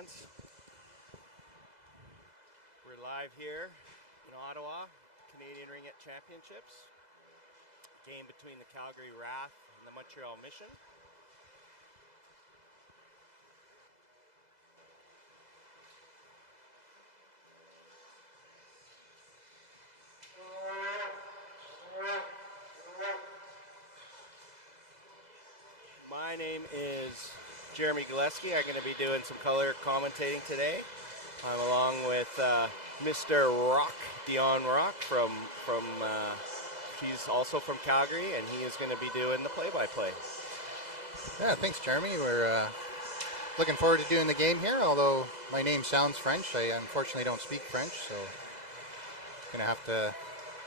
fans. We're live here in Ottawa, Canadian Ringette Championships. Game between the Calgary Wrath and the Montreal Mission. My name is Jeremy Gillespie. I'm going to be doing some color commentating today. I'm along with Mr. Rock, Dion Rock from he's also from Calgary, and he is going to be doing the play-by-play. Yeah, thanks, Jeremy. We're looking forward to doing the game here, although my name sounds French. I unfortunately don't speak French, so going to have to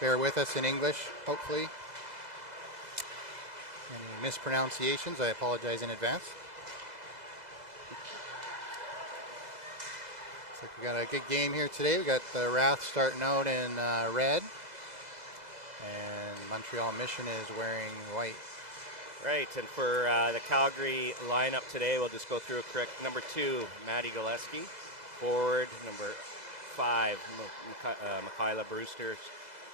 bear with us in English, hopefully. Any mispronunciations, I apologize in advance. Looks like we got a good game here today. We got the Wrath starting out in red, and Montreal Mission is wearing white. Right, and for the Calgary lineup today, we'll just go through a quick. Number 2, Maddie Gillespie. Forward, number 5, Michaela Brewster.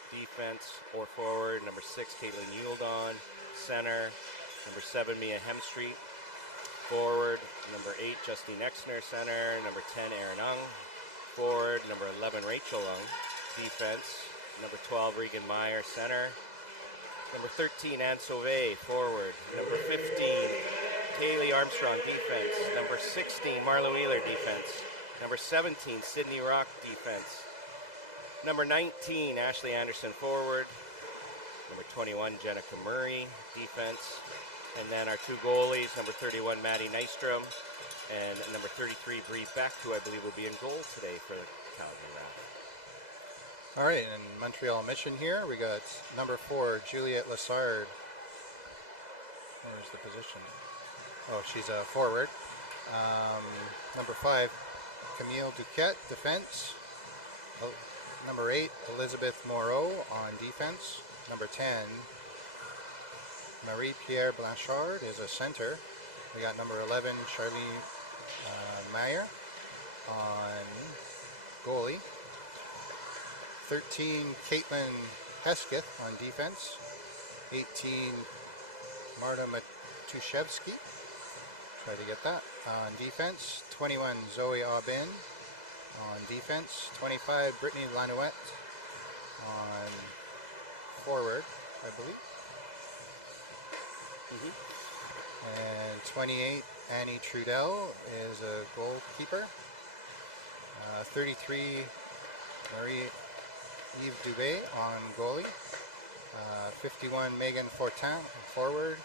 Defense or forward, number 6, Caitlin Yuldon. Center, number 7, Mia Hemstreet. Forward, number 8, Justine Exner. Center, number 10, Erin Ung. Forward, number 11, Rachel Ung. Defense, number 12, Regan Meyer. Center, number 13, Anne Sauvé. Forward, number 15, Kaylee Armstrong. Defense, number 16, Marla Wheeler. Defense, number 17, Sydney Rock. Defense, number 19, Ashley Anderson. Forward, number 21, Jenica Murray. Defense, and then our 2 goalies, number 31, Maddie Nystrom, and number 33, Bree Beck, who I believe will be in goal today for the Calgary Wrath. All right, and Montreal Mission here, we got number 4, Juliette Lassard. Where's the position? Oh, she's a forward. Number 5, Camille Duquette, defense. Oh, number 8, Elizabeth Moreau on defense. Number 10, Marie-Pierre Blanchard is a center. We got number 11, Charlene Meyer on goalie. 13, Caitlin Hesketh on defense. 18, Marta Matuszewski. Try to get that. On defense, 21, Zoe Aubin on defense. 25, Brittany Lanouette on forward, I believe. And 28, Annie Trudel is a goalkeeper. 33, Marie-Eve Dubé on goalie. 51, Megan Fortin forward.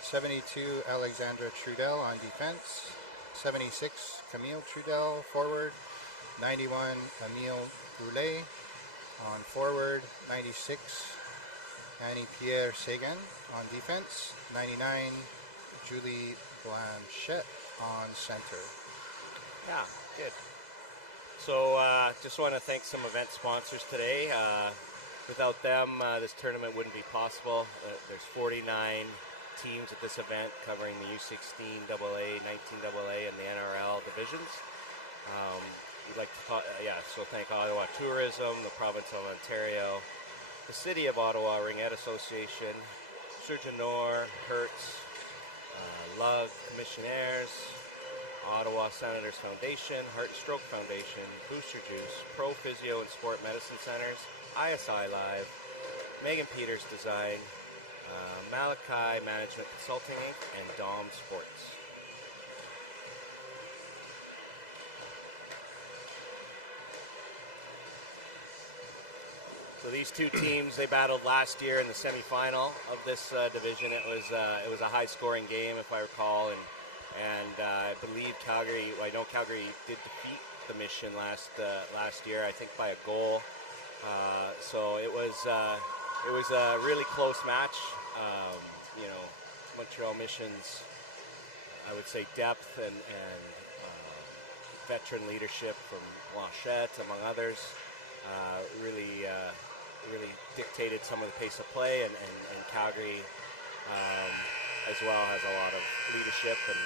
72, Alexandra Trudel on defense. 76, Camille Trudel forward. 91, Emile Goulet on forward. 96, Annie-Pierre Sagan on defense. 99, Julie Blanchette on center. Yeah, good. So just want to thank some event sponsors today. Without them, this tournament wouldn't be possible. There's 49 teams at this event covering the U16, AA, 19AA, and the NRL divisions. We'd like to so thank Ottawa Tourism, the Province of Ontario, the City of Ottawa, Ringette Association, Surgeon Nor, Hertz, Lug, Commissionaires, Ottawa Senators Foundation, Heart and Stroke Foundation, Booster Juice, Pro Physio and Sport Medicine Centers, ISI Live, Megan Peters Design, Malachi Management Consulting Inc., and Dom Sports. So these 2 teams, they battled last year in the semifinal of this division. It was a high-scoring game, if I recall, and I believe Calgary. Well, I know Calgary did defeat the Mission last year, I think by a goal. So it was a really close match. Montreal Mission's, I would say, depth and veteran leadership from Lachaine, among others, really dictated some of the pace of play, and Calgary as well has a lot of leadership and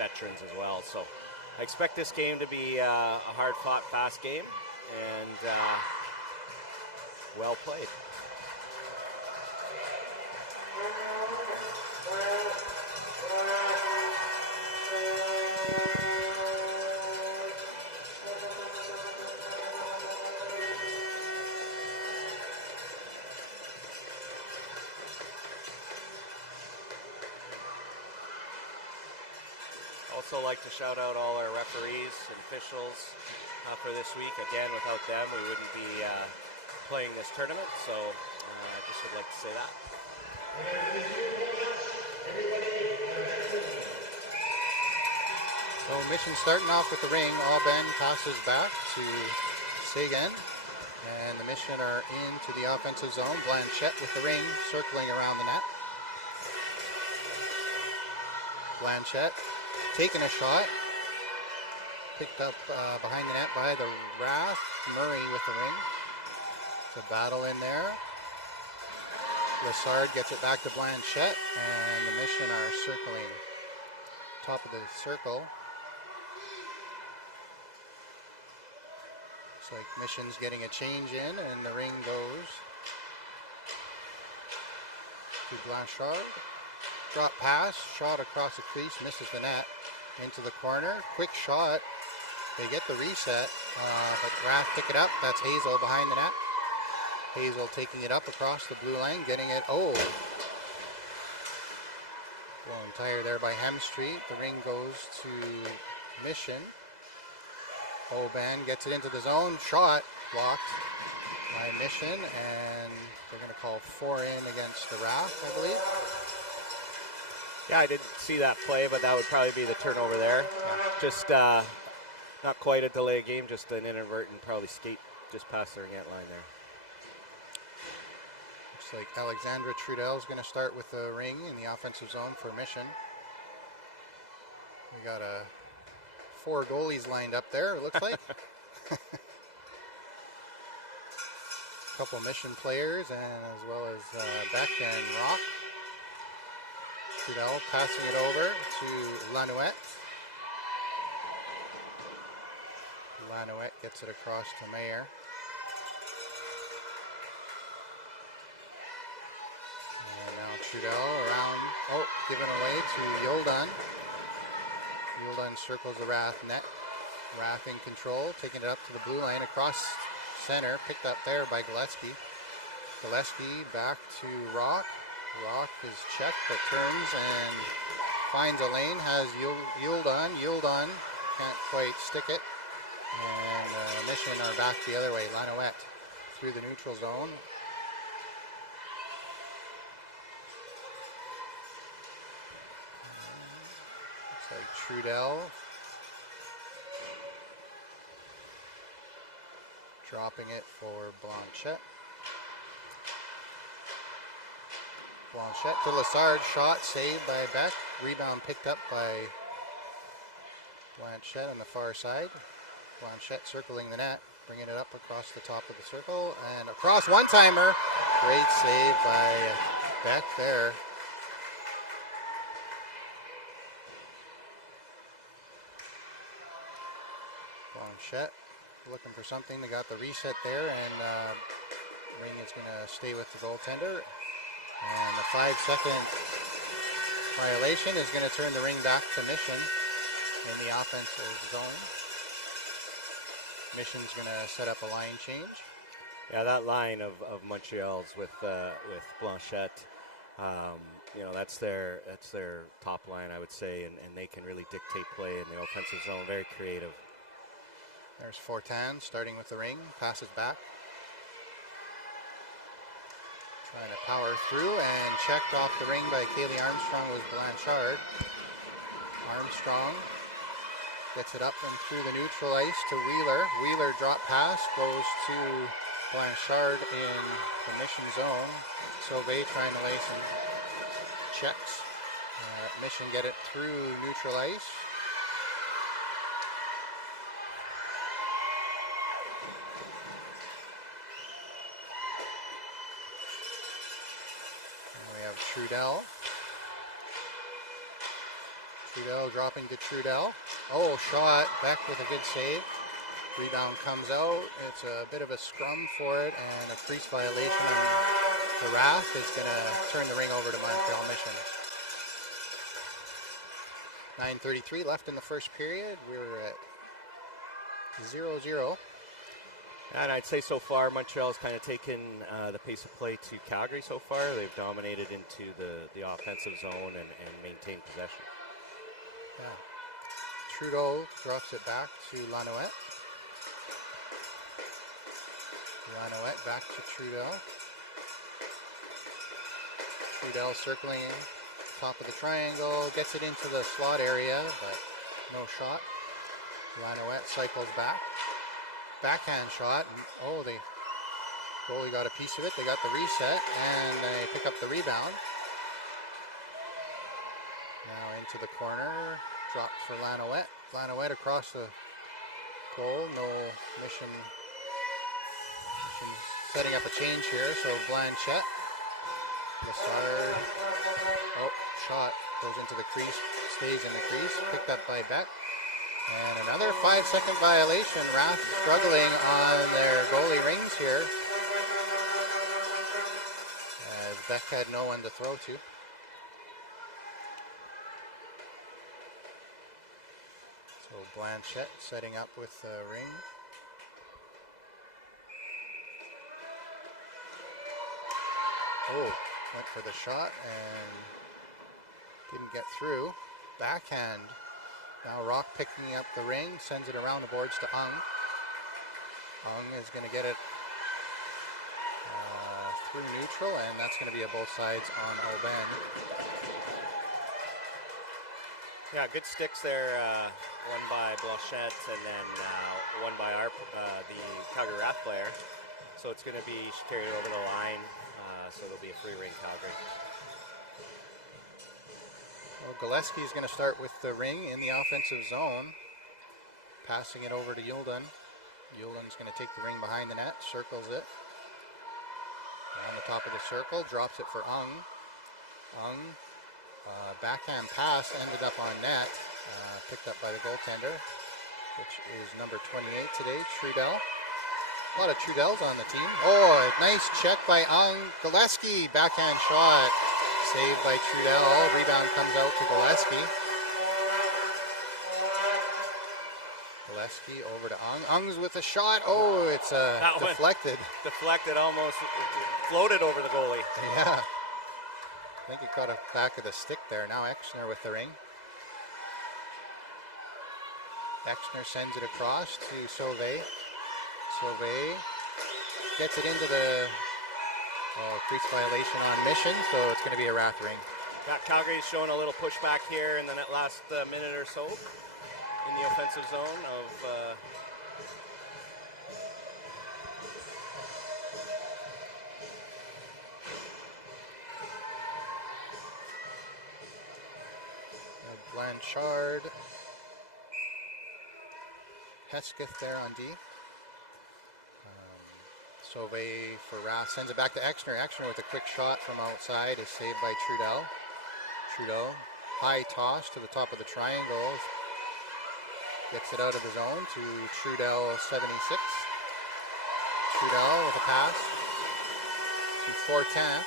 veterans as well. So I expect this game to be a hard-fought, fast game, and well played. Also like to shout out all our referees and officials for this week. Again, without them, we wouldn't be playing this tournament, so just would like to say that. So Mission starting off with the ring. Alban passes back to Sagan, and the Mission are into the offensive zone. Blanchette with the ring, circling around the net. Blanchette taking a shot, picked up behind the net by the Wrath. Murray with the ring. It's a battle in there. Lassard gets it back to Blanchette, and the Mission are circling top of the circle. Looks like Mission's getting a change in, and the ring goes to Blanchard. Drop pass, shot across the crease, misses the net, into the corner. Quick shot. They get the reset, but Rath pick it up. That's Hazel behind the net. Hazel taking it up across the blue line, getting it. Oh! Blown tire there by Hemstreet. The ring goes to Mission. Oban gets it into the zone. Shot blocked by Mission, and they're going to call 4 in against the Wrath, I believe. Yeah, I didn't see that play, but that would probably be the turnover there. Yeah. Just not quite a delay game, just an inadvertent probably skate just past the ringette line there. Looks like Alexandra Trudel is going to start with the ring in the offensive zone for Mission. We got 4 goalies lined up there, it looks like. Couple Mission players, and as well as Beck and Rock. Trudel passing it over to Lanouette. Lanouette gets it across to Mayer. And now Trudel around, given away to Yoldan. Yoldan circles the Wrath net. Wrath in control, taking it up to the blue line across center, picked up there by Gillespie. Gillespie back to Rock. Rock is checked, but turns and finds a lane, has Yuldan. Yuldan can't quite stick it. And Mission are back the other way. Lanouette through the neutral zone. Looks like Trudel dropping it for Blanchette. Blanchette to Lassard, shot saved by Beck. Rebound picked up by Blanchette on the far side. Blanchette circling the net, bringing it up across the top of the circle and across one-timer. Great save by Beck there. Blanchette looking for something. They got the reset there, and Ring is going to stay with the goaltender. And the 5-second violation is going to turn the ring back to Mission in the offensive zone. Mission's going to set up a line change. Yeah, that line of Montreal's with Blanchette, that's their top line, I would say, and they can really dictate play in the offensive zone. Very creative. There's Fortin starting with the ring, passes back. Trying to power through, and checked off the ring by Kaylee Armstrong was Blanchard. Armstrong gets it up and through the neutral ice to Wheeler. Wheeler drop pass goes to Blanchard in the Mission zone. Sauvé trying to lay some checks. Mission get it through neutral ice. Trudel. Trudel dropping to Trudel. Oh, shot. Beck with a good save. Rebound comes out. It's a bit of a scrum for it, and a crease violation. And the Wrath is going to turn the ring over to Montreal Mission. 9:33 left in the first period. We're at 0-0. And I'd say so far Montreal's kind of taken the pace of play to Calgary so far. They've dominated into the offensive zone and maintained possession. Yeah. Trudeau drops it back to Lanouette. Lanouette back to Trudel. Trudel circling top of the triangle, gets it into the slot area, but no shot. Lanouette cycles back. Backhand shot. Oh, the goalie got a piece of it. They got the reset, and they pick up the rebound. Now into the corner. Drops for Lanouette. Lanouette across the goal. No mission. Mission's setting up a change here, so Blanchette. Lassard. Oh, shot. Goes into the crease. Stays in the crease. Picked up by Beck. And another 5-second violation. Wrath struggling on their goalie rings here, as Beck had no one to throw to. So Blanchette setting up with the ring. Oh, went for the shot and didn't get through. Backhand. Now Rock picking up the ring, sends it around the boards to Ung. Ung is going to get it through neutral, and that's going to be a both sides on Aubin. Yeah, good sticks there. One by Blanchette and then one by the Calgary Wrath player. So it's going to be carried over the line, so there'll be a free ring Calgary. Well, Gillespie is going to start with the ring in the offensive zone, passing it over to Yulden. Yulden's going to take the ring behind the net, circles it. On the top of the circle, drops it for Ung. Ung, backhand pass ended up on net, picked up by the goaltender, which is number 28 today, Trudel. A lot of Trudels on the team. Oh, a nice check by Ung. Gillespie, backhand shot. Saved by Trudel. Rebound comes out to Gillespie. Gillespie over to Ung. Ung's with a shot. Oh, it's deflected. Deflected, almost floated over the goalie. Yeah. I think it caught a back of the stick there. Now Exner with the ring. Exner sends it across to Sauvé. Sauvé gets it into the crease violation on Mission, so it's going to be a Wrath ring. Calgary's showing a little pushback here in the last minute or so in the offensive zone of Blanchard. Hesketh there on D. Sauvé for Wrath sends it back to Exner. Exner with a quick shot from outside is saved by Trudel. Trudel, high toss to the top of the triangle. Gets it out of the zone to Trudel 76. Trudel with a pass to 410.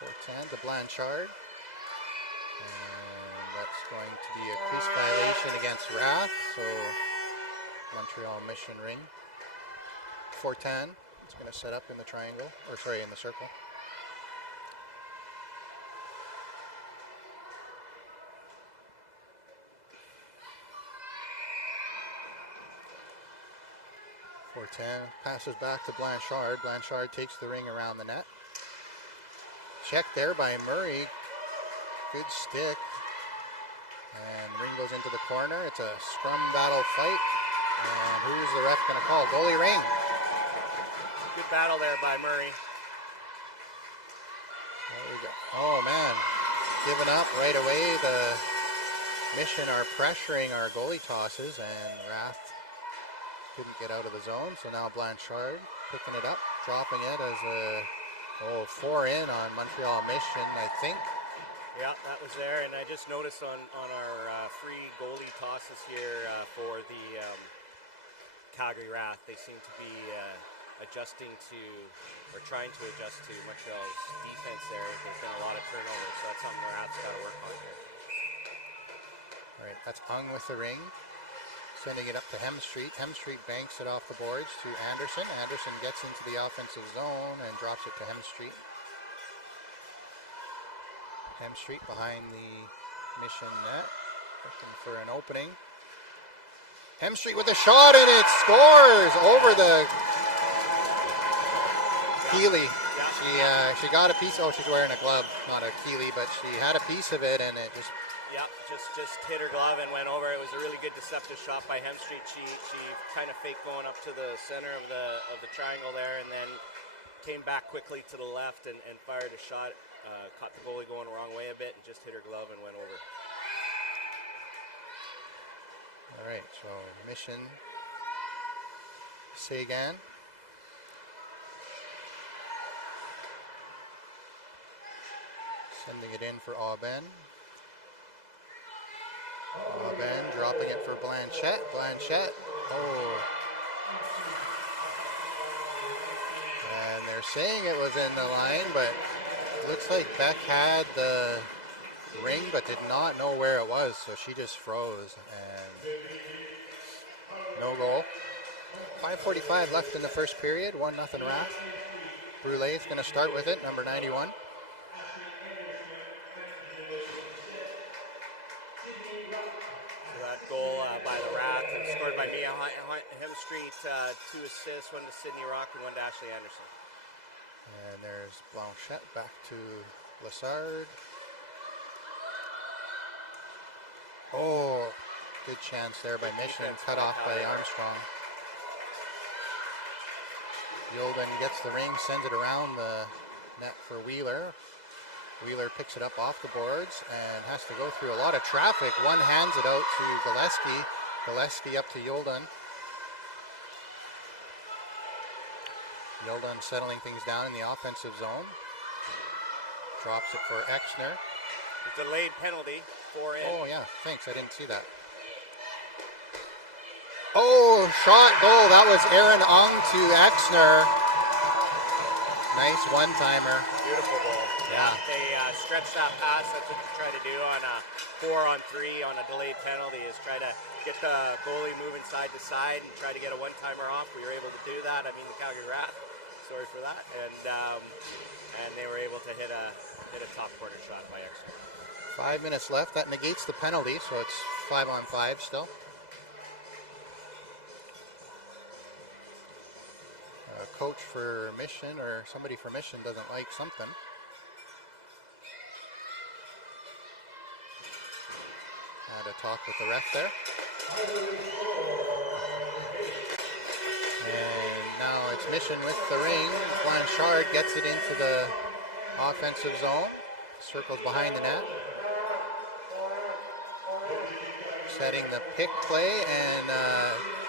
410 to Blanchard. And that's going to be a crease violation against Wrath. So Montreal Mission ring. 410. It's going to set up in the triangle, or sorry, in the circle. Passes back to Blanchard. Blanchard takes the ring around the net. Check there by Murray. Good stick. And ring goes into the corner. It's a scrum battle fight. And who's the ref going to call? Goalie ring. Good battle there by Murray. There we go. Oh man, giving up right away. The Mission are pressuring our goalie tosses, and Wrath couldn't get out of the zone. So now Blanchard picking it up, dropping it as a 4 in on Montreal Mission, I think. Yeah, that was there, and I just noticed on our free goalie tosses here for the Calgary Wrath, they seem to be adjusting to, or trying to adjust to Montreal's defense there. There's been a lot of turnovers, so that's something the Wrath's got to work on here. All right, that's Ung with the ring. Sending it up to Hemstreet. Hemstreet banks it off the boards to Anderson. Anderson gets into the offensive zone and drops it to Hemstreet. Hemstreet behind the Mission net, looking for an opening. Hemstreet with a shot and it scores over the Keeley. She got a piece. Oh, she's wearing a glove, not a Keeley, but she had a piece of it and it just. Yeah, just hit her glove and went over. It was a really good deceptive shot by Hemstreet. She kind of faked going up to the center of the triangle there, and then came back quickly to the left and fired a shot. Caught the goalie going the wrong way a bit and just hit her glove and went over. All right, so Mission Sagan. Sending it in for Aubin. Aubin dropping it for Blanchette. Blanchette. Oh. And they're saying it was in the line, but looks like Beck had the ring but did not know where it was, so she just froze and no goal. 5:45 left in the first period, 1-0 Wrath. Brulé is going to start with it, number 91. Goal by the Wrath and scored by Mia Hemstreet, 2 assists, 1 to Sydney Rock and 1 to Ashley Anderson. And there's Blanchette back to Lassard. Oh, good chance there by Mission, cut off by Armstrong. Yolden gets the ring, sends it around the net for Wheeler. Wheeler picks it up off the boards and has to go through a lot of traffic. One hands it out to Gillespie. Gillespie up to Yolden. Yolden settling things down in the offensive zone. Drops it for Exner. Delayed penalty for in. Oh yeah, thanks, I didn't see that. Oh, shot goal. That was Aaron Ung to Exner. Nice one-timer. Beautiful goal. Yeah. They stretch that pass. That's what you try to do on a 4-on-3 on a delayed penalty, is try to get the goalie moving side to side and try to get a one-timer off. We were able to do that. I mean, the Calgary Wrath, sorry for that. And they were able to hit a top corner shot by Exner. 5 minutes left. That negates the penalty, so it's 5-on-5 still. Coach for Mission or somebody for Mission doesn't like something. Had a talk with the ref there. And now it's Mission with the ring. Blanchard gets it into the offensive zone. Circles behind the net. Setting the pick play and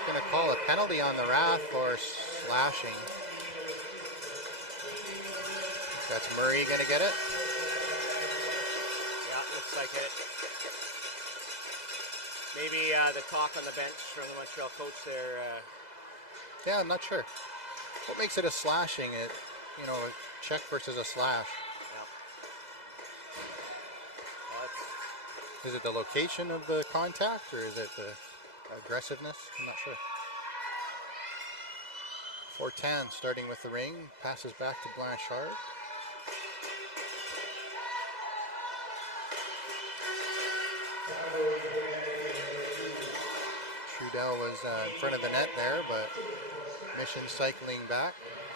going to call a penalty on the Wrath for slashing. That's Murray going to get it. Yeah, looks like it. Maybe the talk on the bench from the Montreal coach there. Yeah, I'm not sure. What makes it a slashing? It, you know, a check versus a slash. Yeah. Is it the location of the contact or is it the aggressiveness? I'm not sure. Fortin starting with the ring, passes back to Blanchard. Trudel was in front of the net there, but Mission cycling back.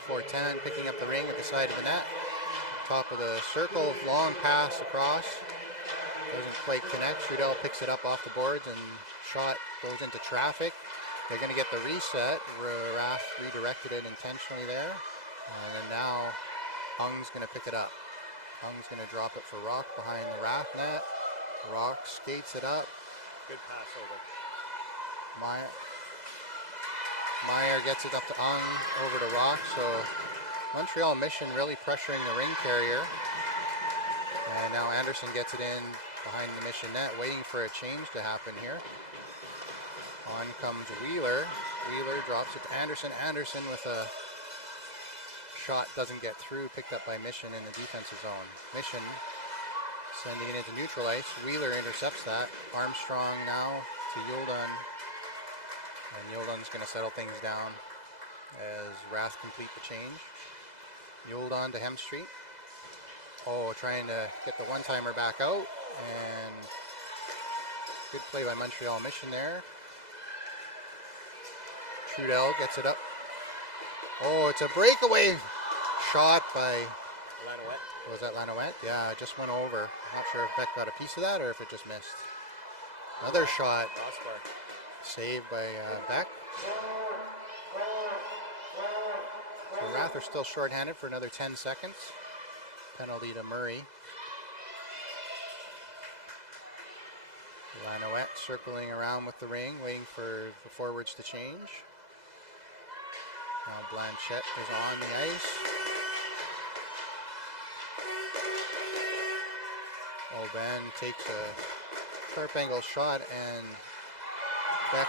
Fortin picking up the ring at the side of the net. Top of the circle, long pass across. Doesn't quite connect. Trudel picks it up off the boards and shot goes into traffic. They're going to get the reset. Wrath redirected it intentionally there. And then now Ung's going to pick it up. Ung's going to drop it for Rock behind the Wrath net. Rock skates it up. Good pass over. Meyer gets it up to Ung, over to Rock. So Montreal Mission really pressuring the ring carrier. And now Anderson gets it in behind the Mission net, waiting for a change to happen here. On comes Wheeler. Wheeler drops it to Anderson. Anderson with a shot doesn't get through, picked up by Mission in the defensive zone. Mission sending it into neutral ice. Wheeler intercepts that. Armstrong now to Yuldan. And Yuldan's going to settle things down as Rath complete the change. Yuldan to Hemstreet. Oh, trying to get the one-timer back out. And good play by Montreal Mission there. Trudel gets it up. Oh, it's a breakaway shot by Lanouette. Was that Lanouette? Yeah, it just went over. I'm not sure if Beck got a piece of that or if it just missed. Another shot. Crossbar. Saved by Beck. So Rath are still shorthanded for another 10 seconds. Penalty to Murray. Lanouette circling around with the ring, waiting for the forwards to change. Now Blanchette is on the ice. Aubin takes a sharp angle shot and Beck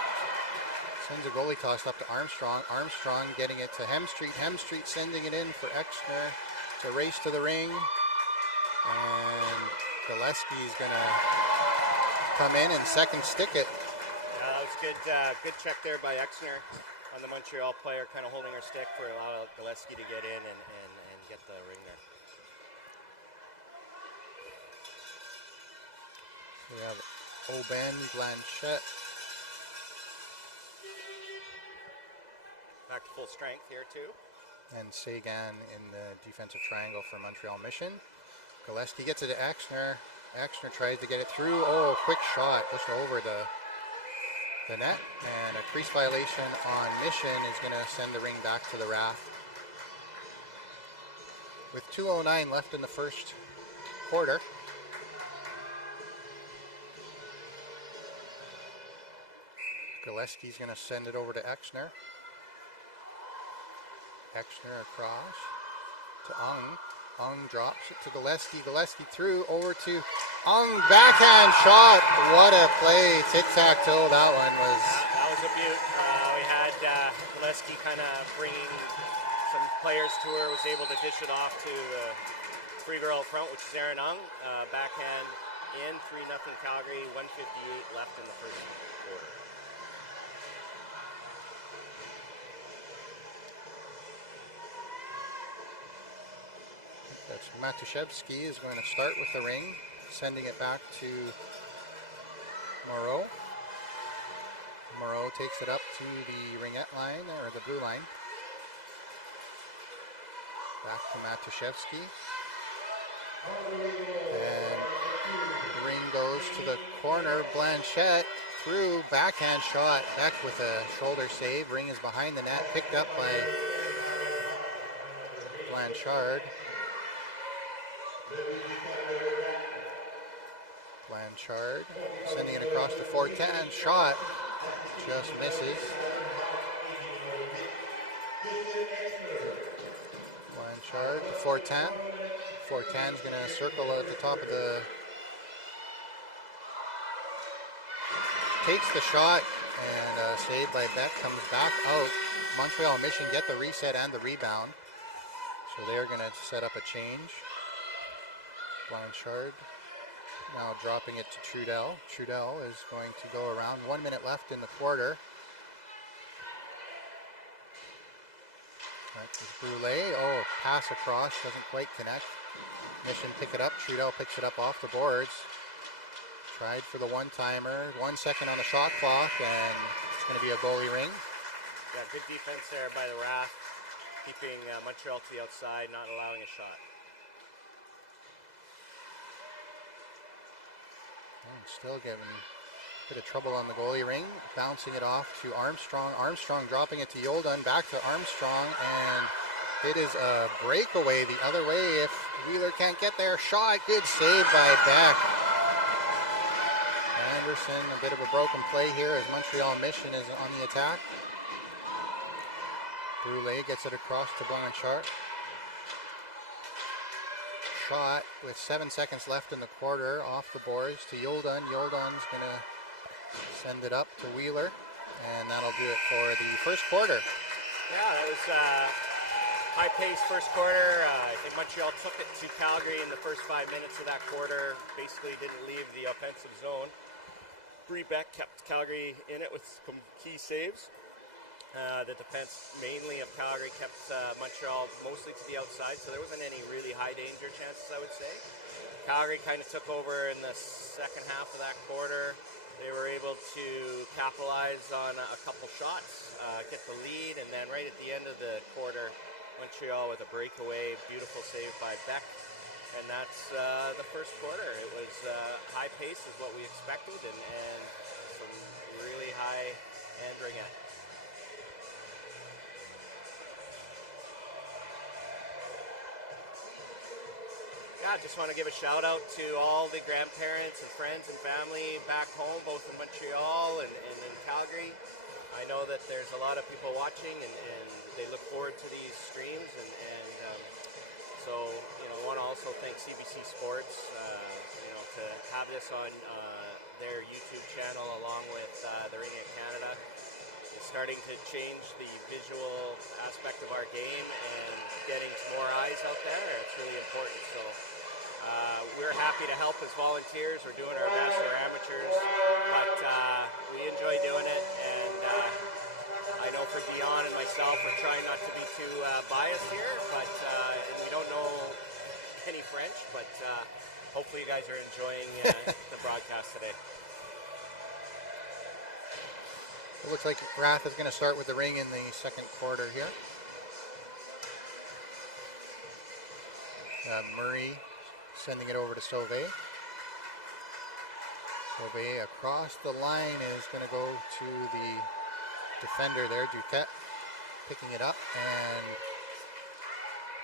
sends a goalie toss up to Armstrong. Armstrong getting it to Hemstreet. Hemstreet sending it in for Exner. It's a race to the ring. And Gillespie is going to come in and second stick it. Yeah, that was good. Good check there by Exner on the Montreal player, kind of holding her stick for allow Gillespie to get in and get the ring there. We have Aubin, Blanchette. Back to full strength here too. And Sagan in the defensive triangle for Montreal Mission. Gillespie gets it to Exner. Exner tries to get it through. Oh, quick shot just over the net. And a crease violation on Mission is going to send the ring back to the Rath. With 2:09 left in the first quarter. Gillespie's going to send it over to Exner. Exner across to Ung. Ung drops it to Gillespie. Gillespie through over to Ung. Backhand shot. What a play. Tic-tac-toe. That one was. That was a beaut. We had Gillespie kind of bringing some players to her. Was able to dish it off to free girl up front, which is Aaron Ung. Backhand in 3-0 Calgary. 1:58 left in the first quarter. That's Matuszewski is going to start with the ring, sending it back to Moreau. Moreau takes it up to the Ringette line, or the blue line. Back to Matuszewski. And the ring goes to the corner. Blanchette through, backhand shot. Beck with a shoulder save. Ring is behind the net, picked up by Blanchard. Blanchard sending it across to 410. Shot just misses. Blanchard to 410. 410 is going to circle at the top of the. Takes the shot and saved by Beck. Comes back out. Montreal Mission get the reset and the rebound. So they're going to set up a change. Blanchard now dropping it to Trudel. Trudel is going to go around. 1 minute left in the quarter. That is Brule. Oh, pass across. Doesn't quite connect. Mission pick it up. Trudel picks it up off the boards. Tried for the one-timer. 1 second on the shot clock, and it's going to be a goalie ring. Yeah, good defense there by the Rath, keeping Montreal to the outside, not allowing a shot. Still giving a bit of trouble on the goalie ring. Bouncing it off to Armstrong. Armstrong dropping it to Yoldan. Back to Armstrong. And it is a breakaway the other way if Wheeler can't get there. Shot. Good save by Beck. Anderson, a bit of a broken play here as Montreal Mission is on the attack. Brule gets it across to Blanchard. shot with 7 seconds left in the quarter off the boards to Yoldan. Yoldan's going to send it up to Wheeler, and that'll do it for the first quarter. Yeah, that was high-paced first quarter. I think Montreal took it to Calgary in the first 5 minutes of that quarter. Basically didn't leave the offensive zone. Bree Beck kept Calgary in it with some key saves. The defense, mainly of Calgary, kept Montreal mostly to the outside, so there wasn't any really high-danger chances, I would say. Calgary kind of took over in the second half of that quarter. They were able to capitalize on a couple shots, get the lead, and then right at the end of the quarter, Montreal with a breakaway, beautiful save by Beck, and that's the first quarter. It was high pace is what we expected, and some really high-end ringette. Yeah, I just want to give a shout out to all the grandparents and friends and family back home, both in Montreal and in Calgary. I know that there's a lot of people watching, and they look forward to these streams, and so want to also thank CBC Sports, to have this on their YouTube channel along with the Ringette Canada. It's starting to change the visual aspect of our game and getting some more eyes out there. It's really important. So we're happy to help as volunteers. We're doing our best. We're amateurs, but we enjoy doing it. And I know for Dion and myself, we're trying not to be too biased here, but and we don't know any French, but hopefully you guys are enjoying the broadcast today. It looks like Rath is going to start with the ring in the second quarter here. Murray sending it over to Sauvé. Sauvé across the line is going to go to the defender there, Duquette, picking it up and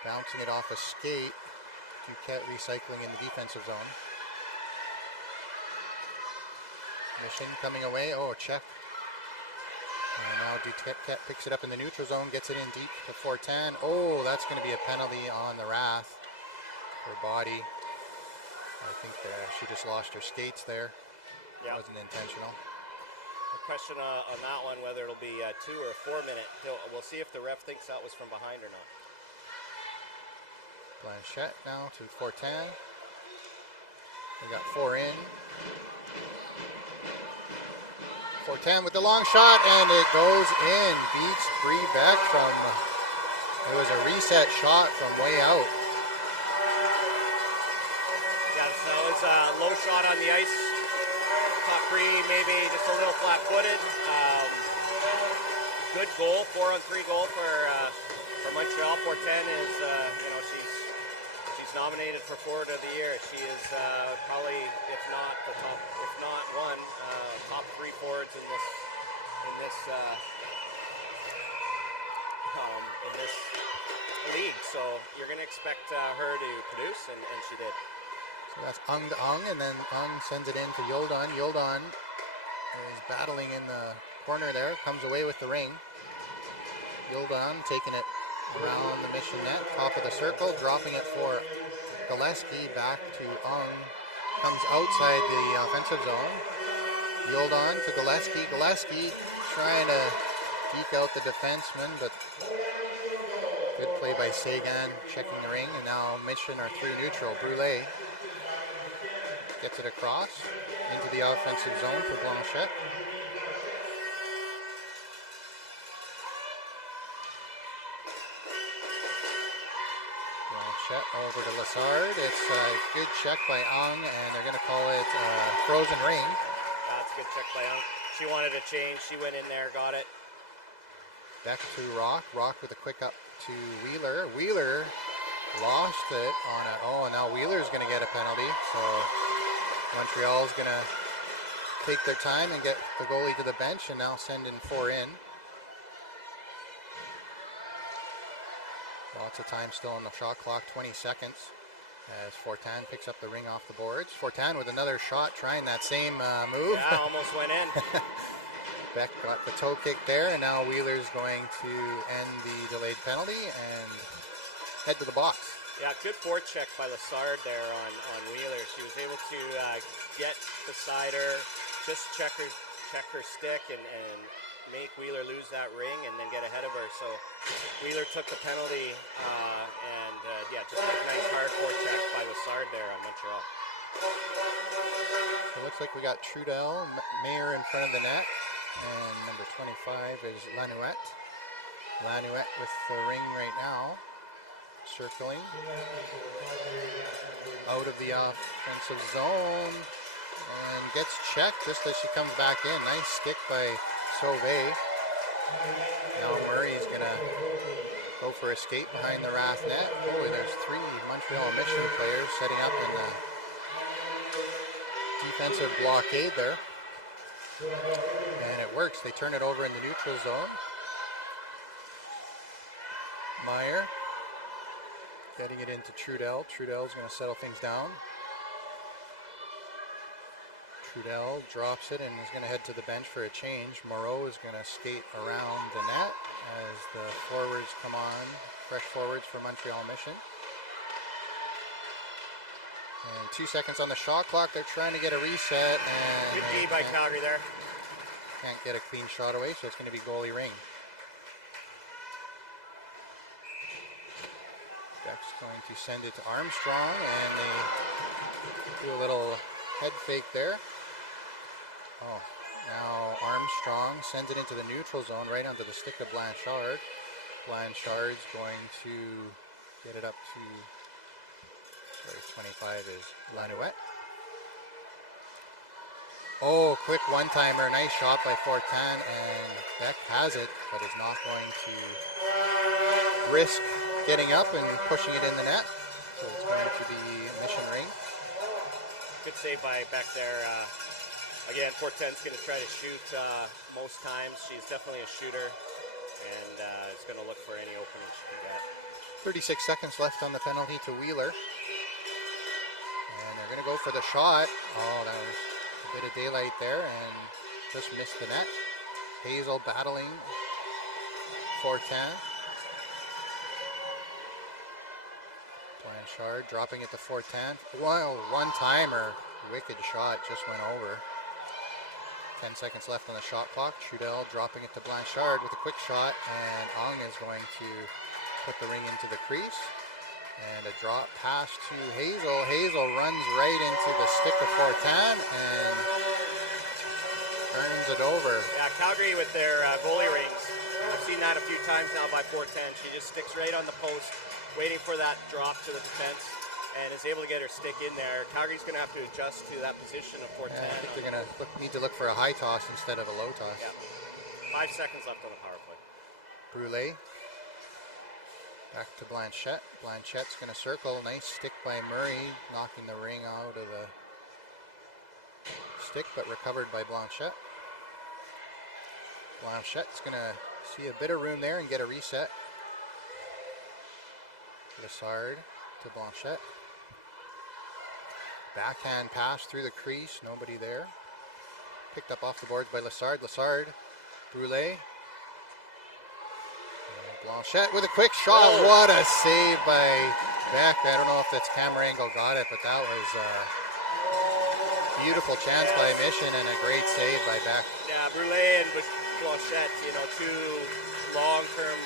bouncing it off a skate. Duquette recycling in the defensive zone. Mission coming away. Oh, check. And now Duquette picks it up in the neutral zone, gets it in deep to Fortin. Oh, that's going to be a penalty on the Wrath. Her body. I think she just lost her skates there. Yeah. Wasn't intentional. A question on that one, whether it'll be 2 or 4 minute. We'll see if the ref thinks that was from behind or not. Blanchette now to Fortin. We got 4 in. Fortin with the long shot, and it goes in. Beats Bree Beck from, it was a reset shot from way out. Yeah, so it's a low shot on the ice. Caught Bree maybe just a little flat-footed. Good goal, 4-on-3 goal for Montreal. Fortin is, she's nominated for Forward of the Year. She is probably, if not the top, if not one, top 3 forwards in this league. So you're going to expect her to produce, and she did. So that's Ung to Ung, and then Ung sends it in to Yoldan. Yoldan is battling in the corner there, comes away with the ring. Yoldan taking it around the mission net, top of the circle, dropping it for Gillespie, back to Ung, comes outside the offensive zone. Yoldan to Gillespie. Gillespie trying to eke out the defenseman, but good play by Sagan, checking the ring, and now Mission are through neutral. Brûlé gets it across into the offensive zone for Blanchette. Blanchette over to Lassard. It's a good check by Ung, and they're going to call it frozen ring. That's a good check by Ung. She wanted a change. She went in there, got it. Back to Rock. Rock with a quick up to Wheeler. Wheeler lost it on it. Oh, and now Wheeler's going to get a penalty. So Montreal's going to take their time and get the goalie to the bench, and now send in 4 in. Lots of time still on the shot clock, 20 seconds, as Fortin picks up the ring off the boards. Fortin with another shot, trying that same move. Yeah, almost went in. Beck got the toe kick there, and now Wheeler's going to end the delayed penalty and head to the box. Yeah, good forecheck by Lassard there on Wheeler. She was able to get beside her, just check her stick and make Wheeler lose that ring and then get ahead of her. So Wheeler took the penalty and just a nice hard forecheck by Lassard there on Montreal. So it looks like we got Trudel, Mayer in front of the net, and number 25 is Lanouette. Lanouette with the ring right now. Circling out of the offensive zone and gets checked just as she comes back in. Nice stick by Sauvé. Now Murray's gonna go for a skate behind the Wrath net. Oh, there's 3 Montreal Mission players setting up in the defensive blockade there. And it works. They turn it over in the neutral zone. Meyer getting it into Trudel. Trudel's going to settle things down. Trudel drops it and is going to head to the bench for a change. Moreau is going to skate around the net as the forwards come on. Fresh forwards for Montreal Mission. And 2 seconds on the shot clock. They're trying to get a reset. And good D by Calgary there. Can't get a clean shot away, so it's going to be goalie Ring. Beck's going to send it to Armstrong, and they do a little head fake there. Oh, now Armstrong sends it into the neutral zone, right onto the stick of Blanchard. Blanchard's going to get it up to, 25 is Lanouette. Oh, quick one-timer, nice shot by Fortin, and Beck has it, but is not going to risk getting up and pushing it in the net. So it's going to be Mission Ring. Good save by Beck there. Again, Fortin's going to try to shoot most times. She's definitely a shooter and is going to look for any opening she can get. 36 seconds left on the penalty to Wheeler. And they're going to go for the shot. Oh, that was a bit of daylight there and just missed the net. Hazel battling Fortin. Blanchard dropping it to Fortin. One-timer. Wicked shot just went over. 10 seconds left on the shot clock. Trudel dropping it to Blanchard with a quick shot, and Ong is going to put the ring into the crease. And a drop pass to Hazel. Hazel runs right into the stick of Fortin and turns it over. Yeah, Calgary with their goalie rings. I've seen that a few times now by Fortin. She just sticks right on the post, waiting for that drop to the defense, and is able to get her stick in there. Calgary's going to have to adjust to that position of Fortin. Yeah, I think they're going to need to look for a high toss instead of a low toss. Yeah. 5 seconds left on the power play. Brulé. Back to Blanchette. Blanchette's going to circle. Nice stick by Murray, knocking the ring out of the stick, but recovered by Blanchette. Blanchette's going to see a bit of room there and get a reset. Lassard to Blanchette. Backhand pass through the crease, nobody there. Picked up off the boards by Lassard. Lassard, Brulé. Blanchette with a quick shot. Oh. What a save by Beck. I don't know if that's camera angle got it, but that was a beautiful chance by Mission and a great save by Beck. Yeah, Brulé and Blanchette, two long-term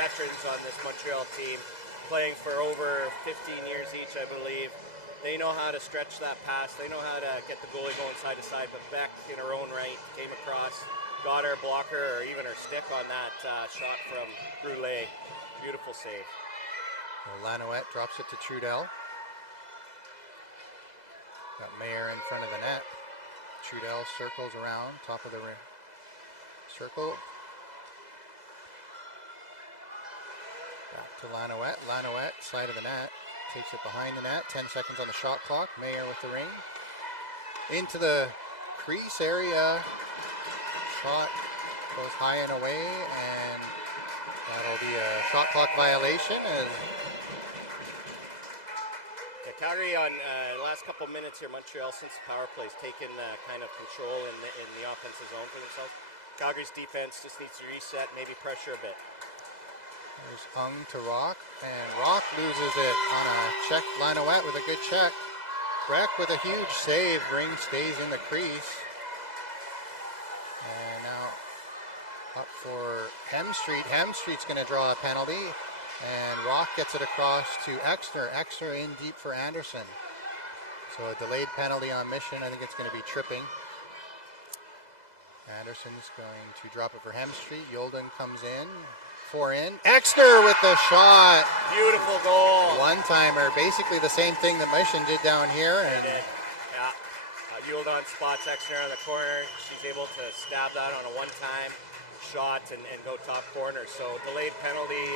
veterans on this Montreal team, playing for over 15 years each, I believe. They know how to stretch that pass. They know how to get the goalie going side to side, but Beck, in her own right, came across, got her blocker or even her stick on that shot from Brulé. Beautiful save. Well, Lanouette drops it to Trudel. Got Mayer in front of the net. Trudel circles around, top of the ring. Circle. Back to Lanouette. Lanouette, side of the net. Takes it behind the net. 10 seconds on the shot clock. Mayer with the ring. Into the crease area. Shot goes high and away, and that'll be a shot clock violation. And yeah, Calgary on the last couple minutes here, Montreal, since the power play, has taken kind of control in the offensive zone for themselves. Calgary's defense just needs to reset, maybe pressure a bit. There's Ung to Rock. and Rock loses it on a check. Lanouette with a good check. Breck with a huge save. Ring stays in the crease. And now up for Hemstreet. Hemstreet's going to draw a penalty. And Rock gets it across to Exner. Exner in deep for Anderson. So a delayed penalty on Mission. I think it's going to be tripping. Anderson's going to drop it for Hemstreet. Yolden comes in. 4 in. Exner with the shot. Beautiful goal. One-timer. Basically the same thing that Mission did down here. And they did. Yeah. Yolden spots Exner on the corner. She's able to stab that on a one-time shot and go top corner. So delayed penalty,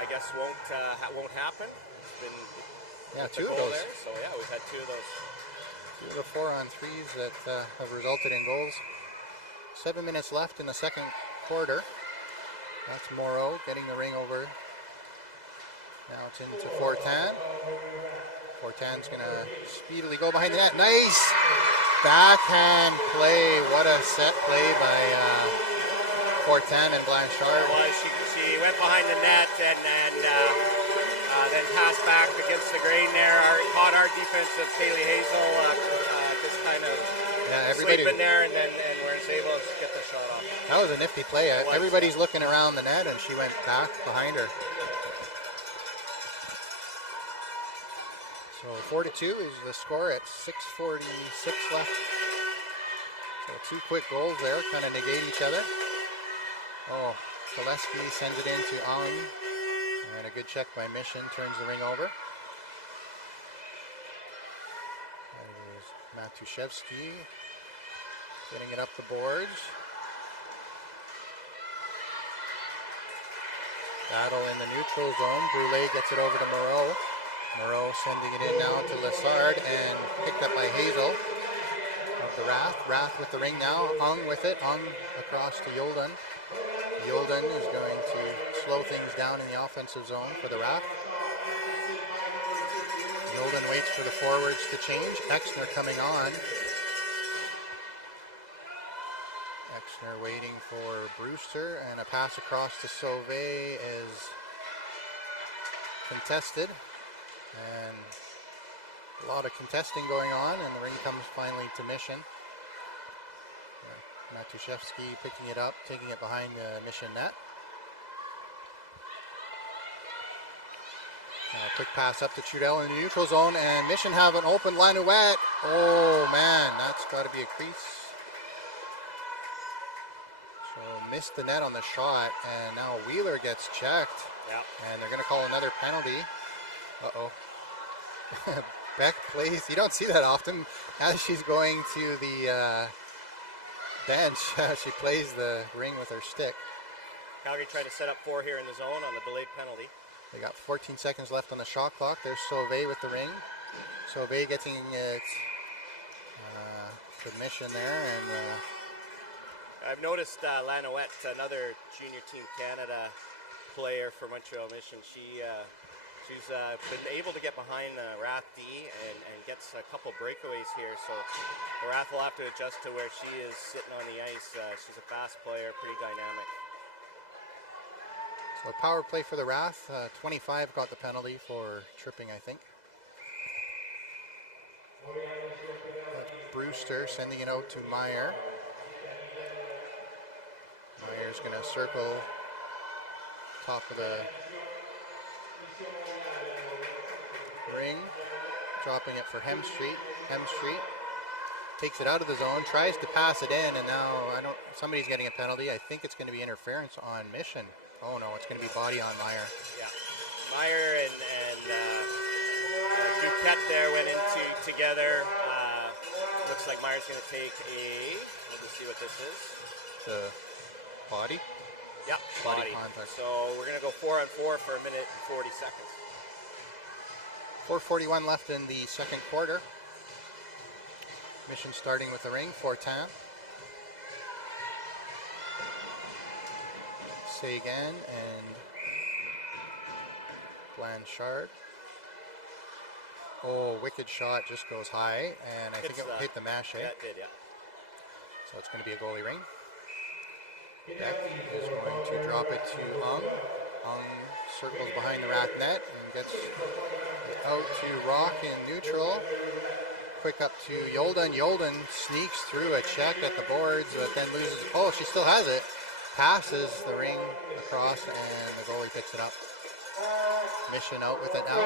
I guess won't happen. It's been two of those. There. So yeah, we've had 2 of those. 2 of the 4-on-3s that have resulted in goals. 7 minutes left in the second quarter. That's Moreau getting the ring over. Now it's into Fortin. Fortin's going to speedily go behind the net. Nice backhand play. What a set play by Fortin and Blanchard. It was. She went behind the net and then passed back against the grain there. Caught our defensive Kaylee Hazel just kind of sleeping there, and was able to get the shot off. That was a nifty play. Everybody's looking around the net, and she went back behind her. So 4-2 is the score at 6:46 left. So 2 quick goals there, kind of negate each other. Oh, Gillespie sends it in to Ung. And a good check by Mission, turns the ring over. There's Matuszewski getting it up the boards. Battle in the neutral zone. Brule gets it over to Moreau. Moreau sending it in now to Lessard and picked up by Hazel of the Wrath. Wrath with the ring now. Ung with it. Ung across to Yolden. Yolden is going to slow things down in the offensive zone for the Wrath. Yolden waits for the forwards to change. Exner coming on. Exner waiting for Brewster, and a pass across to Sauvé is contested. And a lot of contesting going on, and the ring comes finally to Mission. Matuszewski picking it up, taking it behind the Mission net. Quick pass up to Trudel in the neutral zone, and Mission have an open Lanouette. Oh man, that's got to be a crease. So missed the net on the shot, and now Wheeler gets checked. Yep. And they're going to call another penalty. Uh-oh. Beck plays, you don't see that often, as she's going to the bench. She plays the ring with her stick. Calgary trying to set up 4 here in the zone on the delayed penalty. They got 14 seconds left on the shot clock. There's Sauvé with the ring. Sauvé getting it submission there, and I've noticed Lanouette, another Junior Team Canada player for Montreal Mission. She's been able to get behind Wrath D and gets a couple breakaways here. So the Wrath will have to adjust to where she is sitting on the ice. She's a fast player, pretty dynamic. so power play for the Wrath. 25 got the penalty for tripping, I think. That's Brewster sending it out to Meyer. Meyer's going to circle top of the ring, dropping it for Hemstreet. Hemstreet takes it out of the zone, tries to pass it in, and now somebody's getting a penalty. I think it's going to be interference on Mission. Oh no, it's going to be body on Meyer. Yeah, Meyer and Duquette there went into together. Looks like Meyer's going to take we'll just see what this is. The body? Yeah, body contact. So we're going to go 4-on-4 for 1 minute and 40 seconds. 4:41 left in the second quarter. Mission starting with the ring, Fortin. Sagan and Blanchard. Oh, wicked shot, just goes high, and I think it hit the mache. Yeah, it did, yeah. So it's going to be a goalie ring. Beck is going to drop it to Ung. Ung circles behind the Rath net and gets it out to Rock in neutral. Quick up to Yolden. Yolden sneaks through a check at the boards, but then loses. Oh, she still has it. Passes the ring across, and the goalie picks it up. Mission out with it now.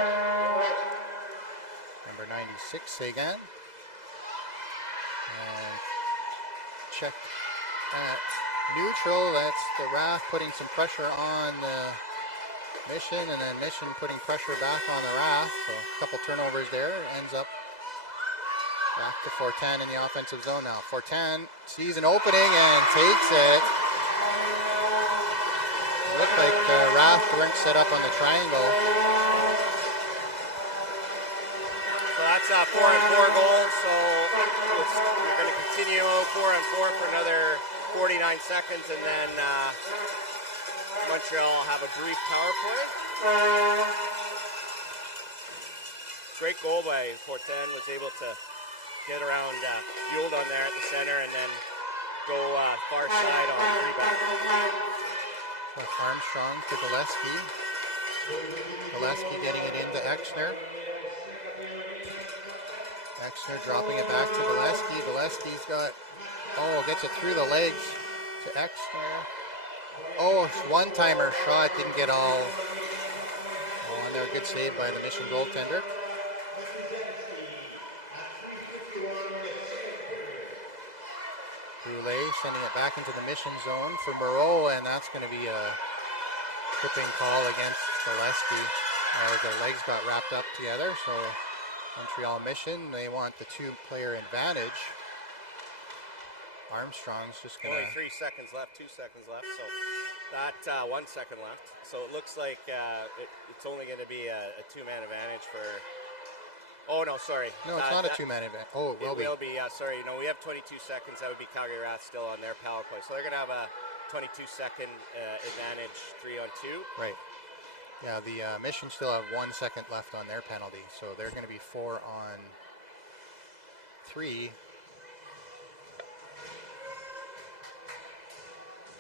Number 96, Sagan. And check at neutral. That's the Rath putting some pressure on the Mission, and then Mission putting pressure back on the Rath. So a couple turnovers there. Ends up back to Fortin in the offensive zone now. Fortin sees an opening and takes it. Looked like the Rath weren't set up on the triangle. So that's a 4-on-4 goal. So we're going to continue 4-on-4 for another 49 seconds, and then Montreal will have a brief power play. Great goal by Fortin. Was able to get around Yulden there at the center, and then go far side on the rebound. Armstrong to Gillespie. Gillespie getting it into Exner. Exner dropping it back to Gillespie. Gillespie's got, gets it through the legs to Exner. One-timer shot, didn't get all. And there, good save by the Mission goaltender. Brulé sending it back into the Mission zone for Moreau, and that's going to be a tripping call against Gillespie as their legs got wrapped up together. So Montreal Mission, they want the two-player advantage. Armstrong's just going to... Only 3 seconds left, 2 seconds left, so that 1 second left. So it looks like it's only going to be a two-man advantage for... Oh, no, sorry. No, it's not a two-man advantage. Oh, it will be. It will be, sorry. No, we have 22 seconds. That would be Calgary Rath still on their power play. So they're going to have a 22-second advantage 3-on-2. Right. Yeah, the Mission still have 1 second left on their penalty. So they're going to be 4-on-3.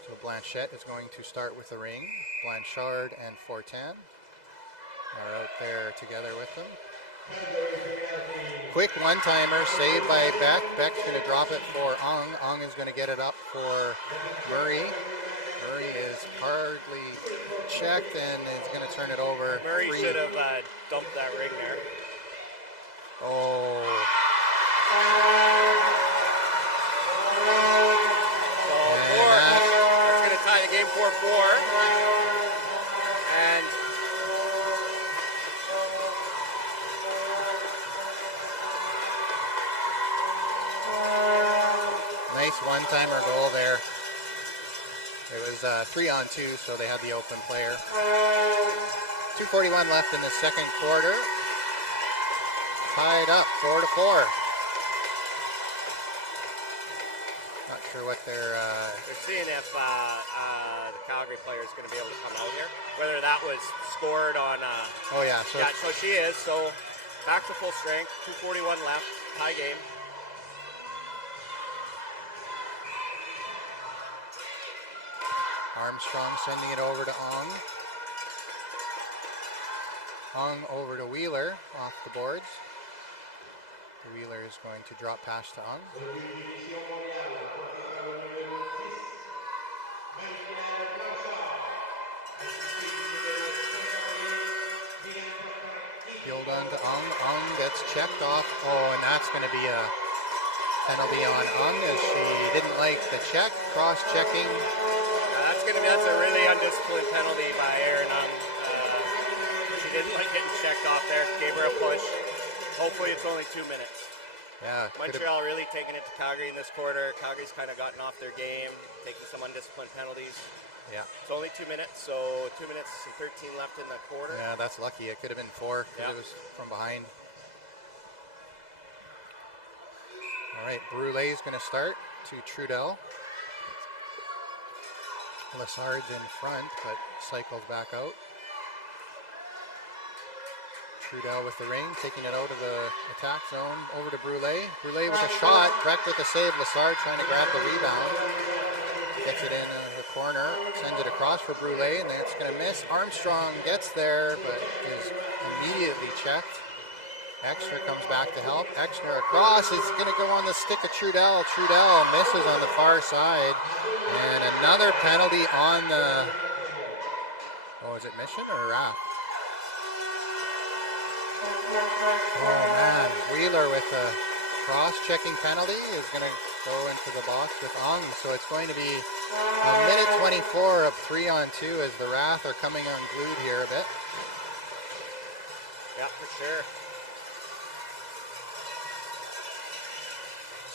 So Blanchette is going to start with the ring. Blanchard and Fortin are out there together with them. Quick one-timer saved by Beck. Beck's going to drop it for Ong. Ong is going to get it up for Murray. Murray is hardly checked and is going to turn it over. Murray should have dumped that ring there. Oh. So that's going to tie the game 4-4. And nice one-timer goal there. It was 3-on-2, so they had the open player. 2:41 left in the second quarter. Tied up, 4-4. Not sure what they're seeing if the Calgary player is going to be able to come out here. Whether that was scored on... oh, yeah. So, yeah, so she is. So back to full strength. 2:41 left. Tie game. Armstrong sending it over to Ong. Ong over to Wheeler off the boards. Wheeler is going to drop pass to Ong. Field on to Ong. Ong gets checked off. Oh, and that's going to be a penalty on Ong as she didn't like the check. Cross-checking. That's a really undisciplined penalty by Aaron Ung. She didn't like getting checked off there. Gave her a push. Hopefully it's only 2 minutes. Yeah. Montreal really taking it to Calgary in this quarter. Calgary's kind of gotten off their game, taking some undisciplined penalties. Yeah. It's only 2 minutes, so 2 minutes and 13 left in the quarter. Yeah, that's lucky. It could have been 4 because it was from behind. All right, Brulé is going to start to Trudel. Lassard's in front, but cycles back out. Trudel with the ring, taking it out of the attack zone, over to Brulé. Brulé with a shot, Breck with a save, Lassard trying to grab the rebound. Gets it in the corner, sends it across for Brule, and that's going to miss. Armstrong gets there, but is immediately checked. Exner comes back to help. Exner across is going to go on the stick of Trudell. Trudell misses on the far side. And another penalty on the, oh, is it Mission or Raft? Oh man, Wheeler with a cross-checking penalty is going to go into the box with Ung. So it's going to be a minute 24 of 3-on-2 as the Wrath are coming unglued here a bit. Yeah, for sure.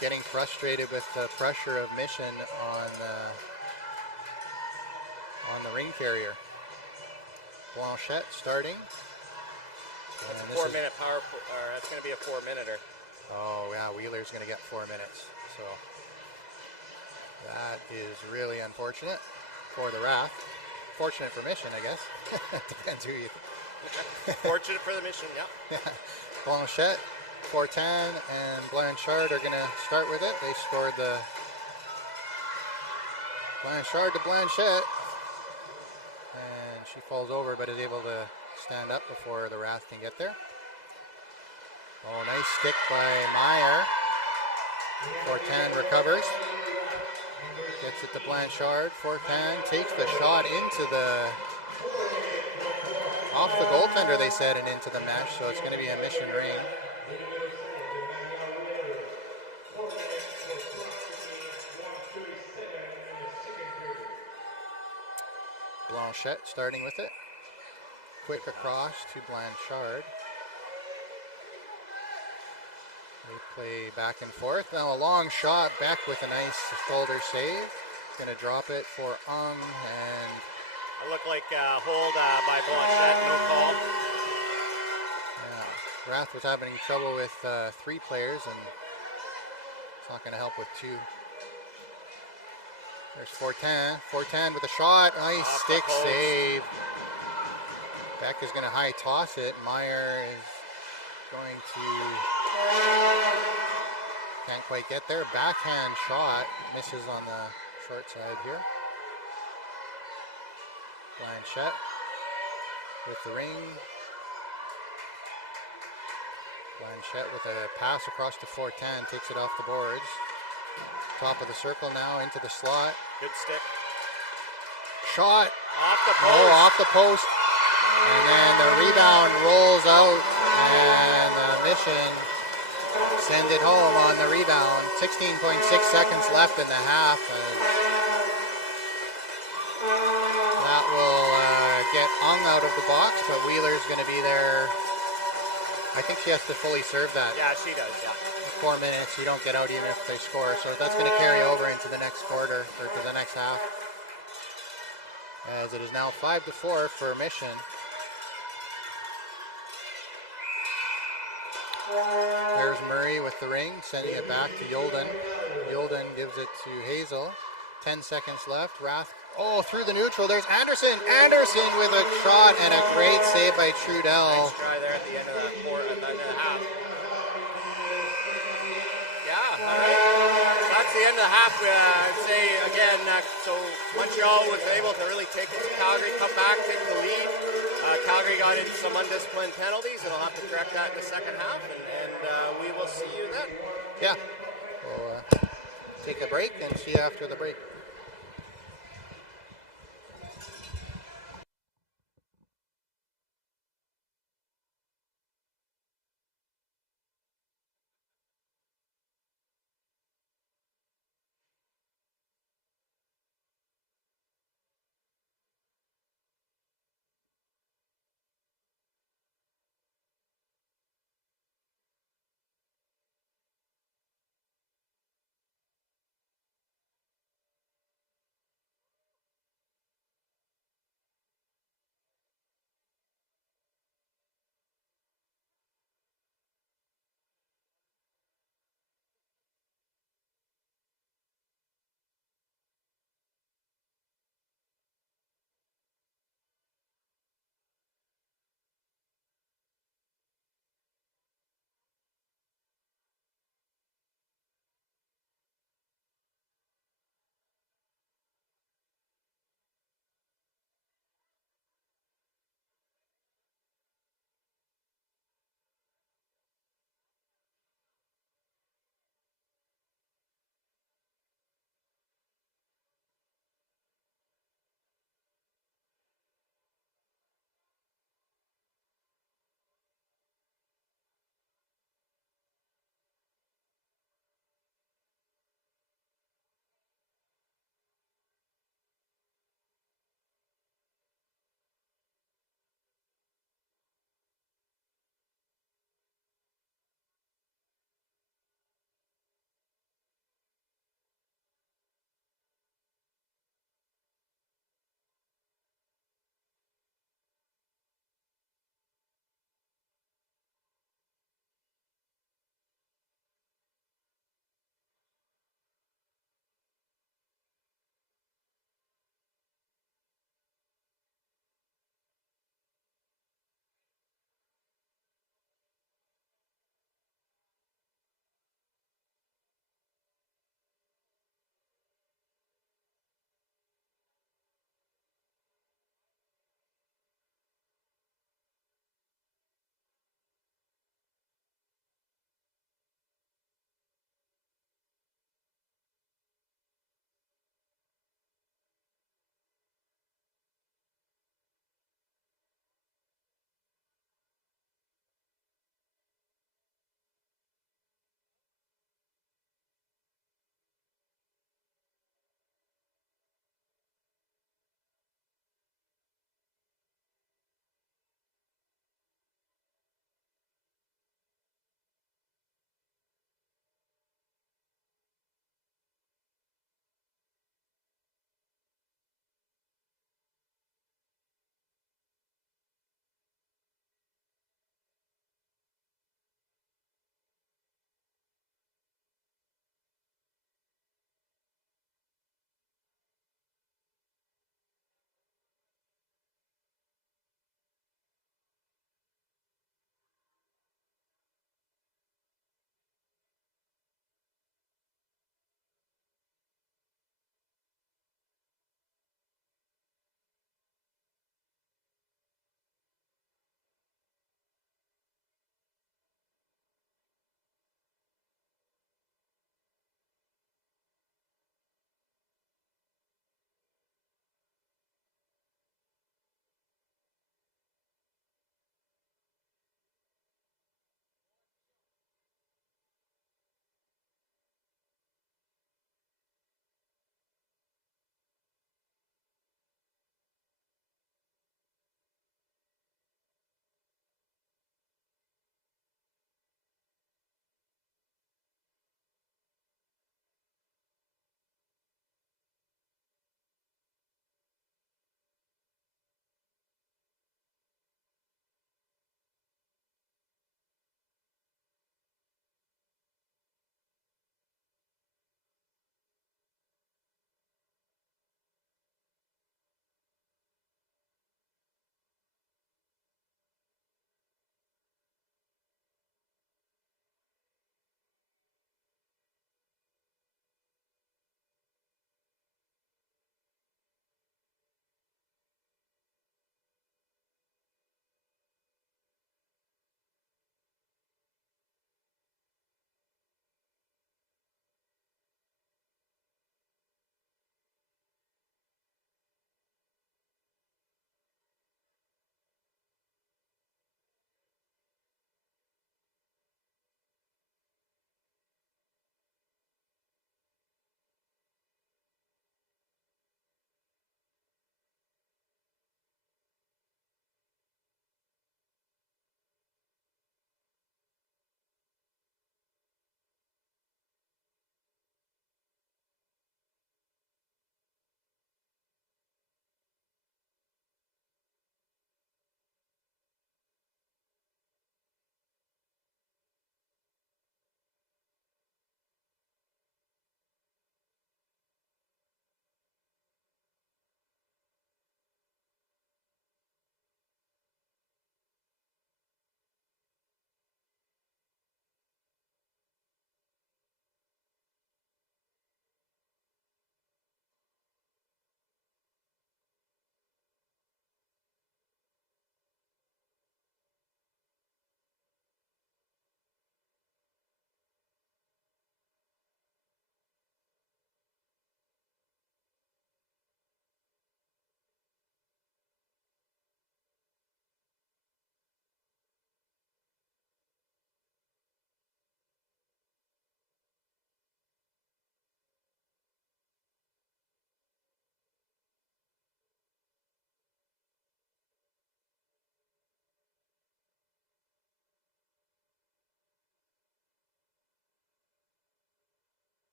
Getting frustrated with the pressure of Mission on the ring carrier. Blanchette starting. That's a 4-minute power, or that's going to be a 4-minute-er. Oh yeah, Wheeler's going to get 4 minutes. So that is really unfortunate for the Wrath. Fortunate for Mission, I guess. Depends who you. Fortunate for the Mission, yeah. Blanchette, Fortin, and Blanchard are going to start with it. They scored the Blanchard to Blanchette. And she falls over but is able to stand up before the Wrath can get there. Oh, nice stick by Meyer. Fortin recovers. Gets it to Blanchard. Fortin takes the shot into the off the goaltender, they said, and into the mesh, so it's going to be a Mission ring. Blanchette starting with it. Quick across to Blanchard. They play back and forth. Now a long shot. Beck with a nice shoulder save. Going to drop it for Ung, and It looked like hold by Blanchette, no call. yeah, Wrath was having trouble with 3 players, and it's not going to help with 2. There's Fortin. Fortin with a shot. Nice stick save. Beck is going to high toss it. Meyer is going to, can't quite get there. Backhand shot. Misses on the short side here. Blanchette with the ring. Blanchette with a pass across to Fortin. Takes it off the boards. Top of the circle now into the slot. Good stick. Shot. Off the post. Oh, off the post. And then the rebound rolls out, and Mission send it home on the rebound. 16.6 seconds left in the half. And that will get Ung out of the box, but Wheeler's going to be there. I think she has to fully serve that. Yeah, she does, yeah. 4 minutes, you don't get out even if they score. So that's going to carry over into the next quarter, or to the next half. As it is now 5-4 for Mission. There's Murray with the ring, sending it back to Yolden. Yolden gives it to Hazel. 10 seconds left. Wrath, oh, through the neutral. There's Anderson. Anderson with a shot and a great save by Trudell. Nice try there at the end of the half. Yeah, all right. That's the end of the half. I'd say again, so Montreal was able to really take it to Calgary, come back, take the lead. Calgary got into some undisciplined penalties, and they'll have to correct that in the second half, and we will see you then. Yeah, we'll take a break and see you after the break.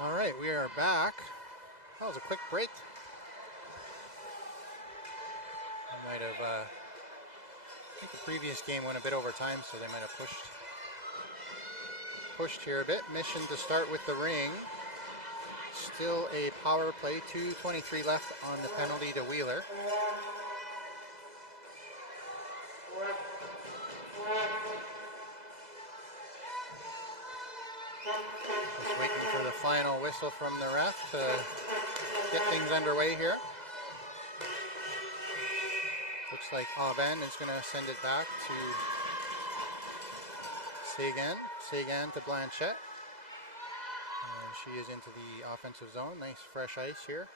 All right, we are back. That was a quick break. I might have, I think the previous game went a bit over time, so they might have pushed here a bit. Mission to start with the Ring. Still a power play, 2:23 left on the penalty to Wheeler. Just waiting for the final whistle from the ref to get things underway here. Looks like Aven is going to send it back to Seguin to Blanchette. And she is into the offensive zone. Nice fresh ice here.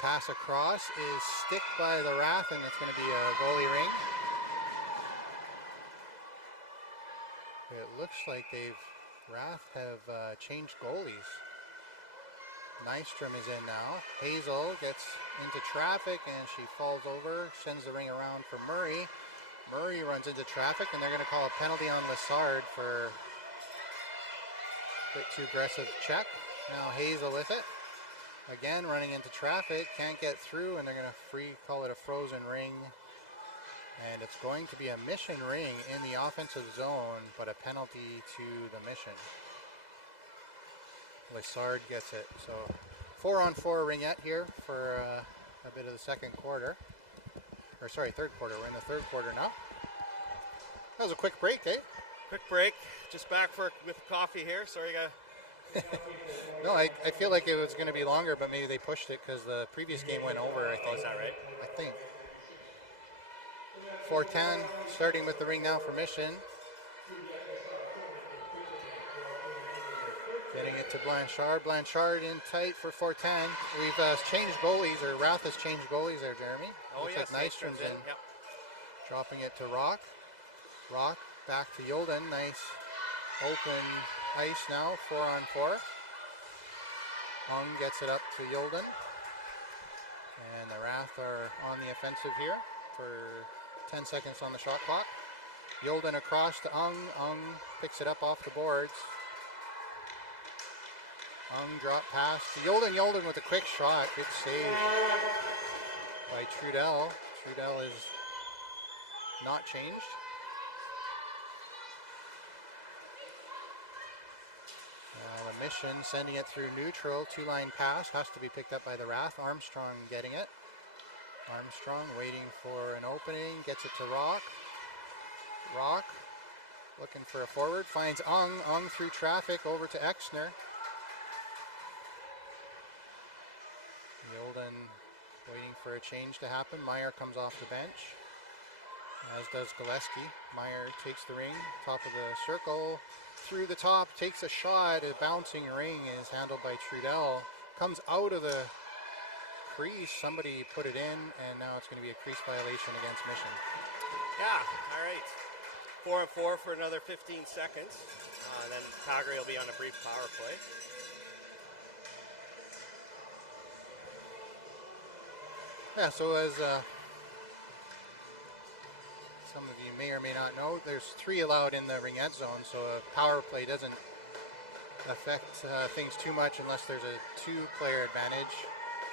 Pass across is sticked by the Wrath, and it's going to be a goalie ring. It looks like Wrath have changed goalies. Nystrom is in now. Hazel gets into traffic and she falls over, sends the ring around for Murray. Murray runs into traffic and they're going to call a penalty on Lassard for a bit too aggressive check. Now Hazel with it. Again running into traffic, can't get through, and they're going to call it a frozen ring. And it's going to be a mission ring in the offensive zone, but a penalty to the mission. Lassard gets it. So 4-on-4 Ringette here for a bit of the second quarter. Or sorry, third quarter. We're in the third quarter now. That was a quick break, eh? Quick break. Just back with coffee here. Sorry, No, I feel like it was going to be longer, but maybe they pushed it because the previous game went over, I think. Oh, is that right? I think. 4:10, starting with the Ring now for mission. Getting it to Blanchard. Blanchard in tight for 4:10. We've changed goalies, or Wrath has changed goalies there, Jeremy. Oh, looks yes. like Nystrom's in. Yep. Dropping it to Rock. Rock back to Yolden. Nice open ice now, 4-on-4. Ung gets it up to Yolden. And the Wrath are on the offensive here for 10 seconds on the shot clock. Yolden across to Ung. Ung picks it up off the boards. Ung drop pass to Yolden. Yolden with a quick shot. Good save by Trudel. Trudel is not changed. The mission sending it through neutral. Two-line pass has to be picked up by the Wrath. Armstrong getting it. Armstrong waiting for an opening. Gets it to Rock. Rock looking for a forward. Finds Ung. Ung through traffic over to Exner. Yolden waiting for a change to happen. Meyer comes off the bench, as does Gillespie. Meyer takes the ring, top of the circle, through the top, takes a shot. A bouncing ring is handled by Trudel. Comes out of the crease. Somebody put it in, and now it's going to be a crease violation against Mission. Yeah, all right. 4-on-4 for another 15 seconds. Then Calgary will be on a brief power play. Yeah, so as some of you may or may not know, there's 3 allowed in the Ringette zone, so a power play doesn't affect things too much unless there's a 2-player advantage.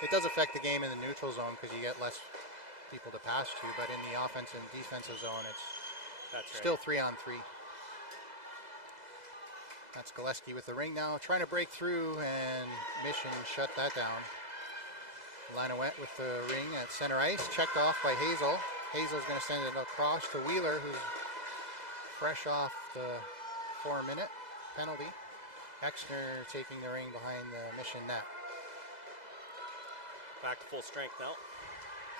It does affect the game in the neutral zone because you get less people to pass to, but in the offensive and defensive zone, it's still 3-on-3. That's Gillespie with the ring now, trying to break through, and Mission shut that down. Lanowet with the ring at center ice, checked off by Hazel. Hazel's going to send it across to Wheeler, who's fresh off the 4-minute penalty. Exner taking the ring behind the Mission net. Back to full strength now.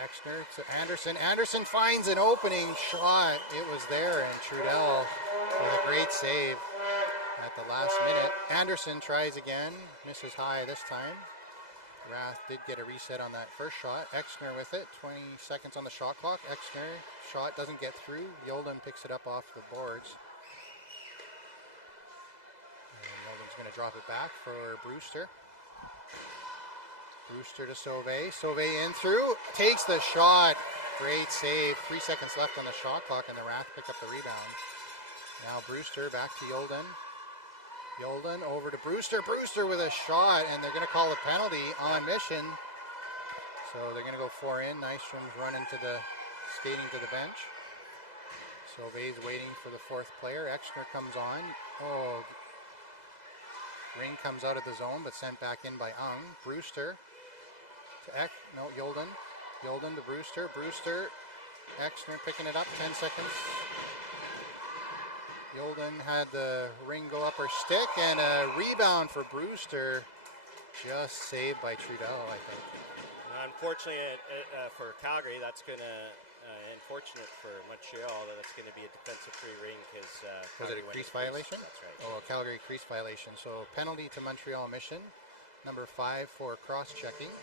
Exner to Anderson. Anderson finds an opening shot. It was there, and Trudel with a great save at the last minute. Anderson tries again, misses high this time. Wrath did get a reset on that first shot. Exner with it, 20 seconds on the shot clock. Exner, shot doesn't get through. Yolden picks it up off the boards. And Yolden's going to drop it back for Brewster. Brewster to Sauvé. Sauvé in through, takes the shot. Great save. 3 seconds left on the shot clock, and the Wrath pick up the rebound. Now Brewster back to Yolden. Yolden over to Brewster. Brewster with a shot, and they're going to call a penalty on Mission. So they're going to go 4 in. Nystrom's running skating to the bench. Sauvé's waiting for the 4th player. Exner comes on. Oh, Ring comes out of the zone, but sent back in by Ung. Brewster to Yolden. Yolden to Brewster. Brewster. Exner picking it up. 10 seconds. Yolden had the Ring go up her stick, and a rebound for Brewster. Just saved by Trudel, I think. Unfortunately, for Calgary, that's going to, unfortunate for Montreal, that's going to be a defensive free ring because was it a crease violation? That's right. Oh, a Calgary crease violation. So penalty to Montreal Mission. Number 5 for cross-checking.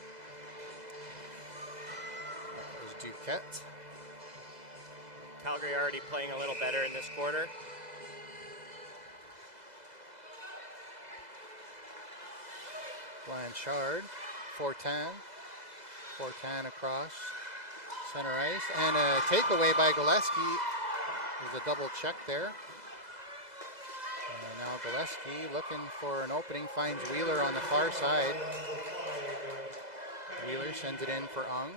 That was Duquette. Calgary already playing a little better in this quarter. Blanchard, 4-10 across center ice, and a takeaway by Gillespie. There's a double check there. And now Gillespie looking for an opening, finds Wheeler on the far side. Wheeler sends it in for Ung.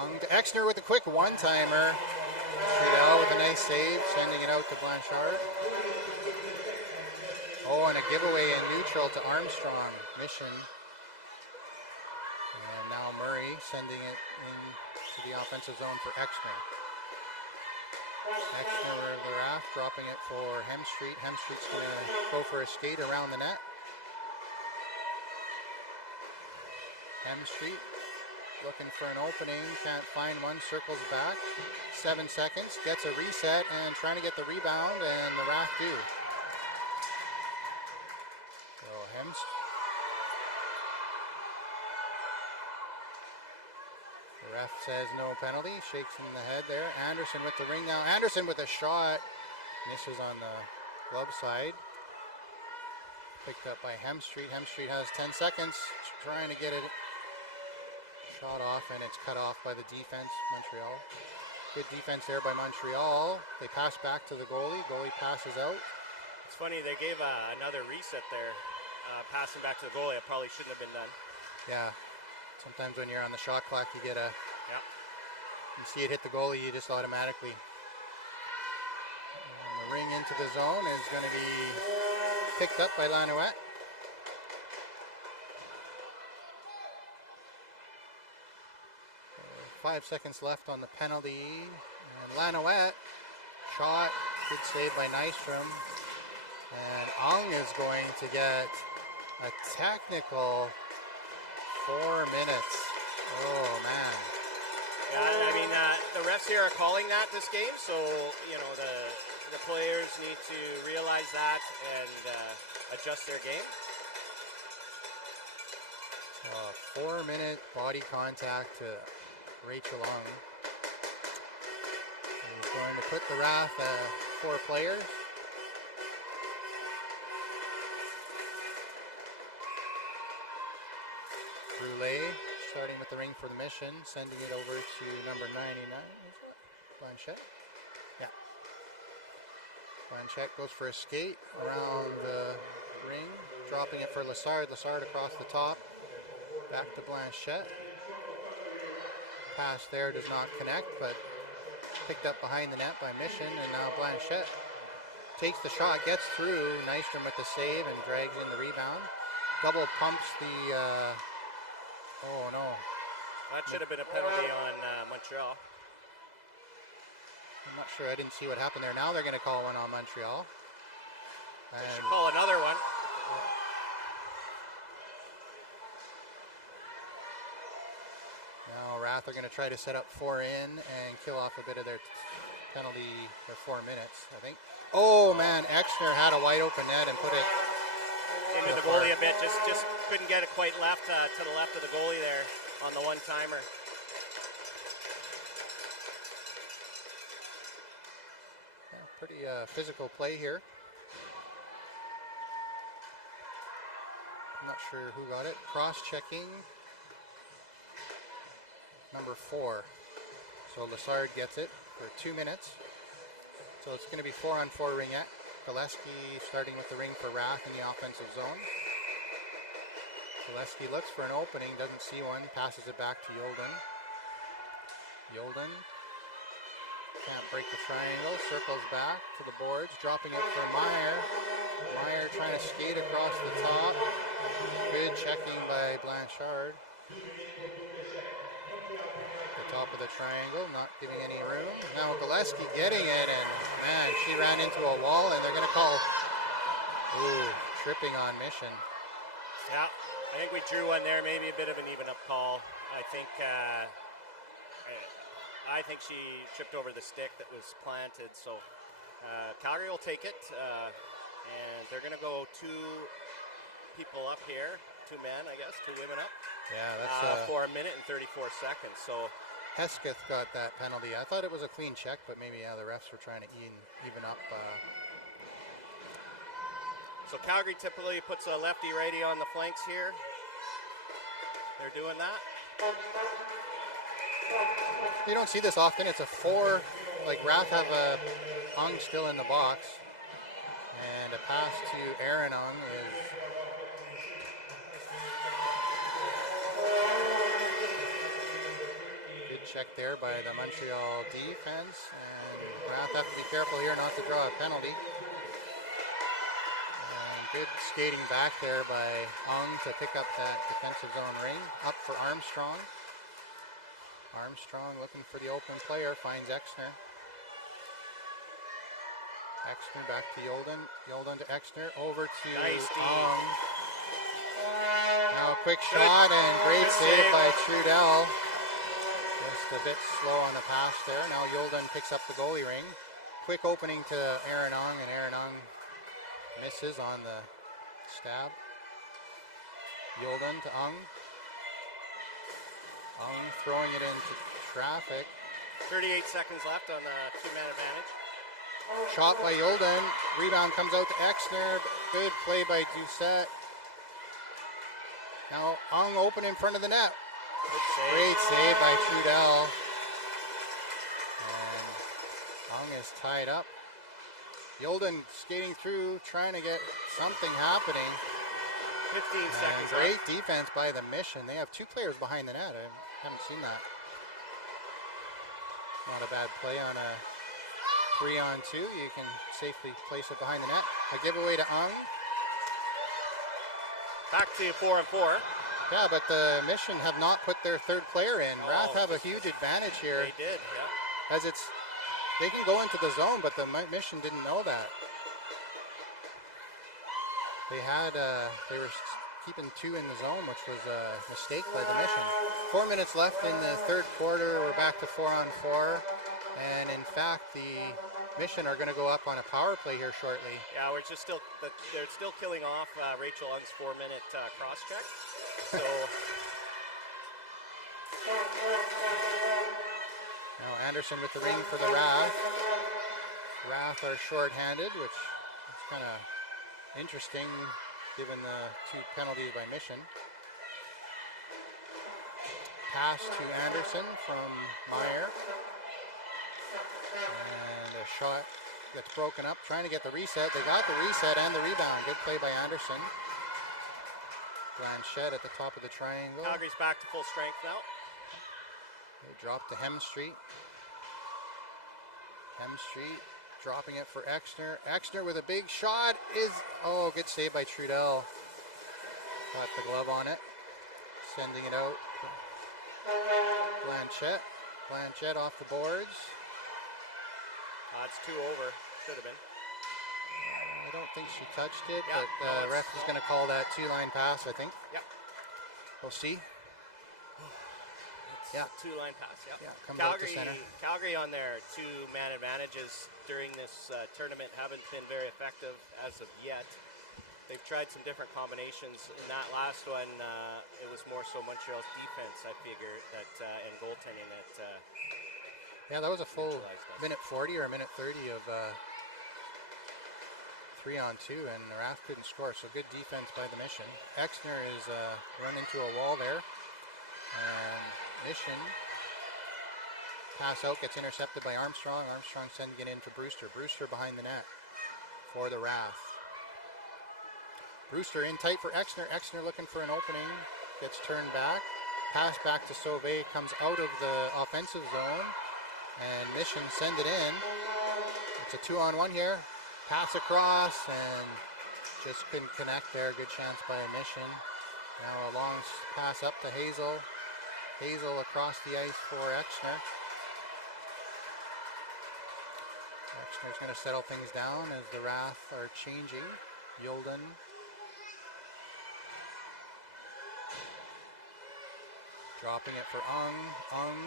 Ung to Exner with a quick one-timer. Friel with a nice save, sending it out to Blanchard. Oh, and a giveaway in neutral to Armstrong. Mission. And now Murray sending it into the offensive zone for Exner. Exner of the Raft dropping it for Hemstreet. Hemstreet's going to go for a skate around the net. Hemstreet looking for an opening. Can't find one. Circles back. 7 seconds. Gets a reset and trying to get the rebound, and the Raft do. So the ref says no penalty, shakes him in the head there. Anderson with the ring now. Anderson with a shot. Misses on the glove side. Picked up by Hemstreet. Hemstreet has 10 seconds trying to get it shot off, and it's cut off by the defense, Montreal. Good defense there by Montreal. They pass back to the goalie. Goalie passes out. It's funny, they gave another reset there. Passing back to the goalie, it probably shouldn't have been done. Yeah. Sometimes when you're on the shot clock, you get you see it hit the goalie, you just automatically. And the ring into the zone is going to be picked up by Lanouette. So 5 seconds left on the penalty. And Lanouette, shot, good save by Nystrom. And Ung is going to get a technical 4 minutes. Oh, man. Yeah, I mean, the refs here are calling that this game, so, you know, the players need to realize that and adjust their game. 4-minute body contact to Rachel Ung. He's going to put the Wrath at 4 players. Brulé starting with the ring for the Mission, sending it over to number 99. Is it Blanchette? Yeah. Blanchette goes for a skate around the ring, dropping it for Lassard. Lassard across the top, back to Blanchette. Pass there does not connect, but picked up behind the net by Mission, and now Blanchette takes the shot, gets through. Nystrom with the save and drags in the rebound. Double pumps the. Oh no. That should have been a penalty on Montreal. I'm not sure. I didn't see what happened there. Now they're going to call one on Montreal. They should call another one. Now Wrath are going to try to set up 4 in and kill off a bit of their penalty for 4 minutes, I think. Oh man, Exner had a wide open net and put it into the goalie a bit, just couldn't get it quite left to the left of the goalie there on the one-timer. Yeah, pretty physical play here. I'm not sure who got it. Cross-checking. Number 4. So Lassard gets it for 2 minutes. So it's going to be 4-on-4 Ringette. Gillespie starting with the ring for Rath in the offensive zone. Gillespie looks for an opening, doesn't see one, passes it back to Yolden. Yolden can't break the triangle, circles back to the boards, dropping it for Meyer. Meyer trying to skate across the top. Good checking by Blanchard. The top of the triangle, not giving any room. Now Gillespie getting it, and man, she ran into a wall, and they're going to call, tripping on Mission. Yeah, I think we drew one there, maybe a bit of an even up call. I think she tripped over the stick that was planted, so Calgary will take it, and they're going to go 2 people up here, 2 men, I guess, 2 women up. Yeah, that's for 1 minute and 34 seconds. So Hesketh got that penalty. I thought it was a clean check, but maybe the refs were trying to even up. So Calgary typically puts a lefty-righty on the flanks here. They're doing that. You don't see this often. It's a 4, like Rath have a Ung still in the box, and a pass to Aaron Ung is good check there by the Montreal defense, and Rath have to be careful here not to draw a penalty. And good skating back there by Ung to pick up that defensive zone ring. Up for Armstrong. Armstrong looking for the open player, finds Exner. Exner back to Yolden. Yolden to Exner, over to Ung. Now a quick shot and great save by Trudell. Just a bit slow on the pass there. Now Yolden picks up the goalie ring. Quick opening to Aaron Ung, and Aaron Ung misses on the stab. Yolden to Ung. Ung throwing it into traffic. 38 seconds left on the 2-man advantage. Shot by Yolden. Rebound comes out to Exner. Good play by Doucette. Now Ung open in front of the net. Great save by Trudell. And Ung is tied up. Yolden skating through, trying to get something happening. 15 seconds Great left. defense by the Mission. They have 2 players behind the net. I haven't seen that. Not a bad play on a 3-on-2. You can safely place it behind the net. A giveaway to Ung. Back to 4-on-4. Yeah, but the Mission have not put their 3rd player in. Rath have a huge advantage here. They did, yeah. As they can go into the zone, but the Mission didn't know that. They were keeping 2 in the zone, which was a mistake by the Mission. 4 minutes left in the 3rd quarter. We're back to 4-on-4. And in fact, the Mission are going to go up on a power play here shortly. Yeah, they're still killing off Rachel Ung's 4-minute cross check. So now Anderson with the ring for the Wrath. Wrath are short-handed, which is kind of interesting given the 2 penalties by Mission. Pass to Anderson from Meyer. And a shot gets broken up, trying to get the reset. They got the reset and the rebound. Good play by Anderson. Blanchette at the top of the triangle. Calgary's back to full strength now. They drop to Hemstreet. Hemstreet dropping it for Exner. Exner with a big shot is, good save by Trudell. Got the glove on it. Sending it out. Blanchette. Blanchette off the boards. It's 2 over. Should have been. I don't think she touched it, Yeah, but ref is going to call that 2-line pass, I think. Yep. We'll see. Yeah, 2-line pass. Yeah, comes out to center. Calgary on their 2-man advantages during this tournament haven't been very effective as of yet. They've tried some different combinations. In that last one, it was more so Montreal's defense, I figure, and goaltending that. Yeah, that was a full minute 40 or a minute 30 of 3-on-2, and the Wrath couldn't score, so good defense by the Mission. Exner is run into a wall there, and Mission Pass out, gets intercepted by Armstrong. Armstrong sending it in to Brewster. Brewster behind the net for the Wrath. Brewster in tight for Exner. Exner looking for an opening. Gets turned back. Pass back to Sauvé. Comes out of the offensive zone. And Mission send it in. It's a 2-on-1 here. Pass across and just couldn't connect there. Good chance by Mission. Now a long pass up to Hazel. Hazel across the ice for Exner. Exner's going to settle things down as the Wrath are changing. Yolden. Dropping it for Ung. Ung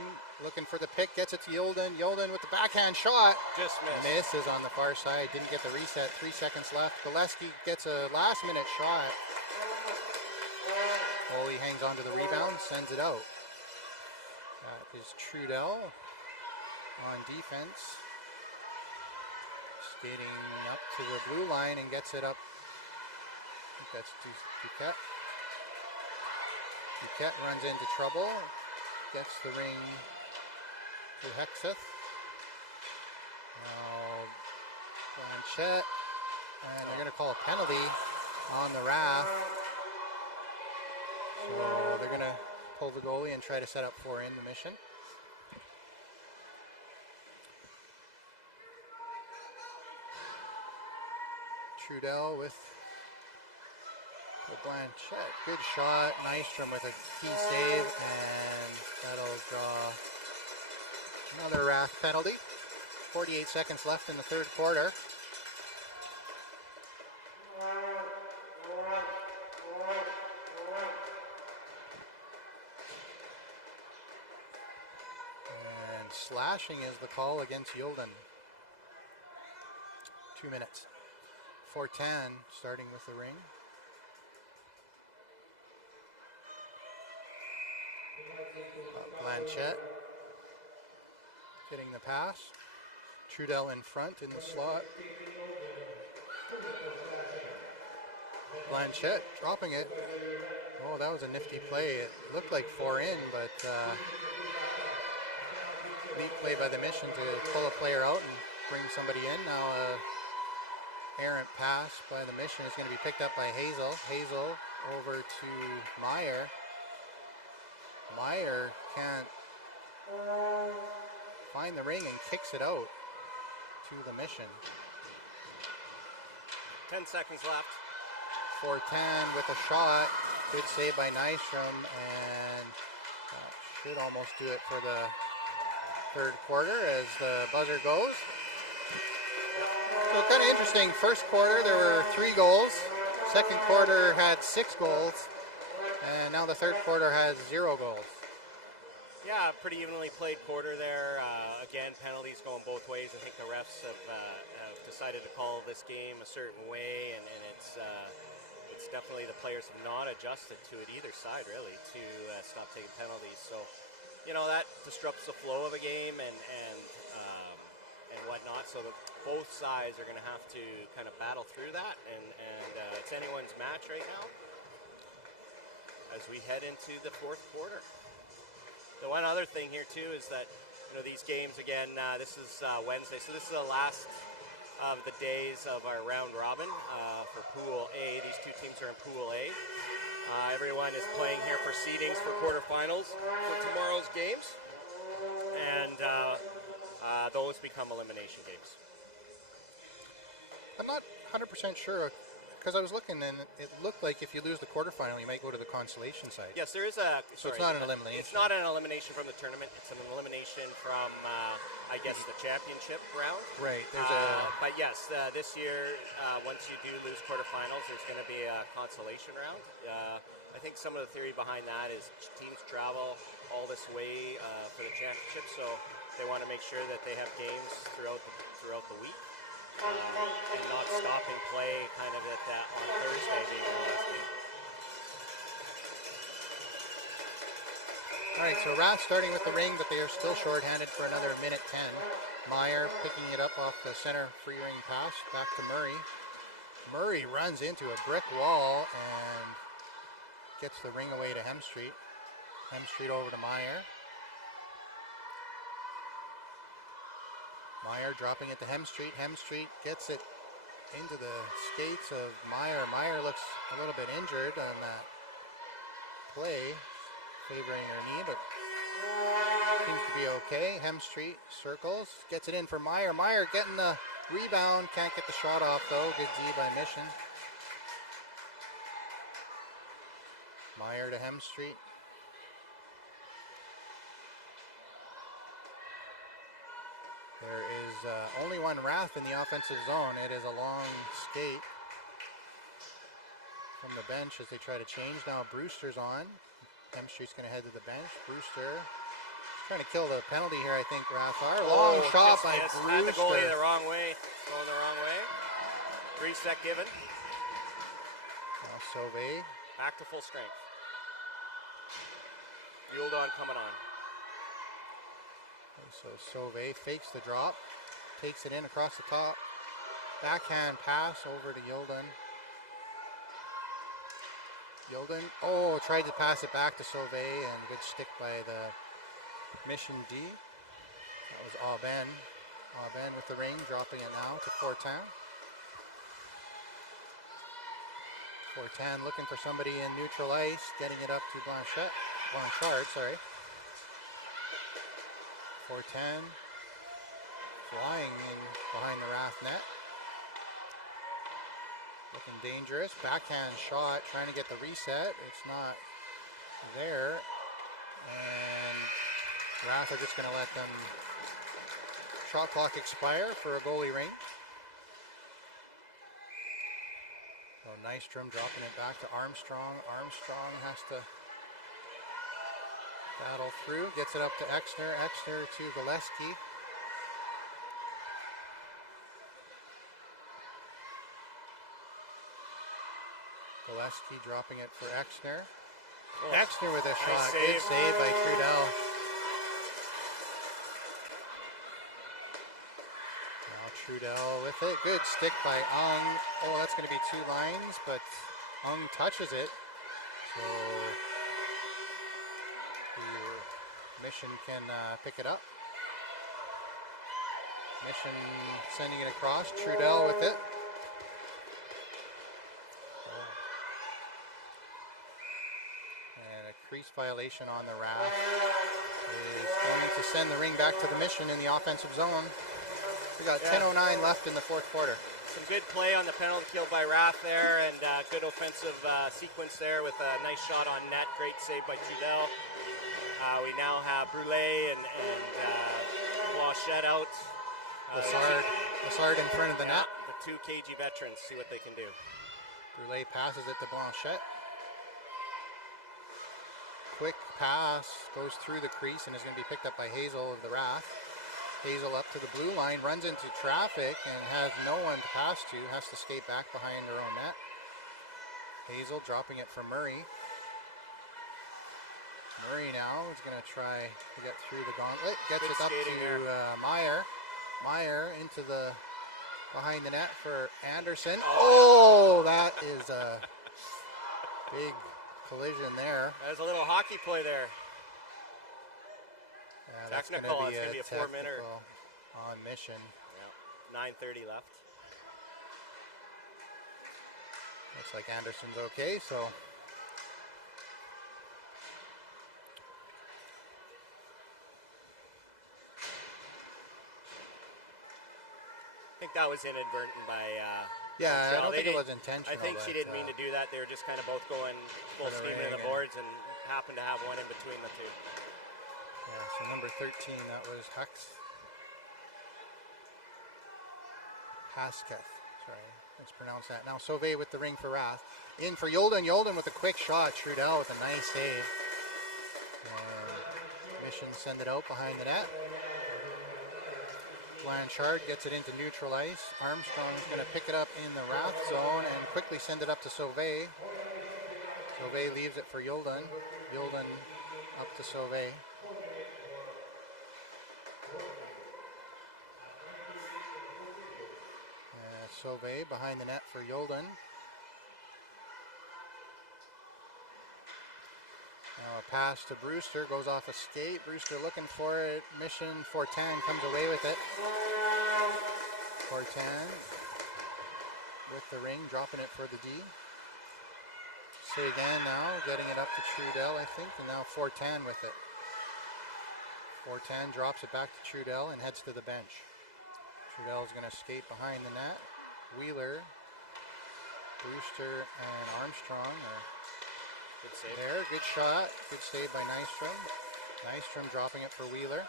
looking for the pick, gets it to Yolden. Yolden with the backhand shot. Just missed. Misses on the far side, didn't get the reset. 3 seconds left. Gillespie gets a last minute shot. Foley hangs on to the rebound, sends it out. That is Trudell on defense. Skating up to the blue line and gets it up. I think that's Duquette. Duquette runs into trouble. Gets the ring to Hexeth. Now Blanchette. And they're going to call a penalty on the Wrath. So they're going to pull the goalie and try to set up 4 in the Mission. Trudell with Blanchette. Good shot. Nystrom with a key save, and that'll draw another Wrath penalty. 48 seconds left in the third quarter. And slashing is the call against Yolden. 2 minutes. 4:10 starting with the ring. Blanchette getting the pass. Trudell in front in the slot. Blanchette dropping it. Oh, that was a nifty play. It looked like 4 in, but neat play by the Mission to pull a player out and bring somebody in. Now errant pass by the Mission is going to be picked up by Hazel. Hazel over to Meyer. Meyer can't find the ring and kicks it out to the Mission. 10 seconds left. 4:10 with a shot. Good save by Nystrom, and should almost do it for the third quarter as the buzzer goes. So kind of interesting. First quarter there were 3 goals. Second quarter had 6 goals. And now the third quarter has 0 goals. Yeah, pretty evenly played quarter there. Again, penalties going both ways. I think the refs have decided to call this game a certain way, and it's definitely the players have not adjusted to it either side really to stop taking penalties. So, that disrupts the flow of a game and whatnot. So both sides are going to have to kind of battle through that, and it's anyone's match right now as we head into the fourth quarter. The one other thing here too is that these games again. This is Wednesday, so this is the last of the days of our round robin for Pool A. These 2 teams are in Pool A. Everyone is playing here for seedings for quarterfinals for tomorrow's games, and those become elimination games. I'm not 100% sure, because I was looking and it looked like if you lose the quarterfinal, you might go to the consolation side. Yes, there is a. So it's not an elimination. It's not an elimination from the tournament. It's an elimination from, I guess, the championship round. Right. But yes, this year, once you do lose quarterfinals, there's going to be a consolation round. I think some of the theory behind that is teams travel all this way for the championship, so they want to make sure that they have games throughout the week. And not stopping play kind of at that on Thursday being the last game. All right, so Wrath starting with the ring, but they are still shorthanded for another minute 10. Meyer picking it up off the center free ring pass back to Murray. Murray runs into a brick wall and gets the ring away to Hemstreet. Hemstreet over to Meyer. Meyer dropping it to Hemstreet. Hemstreet gets it into the skates of Meyer. Meyer looks a little bit injured on that play, favoring her knee, but seems to be okay. Hemstreet circles, gets it in for Meyer. Meyer getting the rebound, can't get the shot off though. Good D by Mission. Meyer to Hemstreet. There is only one Rath in the offensive zone. It is a long skate from the bench as they try to change. Now Brewster's on. Hemstreet's going to head to the bench. Brewster trying to kill the penalty here, I think, Rath are. Long shot by Brewster. Had the goalie the wrong way. Going the wrong way. 3 set given. Now Sauvé. Back to full strength. Yuldan coming on. So Sauvé fakes the drop, takes it in across the top. Backhand pass over to Yuldan. Yuldan, tried to pass it back to Sauvé, and good stick by the Mission D. That was Aubin. Aubin with the ring, dropping it now to Fortin. Fortin looking for somebody in neutral ice, getting it up to Blanchard, sorry. Fortin flying in behind the Rath net. Looking dangerous. Backhand shot, trying to get the reset. It's not there. And Rath are just going to let them shot clock expire for a goalie Rink. So Nystrom dropping it back to Armstrong. Armstrong has to battle through, gets it up to Exner. Exner to Gillespie. Gillespie dropping it for Exner. Exner with a shot. Good save by Trudel. Now Trudel with it. Good stick by Ung. Oh, that's going to be 2 lines, but Ung touches it. So Mission can pick it up. Mission sending it across. Trudel with it. And a crease violation on the Rath is going to send the ring back to the Mission in the offensive zone. We got 10:09 left in the 4th quarter. Some good play on the penalty kill by Rath there, and good offensive sequence there with a nice shot on net. Great save by Trudel. We now have Brulé and Blanchette out. Lassard in front of the net. The 2 KG veterans, see what they can do. Brulé passes it to Blanchette. Quick pass goes through the crease and is going to be picked up by Hazel of the Rath. Hazel up to the blue line, runs into traffic and has no one to pass to, has to skate back behind her own net. Hazel dropping it for Murray. Murray now is going to try to get through the gauntlet. Gets it up to Meyer. Meyer into the behind the net for Anderson. Oh, that is a big collision there. That was a little hockey play there. Yeah, that's going to be a 4-minute on Mission. Yeah. 9:30 left. Looks like Anderson's okay, so. I think that was inadvertent by yeah, I don't think it was intentional. I think she didn't mean to do that. They were just kind of both going full steam into the boards and happened to have one in between the two. Yeah, so number 13, that was Hasketh. Sorry, let's pronounce that. Now Sauvé with the ring for Rath. In for Yuldan. Yuldan with a quick shot. Trudel with a nice save. And Mission send it out behind the net. Blanchard gets it into neutral ice. Armstrong's going to pick it up in the Rath zone and quickly send it up to Sauvé. Sauvé leaves it for Yuldan. Yuldan up to Sauvé. Sauvé behind the net for Yuldan. Now a pass to Brewster, goes off a skate. Brewster looking for it. Mission Fortin comes away with it. Fortan with the ring, dropping it for the D. Seguin now getting it up to Trudel, I think, and now Fortan with it. Fortan drops it back to Trudel and heads to the bench. Trudel's going to skate behind the net. Wheeler, Brewster, and Armstrong are Good save. there. Good shot. Good save by Nystrom. Nystrom dropping it for Wheeler.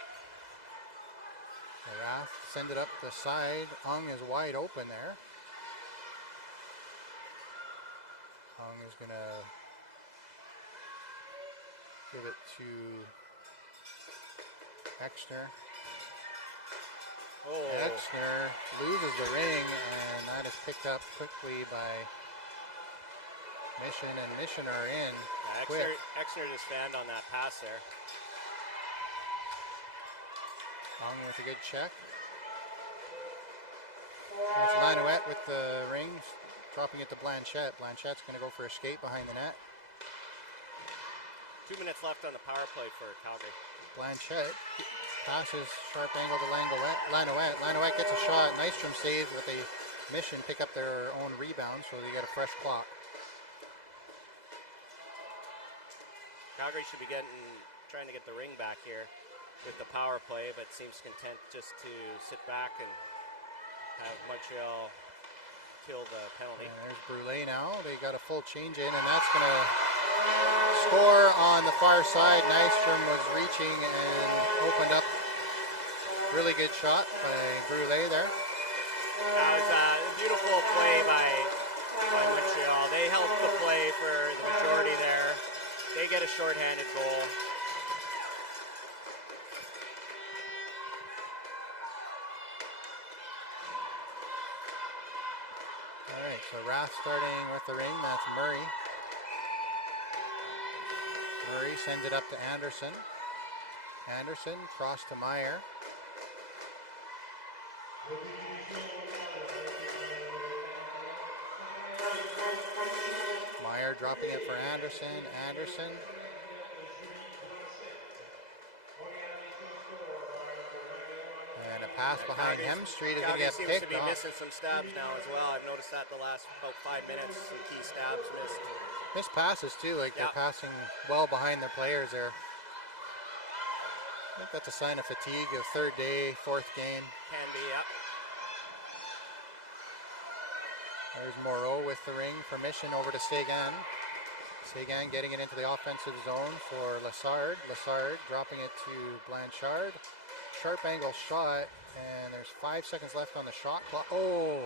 Rath send it up the side. Ung is wide open there. Ung is going to give it to Exner. Oh, Exner loses the ring, and that is picked up quickly by Mission, and Mission are in. yeah, Exner just fanned on that pass there. Ung with a good check. There's Lanouette with the ring, dropping it to Blanchette. Blanchette's going to go for a skate behind the net. 2 minutes left on the power play for Calgary. Blanchette passes sharp angle to Lanouette. Lanouette gets a shot. Nystrom saves, but they Mission pick up their own rebound, so they get a fresh clock. Calgary should be trying to get the ring back here with the power play, but seems content just to sit back and have Montreal kill the penalty. And there's Brule now. They got a full change in, and that's going to score on the far side. Nystrom was reaching and opened up. Really good shot by Brule there. That was a beautiful play by Montreal. They held the play for the majority there. They get a shorthanded goal. All right, so Rath starting with the ring. That's Murray. Murray sends it up to Anderson. Anderson cross to Meyer. Meyer dropping it for Anderson. Anderson. And a pass behind Hemstreet is going to get seems picked to be off. missing some stabs now as well. I've noticed that the last about 5 minutes, some key stabs missed. Missed passes too, like Yeah. they're passing well behind their players there. I think that's a sign of fatigue, of third day, fourth game. Can be, yeah. There's Moreau with the ring for Mission over to Seguin. Seguin getting it into the offensive zone for Lassard. Lassard dropping it to Blanchard. Sharp angle shot, and there's 5 seconds left on the shot clock. Oh,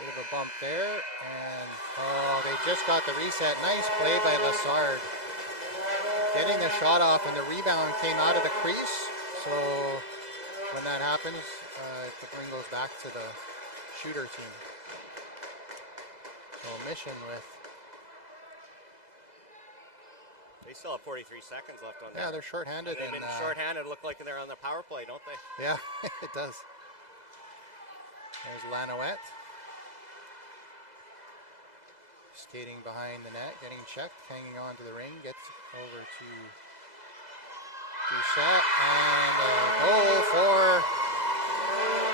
bit of a bump there, and oh, they just got the reset. Nice play by Lassard. Getting the shot off, and the rebound came out of the crease. So when that happens, the ring goes back to the shooter team. So Mission with, They still have 43 seconds left on that. yeah, they're shorthanded. They've been shorthanded, look like they're on the power play, don't they? Yeah, it does. There's Lanouette. Skating behind the net, getting checked, hanging on to the ring, gets over to Doucette, and a goal for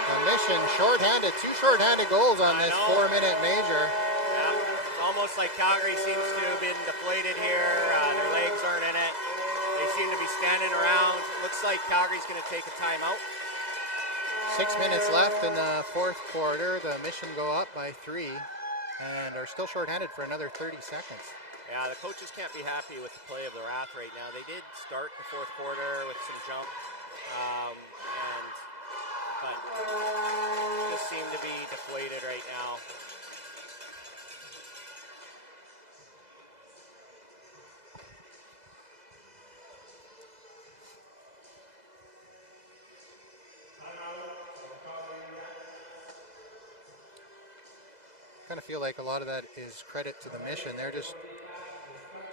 the Mission. Shorthanded, 2 shorthanded goals on this 4-minute major. Yeah, it's almost like Calgary seems to have been deflated here. Their legs aren't in it. They seem to be standing around. Looks like Calgary's going to take a timeout. 6 minutes left in the fourth quarter. The Mission go up by 3 and are still shorthanded for another 30 seconds. Yeah, the coaches can't be happy with the play of the Wrath right now. They did start the fourth quarter with some jump, but just seem to be deflated right now. Kind of feel like a lot of that is credit to the Mission. They're just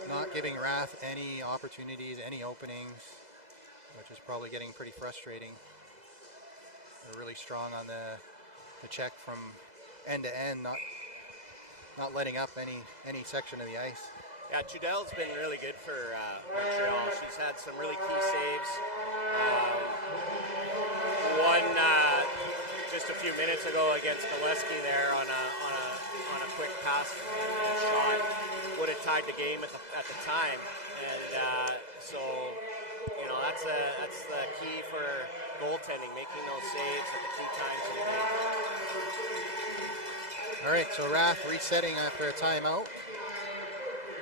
not giving Wrath any opportunities, any openings, which is probably getting pretty frustrating. They're really strong on the check from end to end, not letting up any section of the ice. Yeah, Trudel's been really good for Montreal. She's had some really key saves. One just a few minutes ago against Gillespie there on a quick pass and shot would have tied the game at the time, and so that's the key for goaltending, making those saves at the key times in the game. All right, so Rath resetting after a timeout.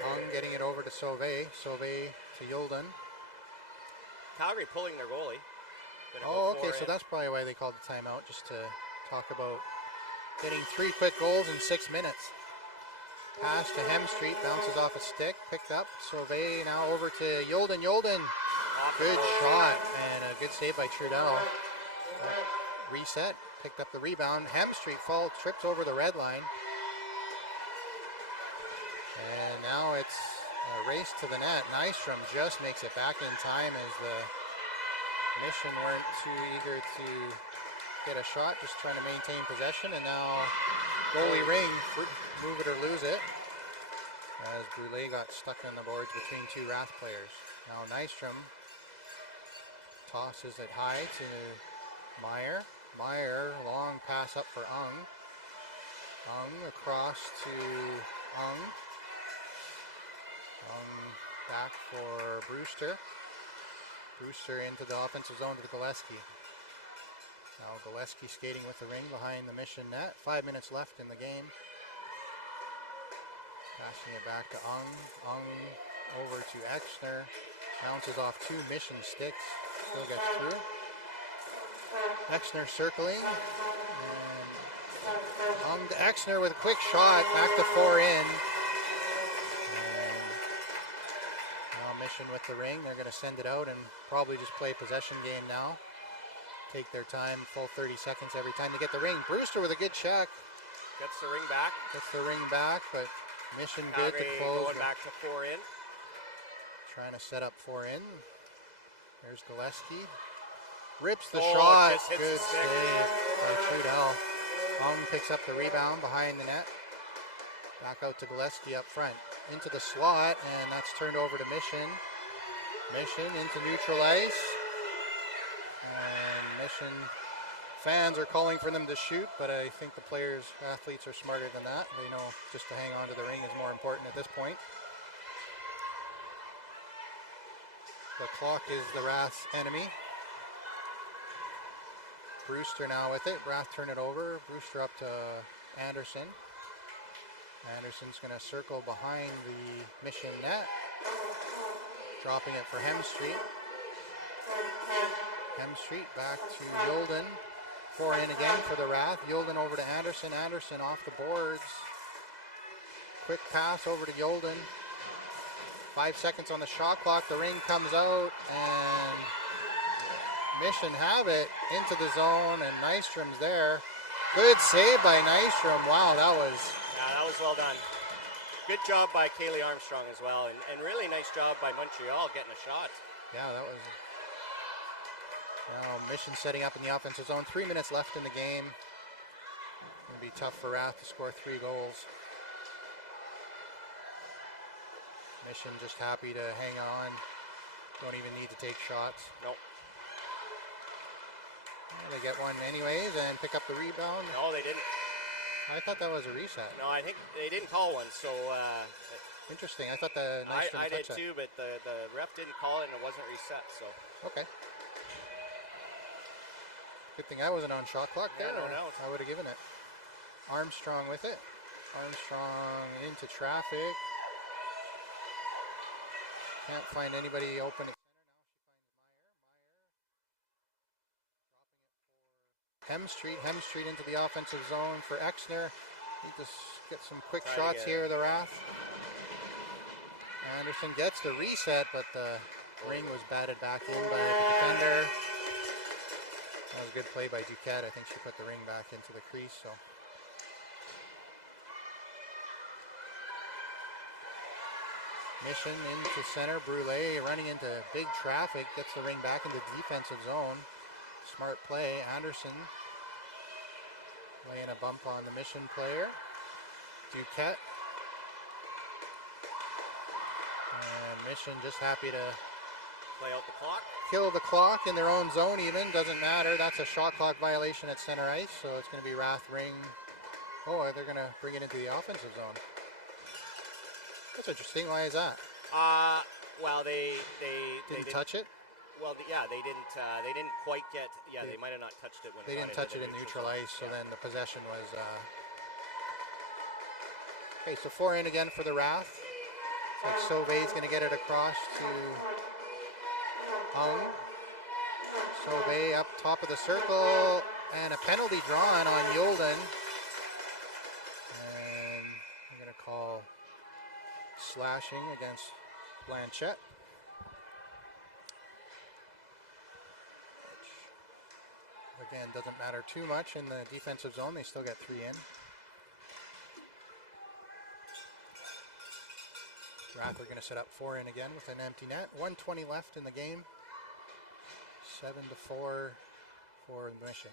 Ung getting it over to Sauvé. Sauvé to Yulden. Calgary pulling their goalie. Oh, okay, so that's probably why they called the timeout, just to talk about getting 3 quick goals in 6 minutes. Pass to Hemstreet, bounces off a stick, picked up. Sauvé now over to Yulden. Yulden, good shot, and a good save by Trudel. Reset, picked up the rebound. Hemstreet trips over the red line. And now it's a race to the net. Nystrom just makes it back in time as the Mission weren't too eager to get a shot, just trying to maintain possession. And now goalie Ring, move it or lose it, as Brule got stuck on the boards between 2 Wrath players. Now Nystrom tosses it high to Meyer. Meyer, long pass up for Ung. Ung across to Ung. Back for Brewster. Brewster into the offensive zone to Gillespie. Now Gillespie skating with the ring behind the Mission net. 5 minutes left in the game. Passing it back to Ung. Ung over to Exner. Bounces off 2 Mission sticks. Still gets through. Exner circling. And Ung to Exner with a quick shot. Back to 4 in. Mission with the ring. They're going to send it out and probably just play possession game now. Take their time, full 30 seconds every time to get the ring. Brewster with a good check. Gets the ring back. Gets the ring back, but Mission good to close. Going back to 4 in. Trying to set up 4 in. There's Gillespie. Rips the shot. Good save by Trudel. Ung picks up the rebound behind the net. Back out to Gillespie up front. Into the slot, and that's turned over to Mission. Mission into neutral ice. And Mission fans are calling for them to shoot, but I think the athletes are smarter than that. They know just to hang on to the ring is more important at this point. The clock is the Wrath's enemy. Brewster now with it. Wrath turn it over. Brewster up to Anderson. Anderson's going to circle behind the Mission net. Dropping it for Hemstreet. Hemstreet back to Yulden. 4 in again for the Wrath. Yulden over to Anderson. Anderson off the boards. Quick pass over to Yulden. 5 seconds on the shot clock. The ring comes out and Mission have it into the zone, and Nystrom's there. Good save by Nystrom. Wow, that was well done. Good job by Kaylee Armstrong as well, and really nice job by Montreal getting a shot. Yeah, that was. Well, Mission setting up in the offensive zone. 3 minutes left in the game. It'll be tough for Wrath to score 3 goals. Mission just happy to hang on. Don't even need to take shots. Nope. They get one anyways and pick up the rebound. No, they didn't. I thought that was a reset. No, I think they didn't call one, so... Interesting. I thought the I did too, but the ref didn't call it and it wasn't reset, so... Okay. Good thing I wasn't on shot clock there. Yeah, no. I would have given it. Armstrong with it. Armstrong into traffic. Can't find anybody open at center now. She finds Meyer. Hemstreet into the offensive zone for Exner. Need to get some quick shots here, the Wrath. Anderson gets the reset, but the ring was batted back in by the defender. That was a good play by Duquette. I think she put the ring back into the crease. So Mission into center. Brule running into big traffic. Gets the ring back into the defensive zone. Smart play. Anderson laying a bump on the Mission player. Duquette. And Mission just happy to Play out the clock. Kill the clock in their own zone even. Doesn't matter. That's a shot clock violation at center ice. So it's going to be Wrath Ring. Oh, they're going to bring it into the offensive zone. That's interesting. Why is that? Well, they Didn't touch it? Well, yeah, they didn't quite get. Yeah, they might have not touched it when They it didn't got touch into it in the neutral zone. ice, so Yeah. then the possession was. Okay, so 4 in again for the Wrath. It's like Sauve's going to get it across to Hung. Sauve up top of the circle, and a penalty drawn on Yolden. And I'm going to call slashing against Blanchette. Again, doesn't matter too much in the defensive zone. They still get 3 in. Wrath are going to set up 4 in again with an empty net. 1:20 left in the game. 7-4 for Mission.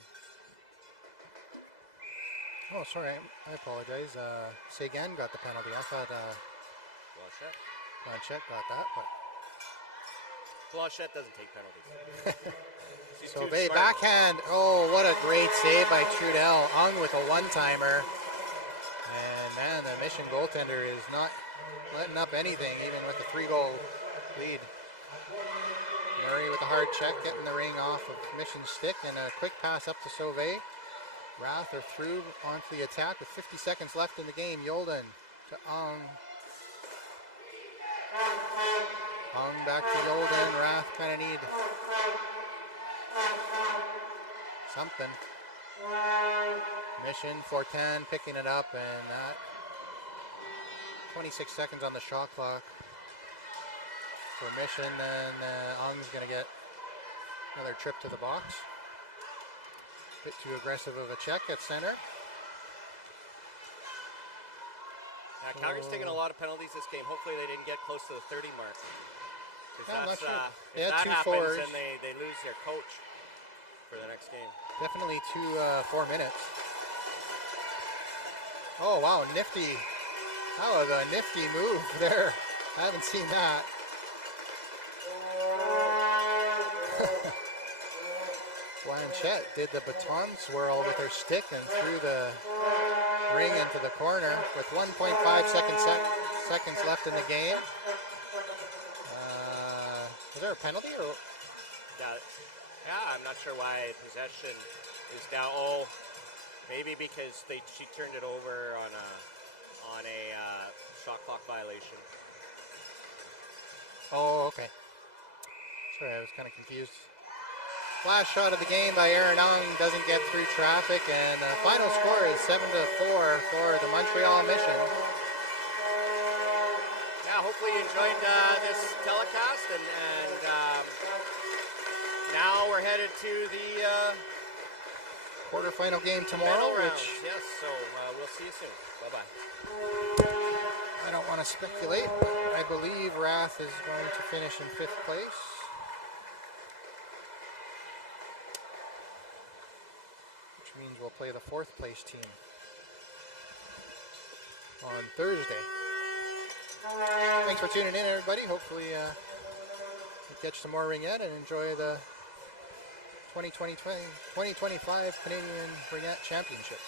Oh, sorry. I apologize. Seguin got the penalty. I thought Blanchette got that, but Blanchette doesn't take penalties. She's too Sauve smart. backhand. Oh, what a great save by Trudel. Ung with a one-timer. And man, the Mission goaltender is not letting up anything, even with a 3-goal lead. Murray with a hard check, getting the ring off of Mission's stick, and a quick pass up to Sauve. Wrath are through onto the attack with 50 seconds left in the game. Yolden to Ung. Ung back to Yolden. Wrath kind of need something. Mission 4:10 picking it up, and that 26 seconds on the shot clock for Mission. Then Ung's going to get another trip to the box. Bit too aggressive of a check at center. Yeah, Calgary's taken a lot of penalties this game. Hopefully they didn't get close to the 30 mark. 'Cause Yeah, I'm not that's, sure. They if had that 2 happens, fours. then they lose their coach for the next game. Definitely 4 minutes. Oh, wow, nifty. That was a nifty move there. I haven't seen that. Blanchette did the baton swirl with her stick and threw the ring into the corner with 1.5 seconds left in the game. Is there a penalty? Or? Yeah, I'm not sure why possession is down. Oh, maybe because she turned it over on a shot clock violation. Oh, okay. Sorry, I was kind of confused. Last shot of the game by Aaron Ung doesn't get through traffic, and the final score is 7-4 for the Montreal Mission. Yeah, hopefully you enjoyed this telecast, and now we're headed to the Quarterfinal game tomorrow, medal rounds. which Yes, so we'll see you soon. Bye-bye. I don't want to speculate, but I believe Wrath is going to finish in 5th place. Which means we'll play the 4th place team on Thursday. Thanks for tuning in, everybody. Hopefully you catch some more Ringette and enjoy the 2025 Canadian Ringette Championships.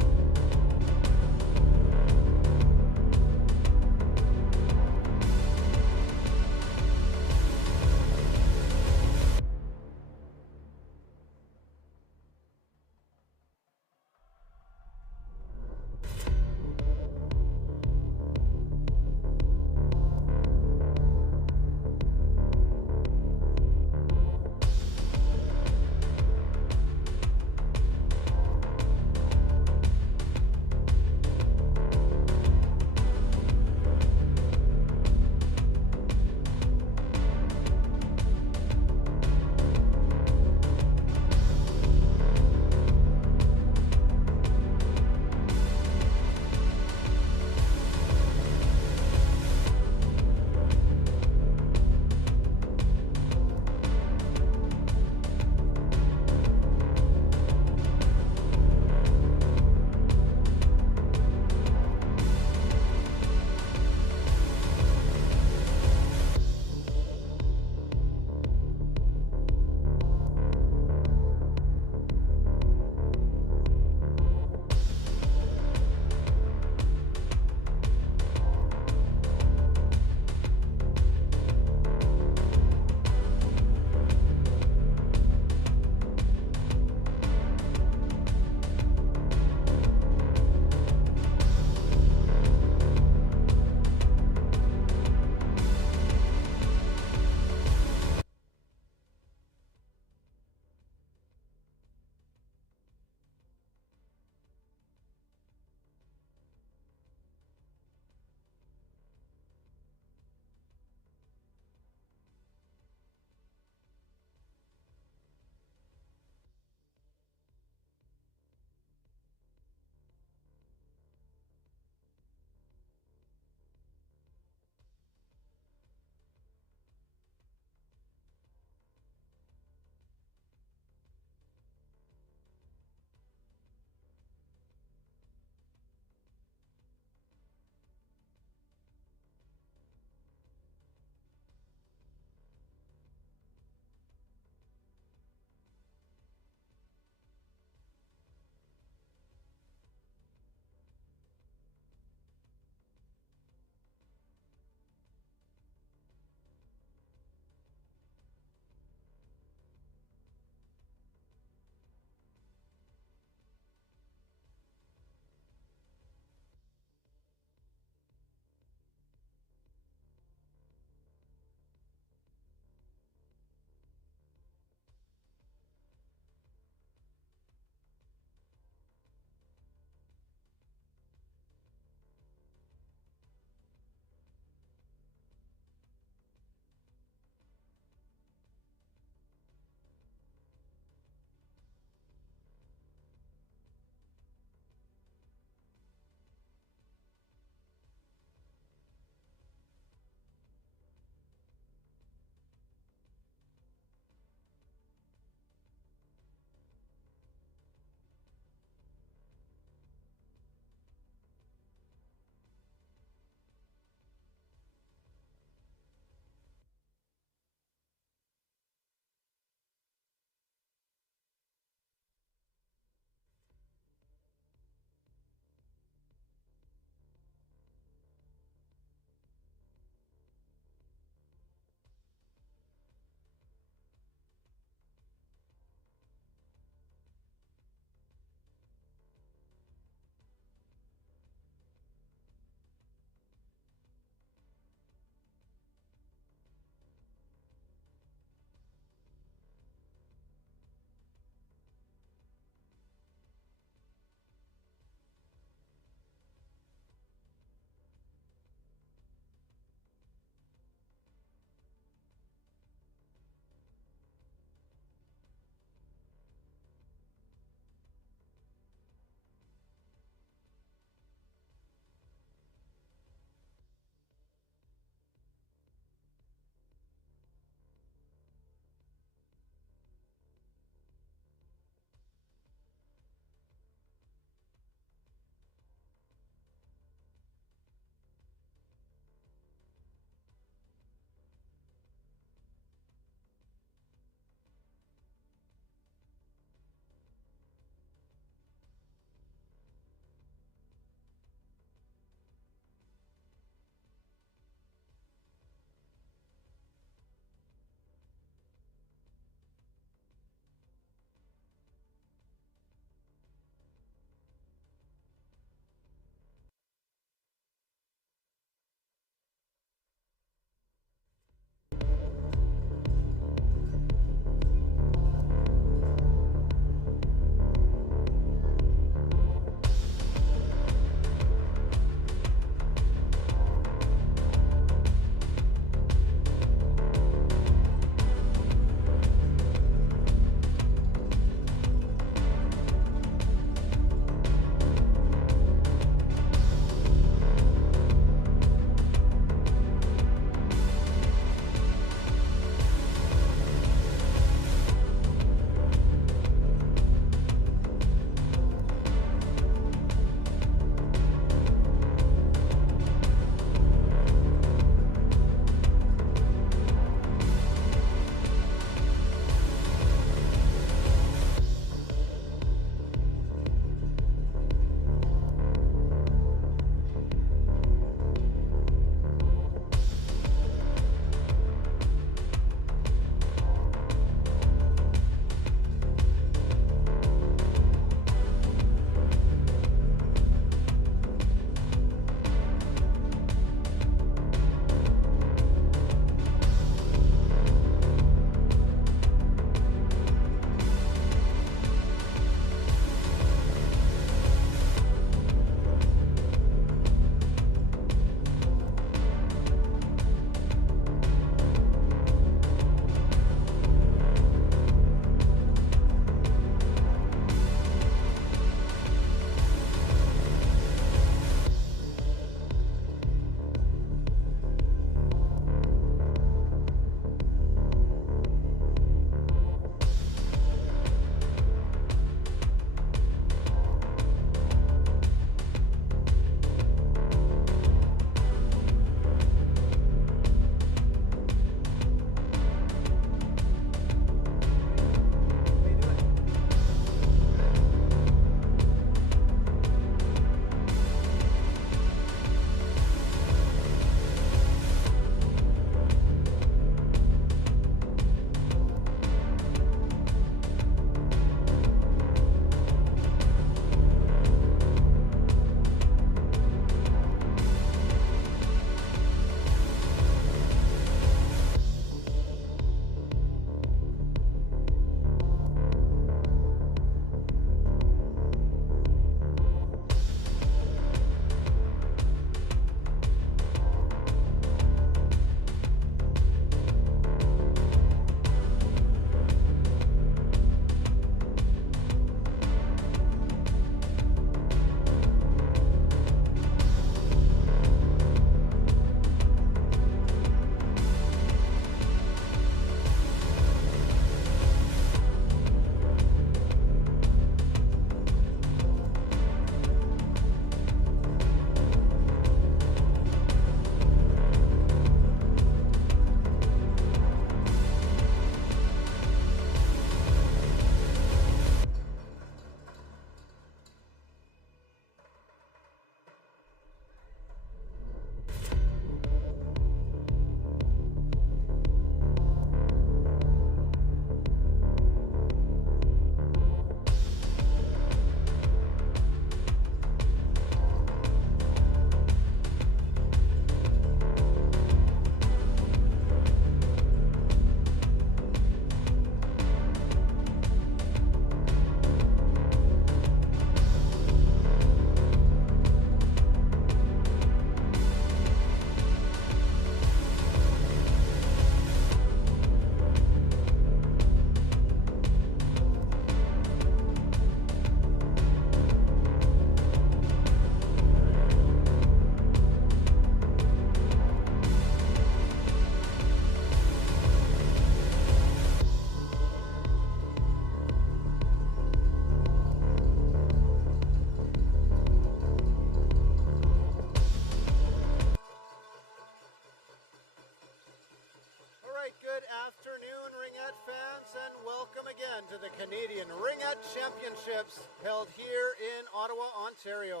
again to the Canadian Ringette Championships held here in Ottawa, Ontario.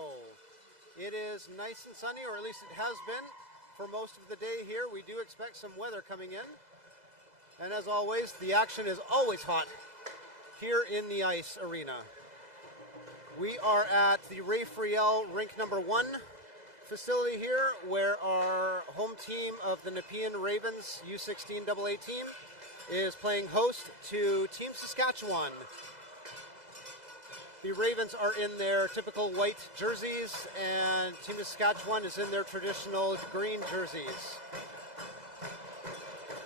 It is nice and sunny, or at least it has been for most of the day here. We do expect some weather coming in. And as always, the action is always hot here in the ice arena. We are at the Friel Rink number 1 facility here, where our home team of the Nepean Ravens U16 AA team is playing host to Team Saskatchewan. The Ravens are in their typical white jerseys, and Team Saskatchewan is in their traditional green jerseys.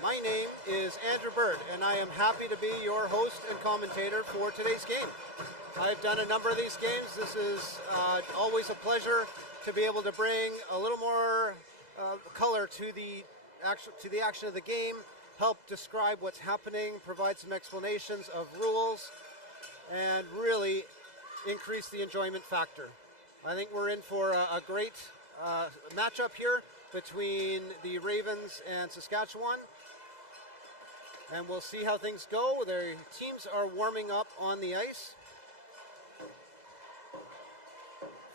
My name is Andrew Bird, and I am happy to be your host and commentator for today's game. I've done a number of these games. This is always a pleasure to be able to bring a little more color to the action of the game, help describe what's happening, provide some explanations of rules, and really increase the enjoyment factor. I think we're in for a great matchup here between the Ravens and Saskatchewan, and we'll see how things go. Their teams are warming up on the ice.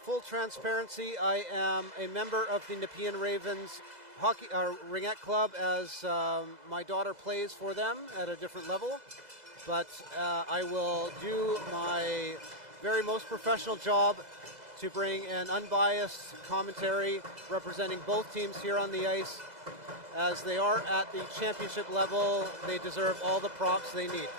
Full transparency, I am a member of the Nepean Ravens hockey Ringette Club, as my daughter plays for them at a different level, but I will do my very most professional job to bring an unbiased commentary representing both teams here on the ice. As they are at the championship level, they deserve all the props they need.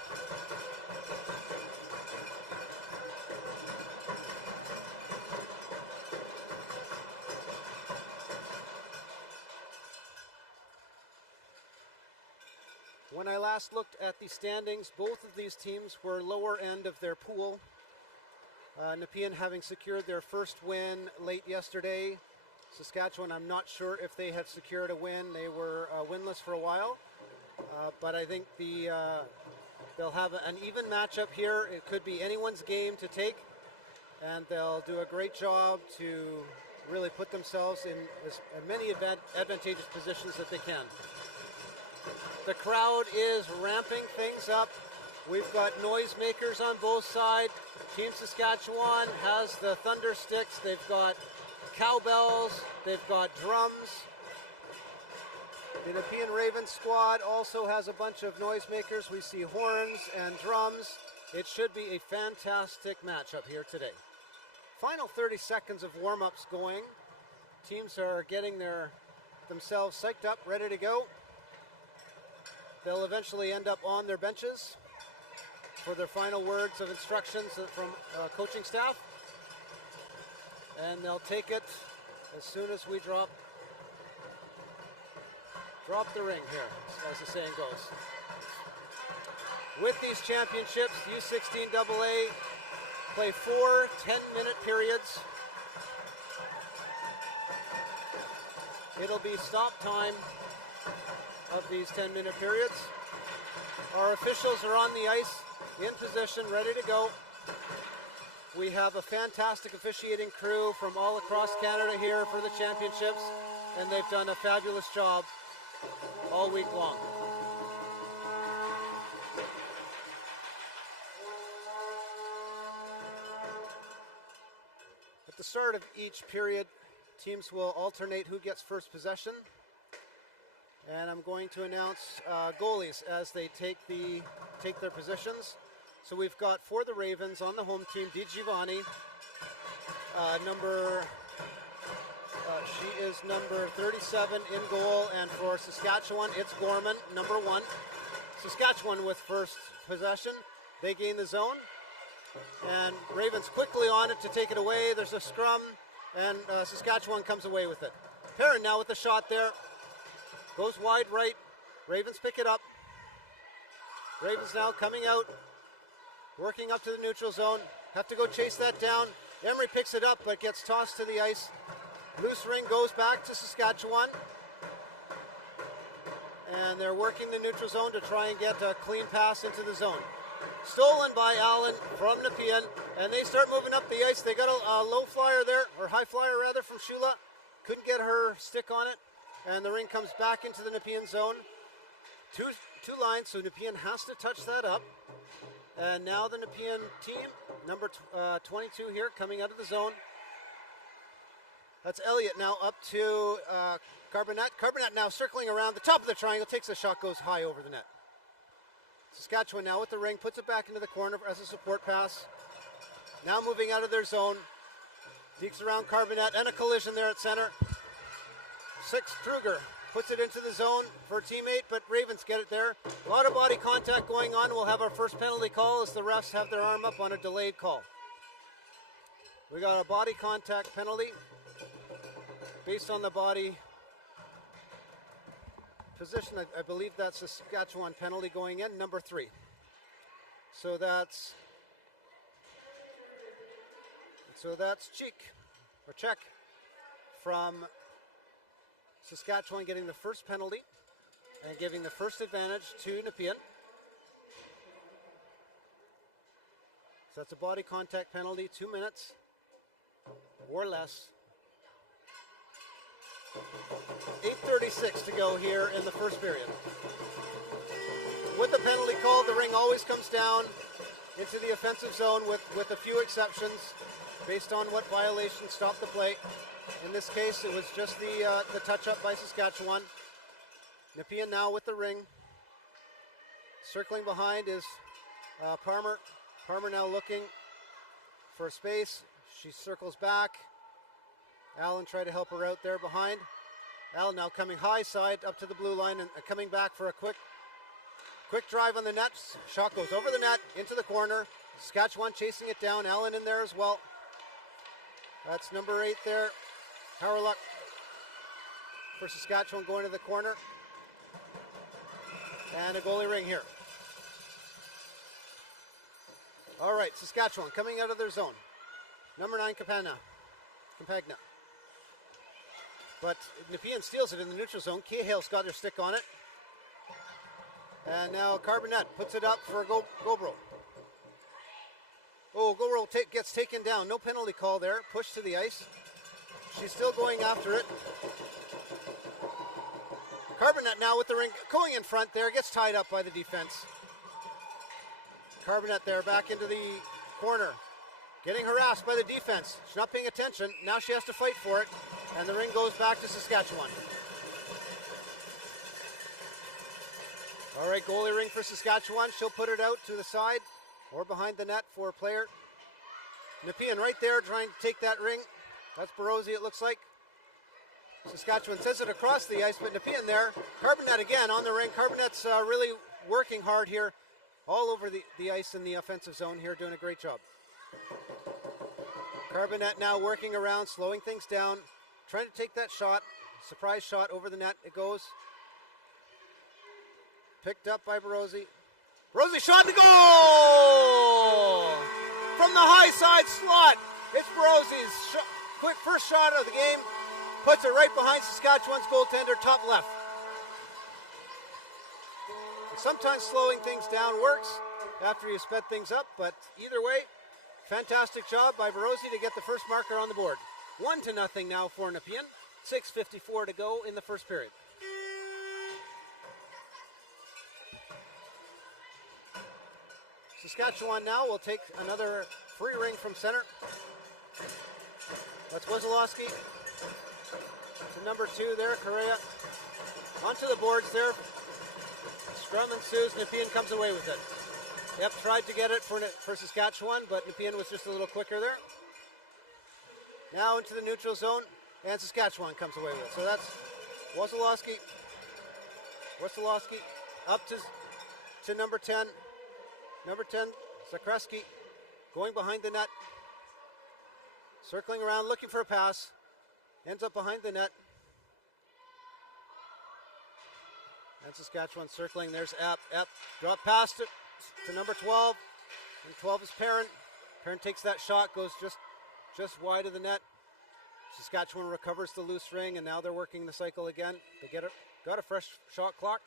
When I last looked at the standings, both of these teams were lower end of their pool. Nepean having secured their first win late yesterday. Saskatchewan, I'm not sure if they had secured a win. They were winless for a while. But I think they'll have an even matchup here. It could be anyone's game to take. And they'll do a great job to really put themselves in as many advantageous positions that they can. The crowd is ramping things up. We've got noisemakers on both sides. Team Saskatchewan has the thunder sticks. They've got cowbells. They've got drums. The Nepean Ravens squad also has a bunch of noisemakers. We see horns and drums. It should be a fantastic matchup here today. Final 30 seconds of warm-ups going. Teams are getting themselves psyched up, ready to go. They'll eventually end up on their benches for their final words of instructions from coaching staff. And they'll take it as soon as we drop the ring here, as the saying goes. With these championships, U16 AA play 4 10-minute periods. It'll be stop time of these 10-minute periods. Our officials are on the ice, in position, ready to go. We have a fantastic officiating crew from all across Canada here for the championships, and they've done a fabulous job all week long. At the start of each period, teams will alternate who gets first possession. And I'm going to announce goalies as they take their positions. So we've got for the Ravens on the home team, Di Giovanni. She is number 37 in goal. And for Saskatchewan, it's Gorman, number 1. Saskatchewan with first possession. They gain the zone. And Ravens quickly on it to take it away. There's a scrum, and Saskatchewan comes away with it. Perrin now with the shot there. Goes wide right. Ravens pick it up. Ravens now coming out. Working up to the neutral zone. Have to go chase that down. Emery picks it up but gets tossed to the ice. Loose ring goes back to Saskatchewan. And they're working the neutral zone to try and get a clean pass into the zone. Stolen by Allen from Nepean. And they start moving up the ice. They got a low flyer there, or high flyer rather, from Shula. Couldn't get her stick on it. And the ring comes back into the Nepean zone. Two lines, so Nepean has to touch that up. And now the Nepean team, number 22 here, coming out of the zone. That's Elliott now up to Carbonet. Carbonet now circling around the top of the triangle, takes a shot, goes high over the net. Saskatchewan now with the ring, puts it back into the corner as a support pass. Now moving out of their zone. Deeks around Carbonet and a collision there at center. Kruger puts it into the zone for a teammate, but Ravens get it there. A lot of body contact going on. We'll have our first penalty call as the refs have their arm up on a delayed call. We got a body contact penalty based on the body position. I believe that's a Saskatchewan penalty going in, number 3. So that's check from Saskatchewan getting the first penalty and giving the first advantage to Nepean. So that's a body contact penalty, 2 minutes or less. 8:36 to go here in the first period. With the penalty call, the ring always comes down into the offensive zone with a few exceptions based on what violation stopped the play. In this case, it was just the touch-up by Saskatchewan. Nepean now with the ring. Circling behind is Parmer. Parmer now looking for space. She circles back. Allen tried to help her out there behind. Allen now coming high side up to the blue line and coming back for a quick drive on the net. Shot goes over the net, into the corner. Saskatchewan chasing it down. Allen in there as well. That's number 8 there. Powerluck for Saskatchewan going to the corner. And a goalie ring here. All right, Saskatchewan coming out of their zone. Number 9, Campagna. But Nepean steals it in the neutral zone. Cahill's got their stick on it. And now Carbonet puts it up for Gobro. Oh, Gobro gets taken down. No penalty call there. Pushed to the ice. She's still going after it. Carbonet now with the ring going in front there. Gets tied up by the defense. Carbonet there back into the corner. Getting harassed by the defense. She's not paying attention. Now she has to fight for it. And the ring goes back to Saskatchewan. All right, goalie ring for Saskatchewan. She'll put it out to the side or behind the net for a player. Nepean right there trying to take that ring. That's Barozzi, it looks like. Saskatchewan sends it across the ice, but Nepean there. Carbonet again on the ring. Carbonet's really working hard here. All over the ice in the offensive zone here, doing a great job. Carbonet now working around, slowing things down, trying to take that shot. Surprise shot over the net. It goes. Picked up by Barozzi. Barozzi shot to goal! From the high side slot. It's Barozzi's quick first shot of the game. Puts it right behind Saskatchewan's goaltender, top left. Sometimes slowing things down works after you sped things up, but either way, fantastic job by Barozzi to get the first marker on the board. 1-0 now for Nepean. 6:54 to go in the first period. Saskatchewan now will take another free ring from center. That's Wozolowski. To number 2 there, Correa. Onto the boards there. Scrum ensues. Nepean comes away with it. Yep, tried to get it for Saskatchewan, but Nepean was just a little quicker there. Now into the neutral zone, and Saskatchewan comes away with it. So that's Wozolowski. Up to number 10. Number 10, Zakreski, going behind the net. Circling around, looking for a pass. Ends up behind the net. And Saskatchewan circling. There's Epp. Drop past it to number 12. And 12 is Perrin. Perrin takes that shot, goes just wide of the net. Saskatchewan recovers the loose ring, and now they're working the cycle again. They got a fresh shot clock.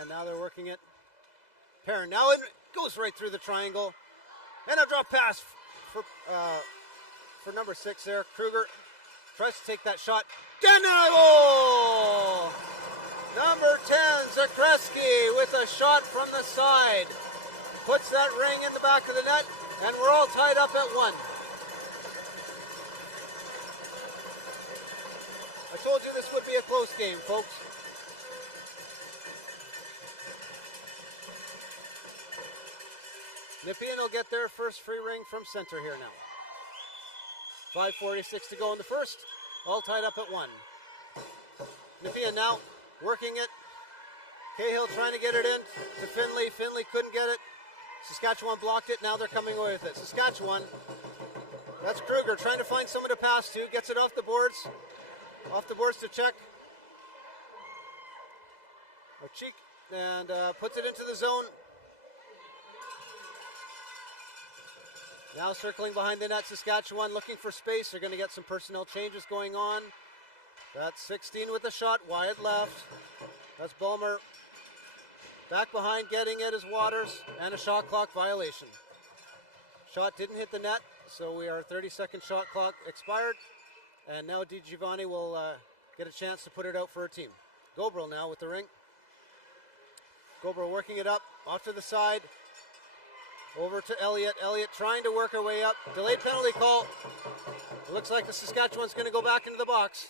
And now they're working it. Perrin now it goes right through the triangle. And a drop pass for number 6 there. Kruger tries to take that shot. Goal! Number 10, Zakreski with a shot from the side. puts that ring in the back of the net, and we're all tied up at 1. I told you this would be a close game, folks. Nepean will get their first free ring from center here now. 5:46 to go in the first. All tied up at 1. Nepean now working it. Cahill trying to get it in to Finley. Finley couldn't get it. Saskatchewan blocked it. Now they're coming away with it. Saskatchewan. That's Kruger trying to find someone to pass to. Gets it off the boards. Off the boards to check. Or Cheek. And puts it into the zone. Now circling behind the net, Saskatchewan looking for space. They're going to get some personnel changes going on. That's 16 with the shot, wide left. That's Bulmer. Back behind, getting it is Waters, and a shot clock violation. Shot didn't hit the net, so we are 30-second shot clock expired. And now DiGiovanni will get a chance to put it out for her team. Gobrel now with the ring. Gobrel working it up, off to the side. Over to Elliott. Elliott trying to work her way up. Delayed penalty call. It looks like the Saskatchewan's going to go back into the box.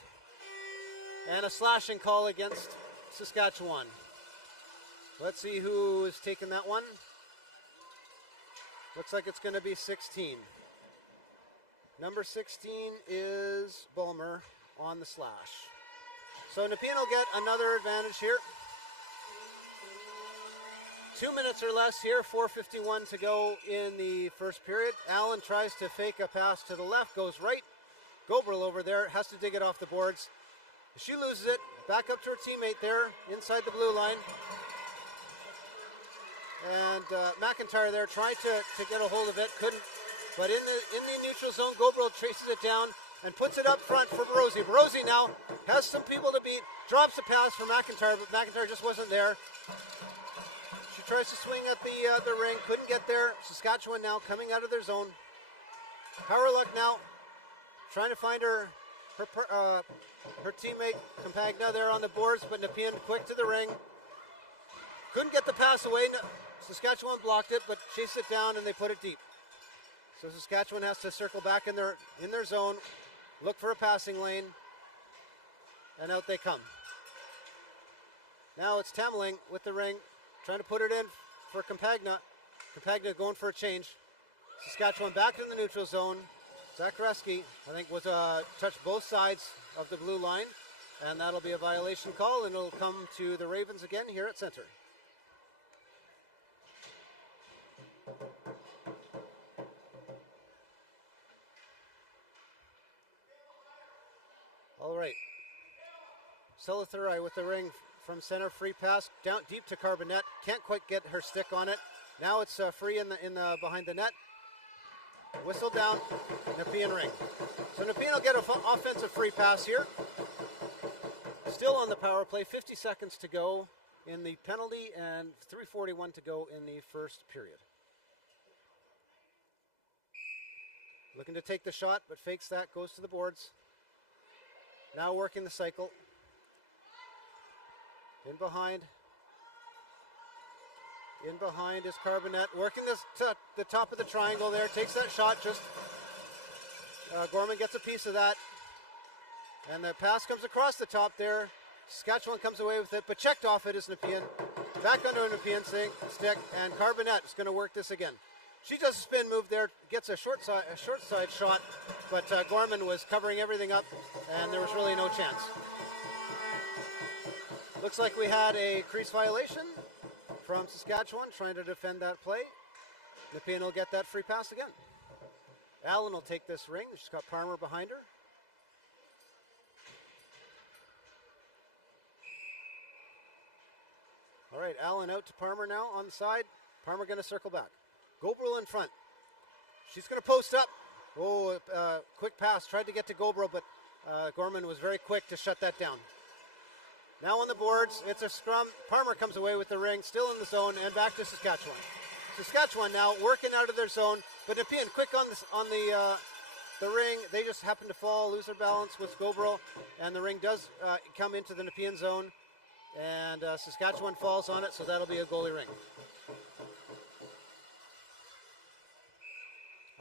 And a slashing call against Saskatchewan. Let's see who is taking that one. Looks like it's going to be 16. Number 16 is Bulmer on the slash. So Nepean will get another advantage here. 2 minutes or less here, 4:51 to go in the first period. Allen tries to fake a pass to the left, goes right. Gobrel over there has to dig it off the boards. She loses it, back up to her teammate there, inside the blue line. And McIntyre there tried to get a hold of it, couldn't. But in the neutral zone, Gobrel chases it down and puts it up front for Barozzi. Barozzi now has some people to beat, drops a pass for McIntyre, but McIntyre just wasn't there. Tries to swing at the ring, couldn't get there. Saskatchewan now coming out of their zone. Powerluck now trying to find her teammate Campagna there on the boards, but Nepean quick to the ring. Couldn't get the pass away. Saskatchewan blocked it, but chased it down and they put it deep. So Saskatchewan has to circle back in their zone, look for a passing lane, and out they come. Now it's Temling with the ring. Trying to put it in for Campagna. Campagna going for a change. Saskatchewan back in the neutral zone. Zakareski, I think, was touched both sides of the blue line. And that'll be a violation call, and it'll come to the Ravens again here at center. All right. Selithurai with the ring. From center, free pass down deep to Carbonet. Can't quite get her stick on it. Now it's free in the behind the net. Whistle down. Nepean ring. So Nepean will get an offensive free pass here. Still on the power play. 50 seconds to go in the penalty and 3:41 to go in the first period. Looking to take the shot, but fakes that. Goes to the boards. Now working the cycle. In behind is Carbonet, working the top of the triangle there, takes that shot, just Gorman gets a piece of that, and the pass comes across the top there. Saskatchewan comes away with it, but checked off it is Nepean. Back under Nepean stick, and Carbonet is going to work this again. She does a spin move there, gets a short side shot, but Gorman was covering everything up, and there was really no chance. Looks like we had a crease violation from Saskatchewan trying to defend that play. Nepean will get that free pass again. Allen will take this ring. She's got Parmer behind her. All right, Allen out to Parmer now on the side. Parmer going to circle back. Gobrel in front. She's going to post up. Oh, quick pass. Tried to get to Gobrel, but Gorman was very quick to shut that down. Now on the boards, it's a scrum. Parmer comes away with the ring, still in the zone, and back to Saskatchewan. Saskatchewan now working out of their zone, but Nepean quick on the ring. They just happen to fall, lose their balance with Gobrel, and the ring does come into the Nepean zone, and Saskatchewan falls on it, so that'll be a goalie ring.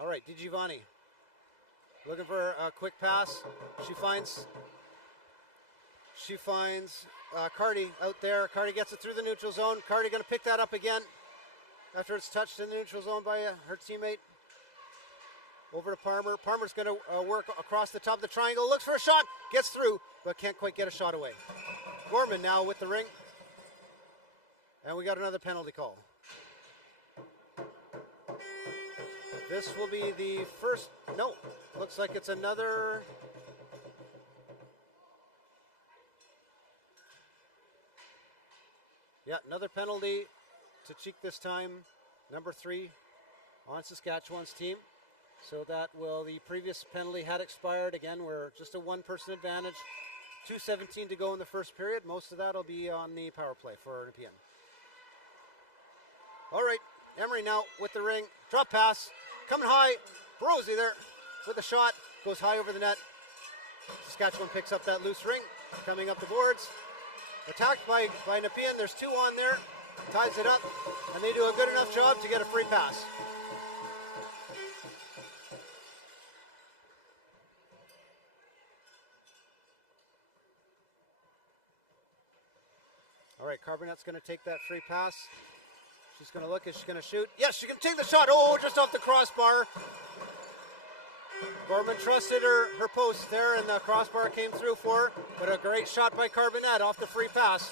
All right, DiGiovanni looking for a quick pass. She finds Cardi out there. Cardi gets it through the neutral zone. Cardi going to pick that up again after it's touched in the neutral zone by her teammate. Over to Parmer. Parmer's going to work across the top of the triangle. Looks for a shot. Gets through, but can't quite get a shot away. Gorman now with the ring. And we got another penalty call. This will be the first. No, looks like it's another. Yeah, another penalty to Cheek this time. Number 3 on Saskatchewan's team. So that will, the previous penalty had expired. Again, we're just a one-person advantage. 2:17 to go in the first period. Most of that will be on the power play for Nepean. All right, Emery now with the ring. Drop pass, coming high. Brozy there with a shot. Goes high over the net. Saskatchewan picks up that loose ring. Coming up the boards. Attacked by Nepean. There's 2 on there. Ties it up. And they do a good enough job to get a free pass. All right, Carbonet's going to take that free pass. She's going to look. Is she going to shoot? Yes, she can take the shot. Oh, just off the crossbar. Gorman trusted her post there, and the crossbar came through for her. But a great shot by Carbonet off the free pass.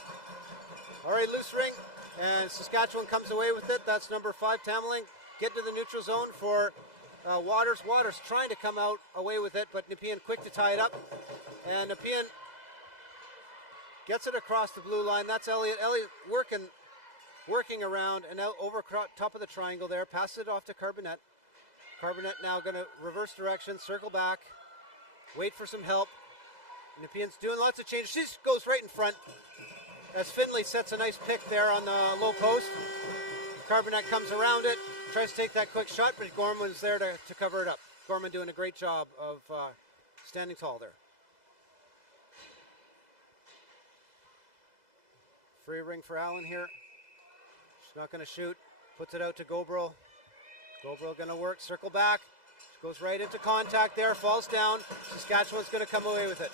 All right, loose ring. And Saskatchewan comes away with it. That's number 5, Tameling. Get to the neutral zone for Waters. Waters trying to come out away with it, but Nepean quick to tie it up. And Nepean gets it across the blue line. That's Elliott. Elliott working around and out over top of the triangle there. Passes it off to Carbonet. Carbonet now going to reverse direction, circle back, wait for some help. Nepean's doing lots of changes. She goes right in front as Finley sets a nice pick there on the low post. Carbonet comes around it, tries to take that quick shot, but Gorman's there to cover it up. Gorman doing a great job of standing tall there. Free ring for Allen here. She's not going to shoot. Puts it out to Gobro. Gobro going to work, circle back. She goes right into contact there, falls down. Saskatchewan's going to come away with it.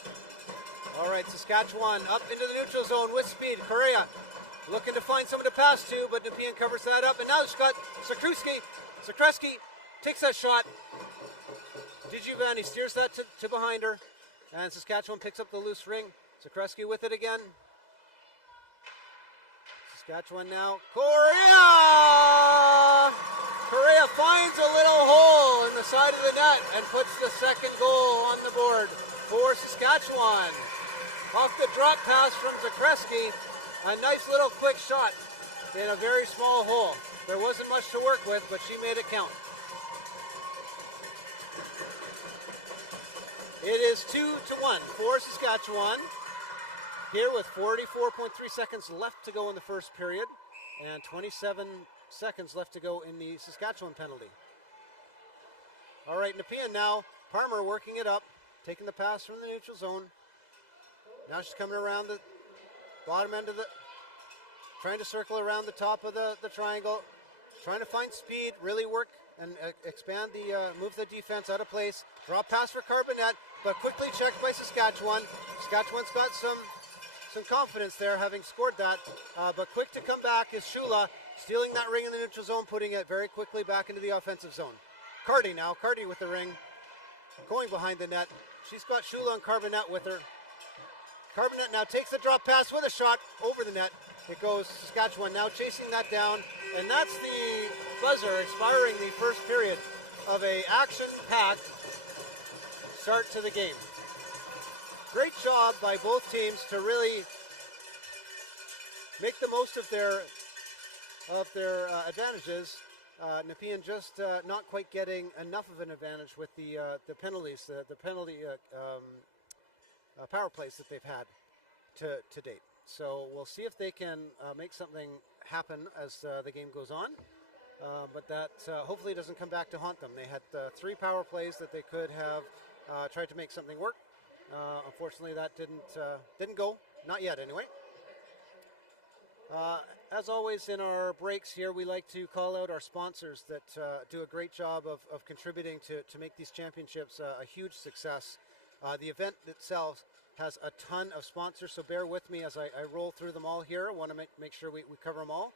All right, Saskatchewan up into the neutral zone with speed. Correa looking to find someone to pass to, but Nepean covers that up. And now she's got Zakreski takes that shot. DiGiovanni steers that to behind her. And Saskatchewan picks up the loose ring. Zakreski with it again. Saskatchewan now. Correa finds a little hole in the side of the net and puts the second goal on the board for Saskatchewan. Off the drop pass from Zakreski, a nice little quick shot in a very small hole. There wasn't much to work with, but she made it count. It is 2-1 for Saskatchewan. Here with 44.3 seconds left to go in the first period and 27 seconds left to go in the Saskatchewan penalty. All right, Nepean now. Parmer working it up, taking the pass from the neutral zone. Now she's coming around the bottom end of the, trying to circle around the top of the triangle, trying to find speed, really work and expand move the defense out of place. Drop pass for Carbonet, but quickly checked by Saskatchewan. Saskatchewan's got some confidence there, having scored that, but quick to come back is Shula, stealing that ring in the neutral zone, putting it very quickly back into the offensive zone. Cardi now, Cardi with the ring, going behind the net. She's got Shula and Carbonet with her. Carbonet now takes the drop pass with a shot over the net. It goes Saskatchewan now chasing that down, and that's the buzzer expiring the first period of a action-packed start to the game. Great job by both teams to really make the most of their advantages. Nepean just not quite getting enough of an advantage with the penalties, the penalty power plays that they've had to date. So we'll see if they can make something happen as the game goes on. But that hopefully doesn't come back to haunt them. They had 3 power plays that they could have tried to make something work. Unfortunately, that didn't go. Not yet, anyway. As always in our breaks here, we like to call out our sponsors that do a great job of contributing to make these championships a huge success. The event itself has a ton of sponsors, so bear with me as I roll through them all here. I want to make sure we cover them all.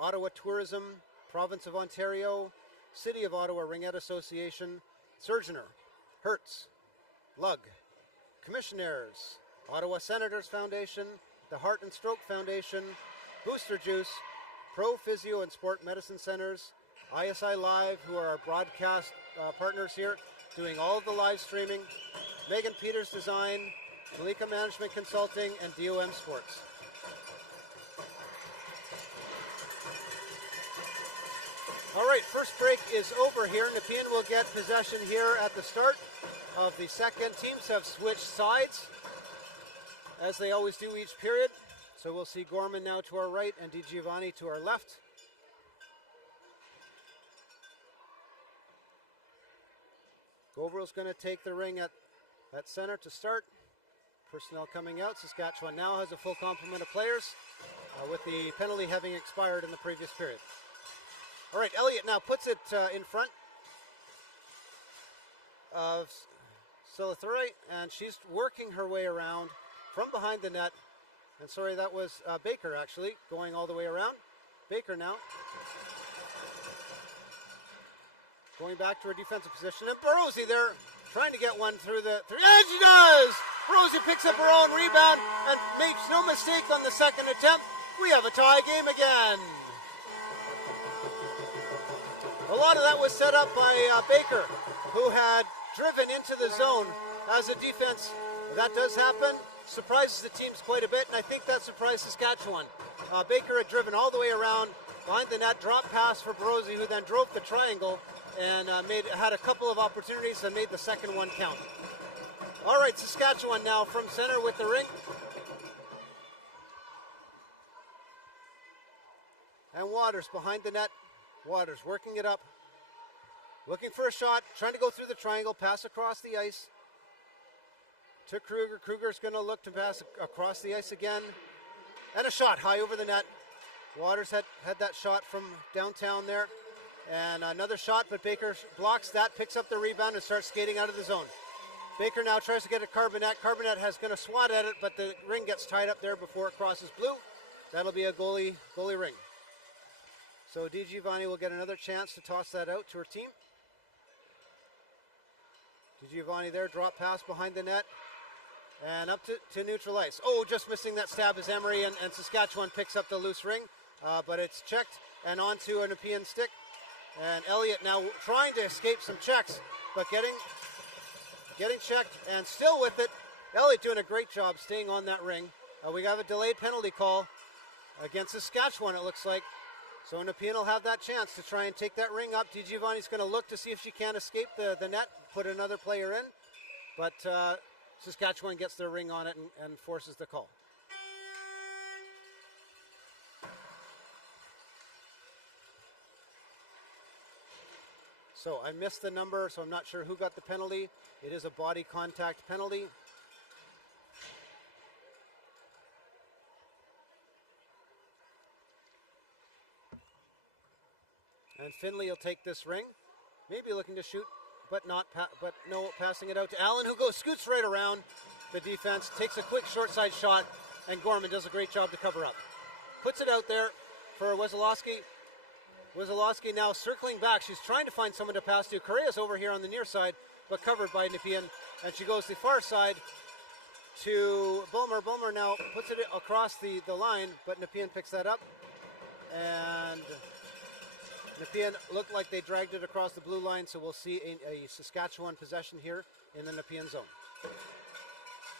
Ottawa Tourism, Province of Ontario, City of Ottawa Ringette Association, Surgeoner, Hertz, Lug, Commissionaires, Ottawa Senators Foundation, the Heart and Stroke Foundation, Booster Juice, Pro Physio and Sport Medicine Centers, ISI Live, who are our broadcast partners here, doing all of the live streaming, Megan Peters Design, Malika Management Consulting, and DOM Sports. All right, first break is over here. Nepean will get possession here at the start of the second. Teams have switched sides, as they always do each period. So we'll see Gorman now to our right and Di Giovanni to our left. Goverill's going to take the ring at center to start. Personnel coming out. Saskatchewan now has a full complement of players, with the penalty having expired in the previous period. All right, Elliott now puts it in front of Silithuri, and she's working her way around from behind the net. And sorry, that was Baker actually, going all the way around. Baker now going back to her defensive position. And Barozzi there trying to get one through the... And she does! Barozzi picks up her own rebound and makes no mistake on the second attempt. We have a tie game again. A lot of that was set up by Baker, who had driven into the zone as a defense. That does happen. Surprises the teams quite a bit, and I think that surprised Saskatchewan. Baker had driven all the way around behind the net, drop pass for Barozzi, who then drove the triangle and had a couple of opportunities and made the second one count. All right, Saskatchewan now from center with the ring. And Waters behind the net. Waters working it up. Looking for a shot, trying to go through the triangle, pass across the ice to Kruger. Kruger's going to look to pass across the ice again. And a shot high over the net. Waters had that shot from downtown there. And another shot, but Baker blocks that, picks up the rebound, and starts skating out of the zone. Baker now tries to get at Carbonet. Carbonet has going to swat at it, but the ring gets tied up there before it crosses blue. That'll be a goalie ring. So Di Giovanni will get another chance to toss that out to her team. Di Giovanni there, drop pass behind the net. And up to neutral ice. Oh, just missing that stab is Emery, and Saskatchewan picks up the loose ring. But it's checked and onto a Nepean stick. And Elliott now trying to escape some checks, but getting checked and still with it. Elliott doing a great job staying on that ring. We have a delayed penalty call against Saskatchewan, it looks like. So Nepean will have that chance to try and take that ring up. Di Giovanni's going to look to see if she can escape the net, put another player in. But Saskatchewan gets their ring on it and forces the call. So I missed the number, so I'm not sure who got the penalty. It is a body contact penalty. And Finley will take this ring. Maybe looking to shoot, but no, passing it out to Allen, who scoots right around the defense, takes a quick short side shot, and Gorman does a great job to cover up. Puts it out there for Wesolowski. Wesolowski now circling back. She's trying to find someone to pass to. Correa's over here on the near side, but covered by Nepean. And she goes the far side to Bulmer. Bulmer now puts it across the line, but Nepean picks that up. And Nepean looked like they dragged it across the blue line, so we'll see a Saskatchewan possession here in the Nepean zone.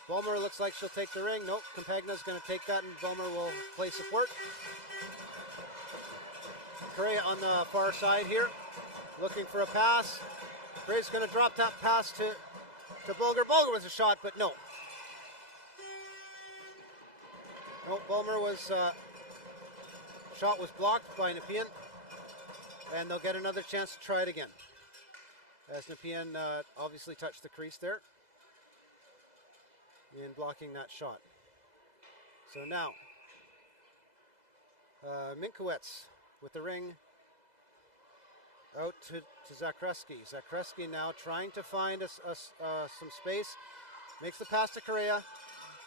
Bulmer looks like she'll take the ring. Nope, Campagna's going to take that, and Bulmer will play support. Correa on the far side here, looking for a pass. Correa's going to drop that pass to Bulger. Bulger was a shot, but no. No, Bulmer shot was blocked by Nepean, and they'll get another chance to try it again. As Nepean obviously touched the crease there in blocking that shot. So now, Minkowitz with the ring out to Zakreski. Zakreski now trying to find some space. Makes the pass to Correa.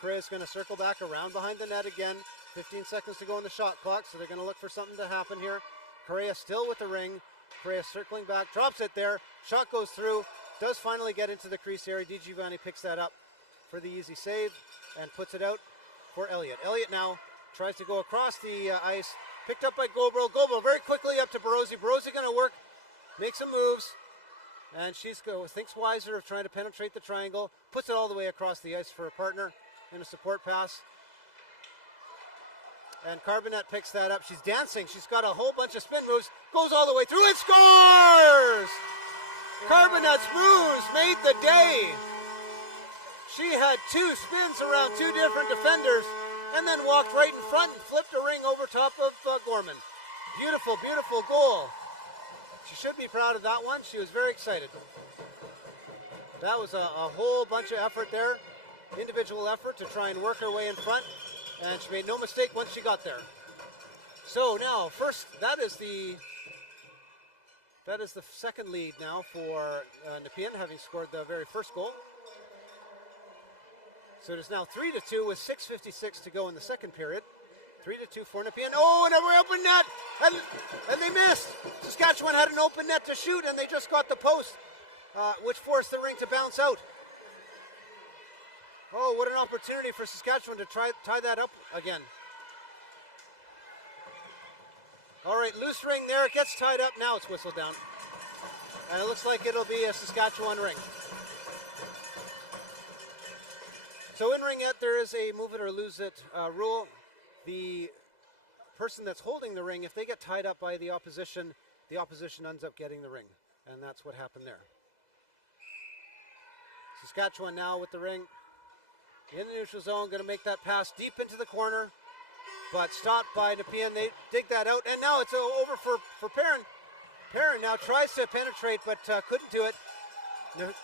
Correa's going to circle back around behind the net again. 15 seconds to go on the shot clock, so they're going to look for something to happen here. Correa still with the ring. Correa circling back, drops it there. Shot goes through. Does finally get into the crease area. DiGiovanni picks that up for the easy save and puts it out for Elliott. Elliott now tries to go across the ice. Picked up by Goebel. Goebel very quickly up to Barozzi. Barozzi going to work, make some moves, and thinks wiser of trying to penetrate the triangle. Puts it all the way across the ice for a partner in a support pass. And Carbonet picks that up. She's dancing. She's got a whole bunch of spin moves. Goes all the way through and scores! Carbonet's moves made the day. She had 2 spins around 2 different defenders and then walked right in front and flipped a ring over top of Gorman. Beautiful, beautiful goal. She should be proud of that one. She was very excited. That was a whole bunch of effort there. Individual effort to try and work her way in front. And she made no mistake once she got there. So now, first, that is the second lead now for Nepean, having scored the very first goal. So it is now 3-2 with 6:56 to go in the second period. 3-2 for Nepean. Oh, and an open net! And they missed! Saskatchewan had an open net to shoot, and they just got the post, which forced the ring to bounce out. Oh, what an opportunity for Saskatchewan to tie that up again. All right, loose ring there. It gets tied up. Now it's whistled down. And it looks like it'll be a Saskatchewan ring. So in Ringette, there is a move it or lose it rule. The person that's holding the ring, if they get tied up by the opposition ends up getting the ring. And that's what happened there. Saskatchewan now with the ring. In the neutral zone, going to make that pass deep into the corner, but stopped by Nepean. They dig that out, and now it's over for Perrin. Perrin now tries to penetrate, but couldn't do it.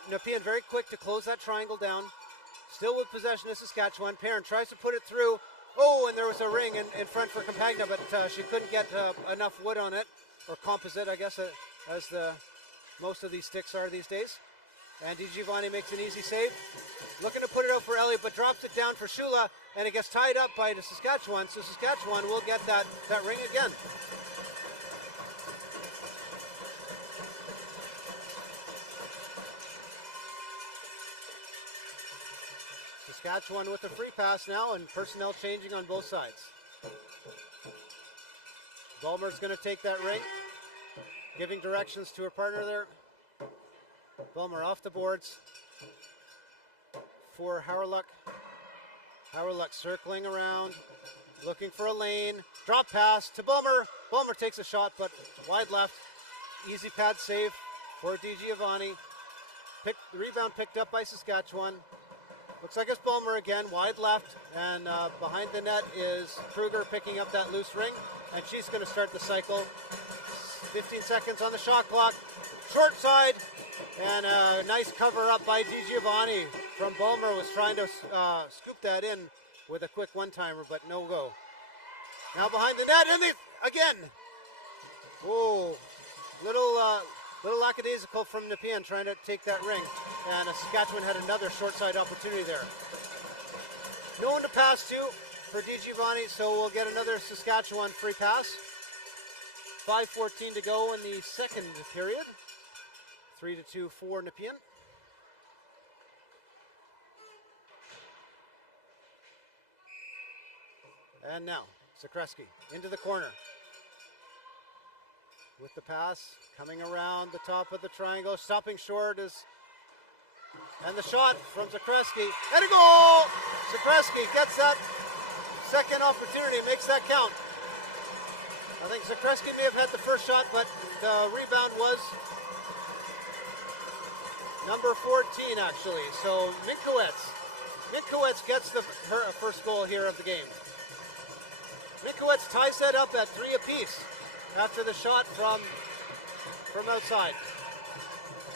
Nepean very quick to close that triangle down. Still with possession of Saskatchewan. Perrin tries to put it through. Oh, and there was a ring in front for Campagna, but she couldn't get enough wood on it, or composite, I guess, as most of these sticks are these days. And DiGiovanni makes an easy save. Looking to put it out for Elliott, but drops it down for Shula, and it gets tied up by the Saskatchewan, so Saskatchewan will get that ring again. Saskatchewan with the free pass now, and personnel changing on both sides. Bulmer's going to take that ring, giving directions to her partner there. Bulmer off the boards for Hauerluck. Hauerluck circling around, looking for a lane. Drop pass to Bulmer. Bulmer takes a shot, but wide left. Easy pad save for DiGiovanni. The rebound picked up by Saskatchewan. Looks like it's Bulmer again, wide left. And behind the net is Kruger picking up that loose ring. And she's going to start the cycle. 15 seconds on the shot clock. Short side. And a nice cover up by DiGiovanni from Bulmer. Was trying to scoop that in with a quick one-timer, but no go. Now behind the net, and again. Whoa, little lackadaisical from Nepean trying to take that ring. And Saskatchewan had another short side opportunity there. No one to pass to for DiGiovanni, so we'll get another Saskatchewan free pass. 5:14 to go in the second period. 3-2 for Nepean. And now, Zakreski into the corner. With the pass, coming around the top of the triangle, stopping short is, and the shot from Zakreski, and a goal! Zakreski gets that second opportunity, makes that count. I think Zakreski may have had the first shot, but the rebound was number 14, actually. So Minkowitz gets her first goal here of the game. Minkowitz ties that up at 3 apiece after the shot from outside.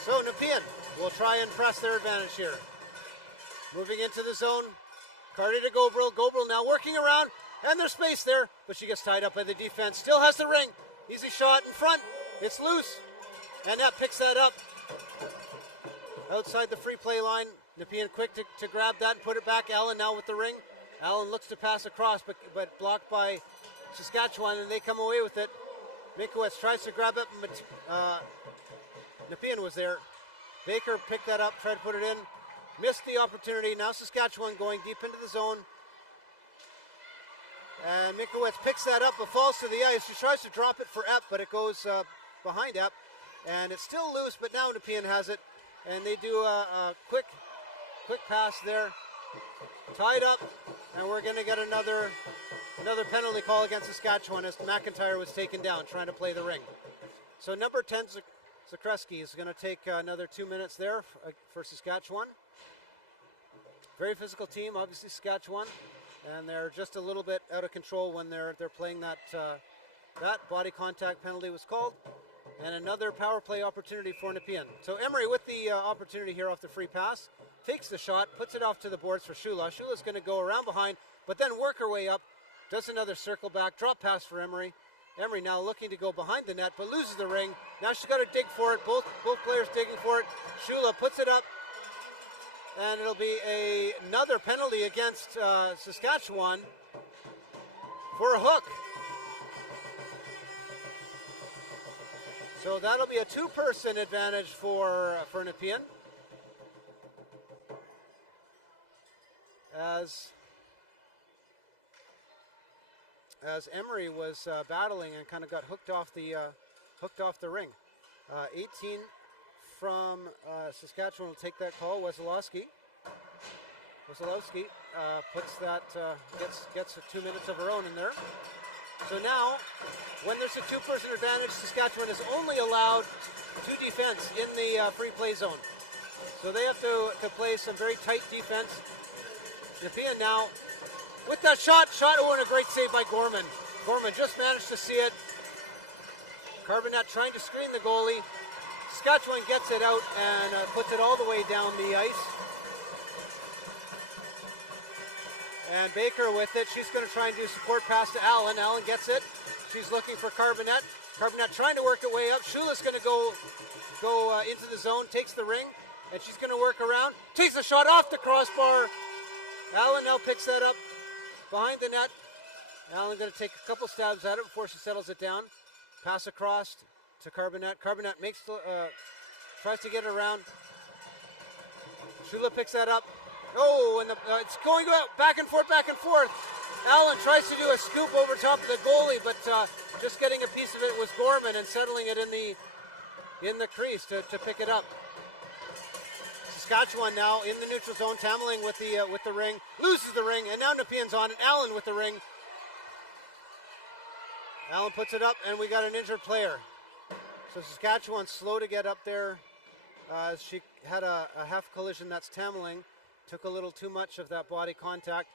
So Nepean will try and press their advantage here. Moving into the zone. Carty to Goebel. Goebel now working around, And there's space there, but she gets tied up by the defense. Still has the ring. Easy shot in front. It's loose. And that picks that up. Outside the free play line. Nepean quick to grab that and put it back. Allen now with the ring. Allen looks to pass across, but blocked by Saskatchewan, and they come away with it. Minkowitz tries to grab it, but Nepean was there. Baker picked that up, tried to put it in. Missed the opportunity. Now Saskatchewan going deep into the zone. And Minkowitz picks that up, but falls to the ice. She tries to drop it for Epp, but it goes behind Epp. And it's still loose, but now Nepean has it. And they do a quick pass there. Tied up, and we're going to get another penalty call against Saskatchewan as McIntyre was taken down trying to play the ring. So number 10, Zakreski, is going to take another 2 minutes there for Saskatchewan. Very physical team, obviously Saskatchewan, and they're just a little bit out of control when they're playing that body contact penalty was called. And another power play opportunity for Nepean. So Emery with the opportunity here off the free pass, takes the shot, puts it off to the boards for Shula. Shula's going to go around behind, but then work her way up, does another circle back, drop pass for Emery. Emery now looking to go behind the net, but loses the ring. Now she's got to dig for it, both players digging for it. Shula puts it up, and it'll be another penalty against Saskatchewan for a hook. So that'll be a two-person advantage for Nepean. As Emery was battling and kind of got hooked off the ring. 18 from Saskatchewan will take that call. Wesolowski puts that gets 2 minutes of her own in there. So now, when there's a two-person advantage, Saskatchewan is only allowed two defense in the free play zone. So they have to play some very tight defense. Nepean now, with that shot, oh, and a great save by Gorman. Gorman just managed to see it. Carbonet trying to screen the goalie. Saskatchewan gets it out and puts it all the way down the ice. And Baker with it. She's going to try and do a support pass to Allen. Allen gets it. She's looking for Carbonet. Carbonet trying to work her way up. Shula's going to go into the zone, takes the ring, and she's going to work around. Takes a shot off the crossbar. Allen now picks that up behind the net. Allen going to take a couple stabs at it before she settles it down. Pass across to Carbonet. Carbonet tries to get it around. Shula picks that up. Oh, and it's going back and forth. Allen tries to do a scoop over top of the goalie, but just getting a piece of it was Gorman and settling it in the crease to pick it up. Saskatchewan now in the neutral zone, Tamerling with the ring, loses the ring, and now Nepean's on it. Allen with the ring. Allen puts it up, and we got an injured player. So Saskatchewan's slow to get up there. She had a half collision. That's Tamerling. Took a little too much of that body contact,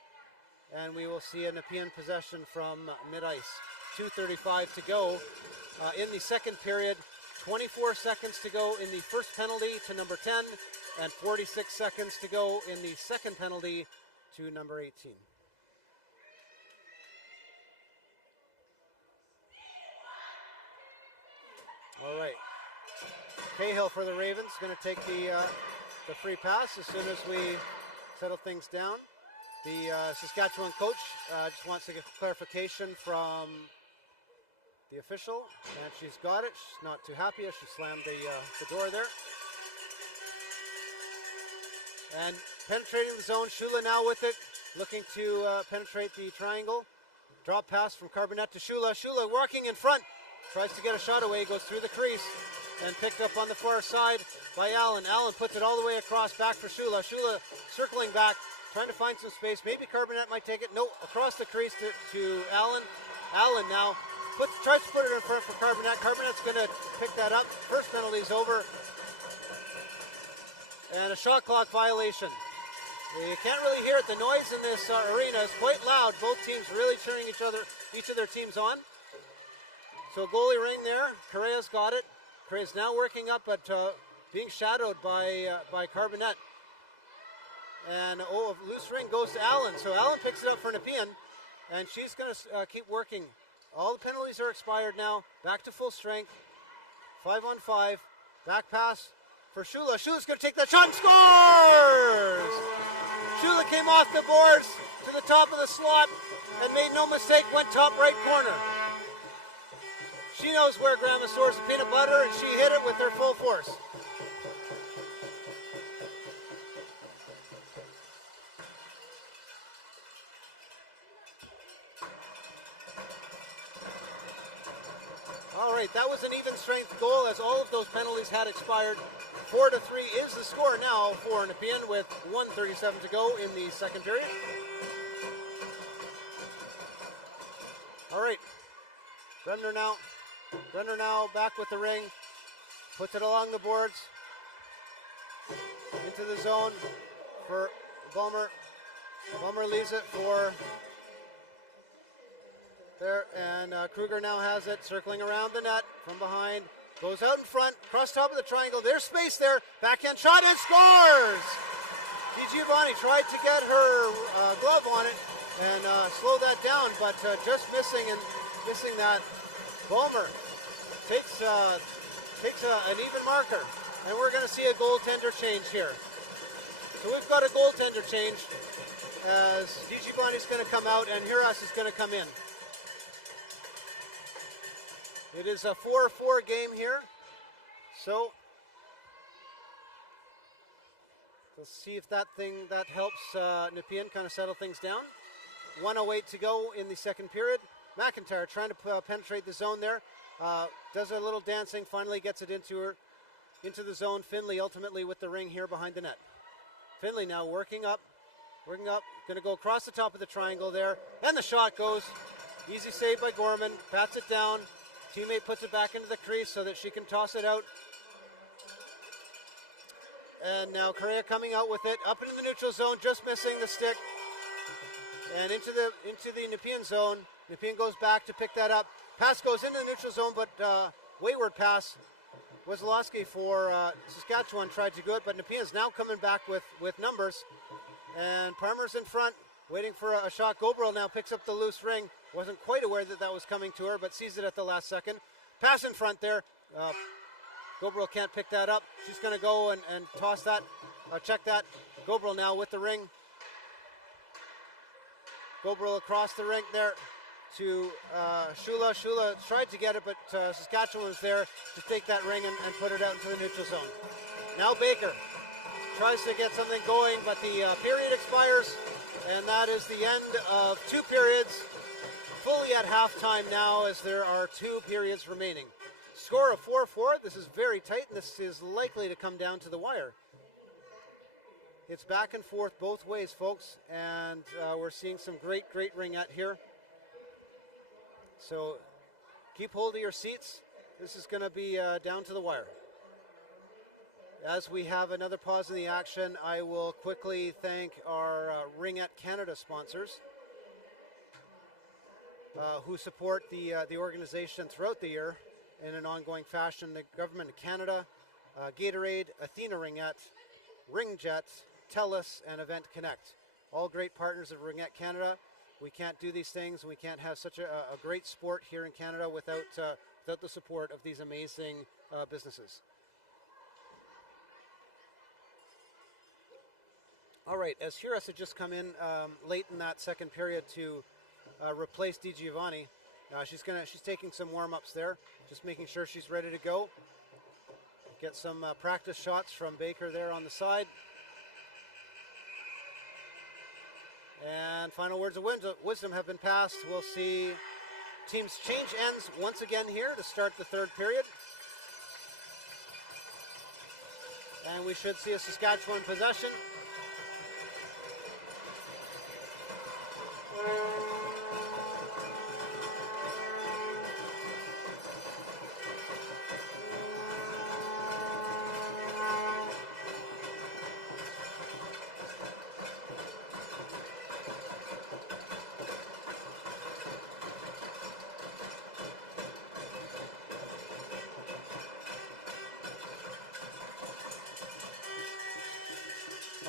and we will see a Nepean possession from mid-ice. 2:35 to go in the second period. 24 seconds to go in the first penalty to number 10, and 46 seconds to go in the second penalty to number 18. All right. Cahill for the Ravens going to take the free pass as soon as we settle things down. The Saskatchewan coach just wants to get clarification from the official, and she's got it. She's not too happy as she slammed the door there. And penetrating the zone, Shula now with it, looking to penetrate the triangle. Drop pass from Carbonet to Shula. Shula walking in front, tries to get a shot away, goes through the crease, and picked up on the far side by Allen. Allen puts it all the way across, back for Shula. Shula circling back, trying to find some space. Maybe Carbonet might take it. No, across the crease to Allen. Allen now tries to put it in front for Carbonet. Carbonet's going to pick that up. First penalty's over. And a shot clock violation. You can't really hear it. The noise in this arena is quite loud. Both teams really cheering each of their teams on. So goalie ring there. Correa's got it. Correa's now working up, but being shadowed by Carbonet. And a loose ring goes to Allen. So Allen picks it up for Nepean. and she's going to keep working. All the penalties are expired now. Back to full strength. 5-on-5. Back pass for Shula. Shula's going to take that shot and scores! Shula came off the boards to the top of the slot and made no mistake, went top right corner. She knows where Grandma stores the peanut butter, and she hit it with her full force. All right, that was an even strength goal as all of those penalties had expired. 4-3 is the score now for Nepean with 1:37 to go in the second period. All right, Bremner now back with the ring, puts it along the boards, into the zone for Bulmer. Bulmer leaves it for there, and Kruger now has it, circling around the net from behind, goes out in front, cross top of the triangle, there's space there, backhand shot and scores! Giovanni tried to get her glove on it and slow that down, but just missing that. Bulmer takes an even marker, and we're going to see a goaltender change here. So we've got a goaltender change as Giovanni's going to come out and Huras is going to come in. It is a 4-4 game here, so let's see if that helps Nepean kind of settle things down. 1:08 to go in the second period. McIntyre trying to penetrate the zone there. Does a little dancing, finally gets it into the zone. Finley ultimately with the ring here behind the net. Finley now working up, going to go across the top of the triangle there, and the shot goes. Easy save by Gorman, pats it down. Teammate puts it back into the crease so that she can toss it out. And now Correa coming out with it, up into the neutral zone, just missing the stick. And into the Nepean zone. Nepean goes back to pick that up. Pass goes into the neutral zone, but wayward pass. Wazlowski for Saskatchewan tried to do it, but Nepean's now coming back with numbers. And Parmer's in front, waiting for a shot. Gobrel now picks up the loose ring. Wasn't quite aware that was coming to her, but sees it at the last second. Pass in front there. Gobrel can't pick that up. She's going to go and toss that, check that. Gobrel now with the ring. Gobrel across the rink there to Shula. Shula tried to get it, but Saskatchewan was there to take that ring and put it out into the neutral zone. Now Baker tries to get something going, but the period expires, and that is the end of 2 periods. Fully at halftime now as there are 2 periods remaining. Score of 4-4. This is very tight, and this is likely to come down to the wire. It's back and forth both ways, folks, and we're seeing some great ringette here. So keep hold of your seats. This is going to be down to the wire. As we have another pause in the action, I will quickly thank our Ringette Canada sponsors who support the organization throughout the year in an ongoing fashion. The Government of Canada, Gatorade, Athena Ringette, Ringjet, TELUS, and Event Connect. All great partners of Ringette Canada. We can't do these things. We can't have such a great sport here in Canada without the support of these amazing businesses. All right, as Huras had just come in late in that second period to replace Di Giovanni, she's taking some warm-ups there, just making sure she's ready to go. Get some practice shots from Baker there on the side. And final words of wisdom have been passed. We'll see teams change ends once again here to start the third period. And we should see a Saskatchewan possession.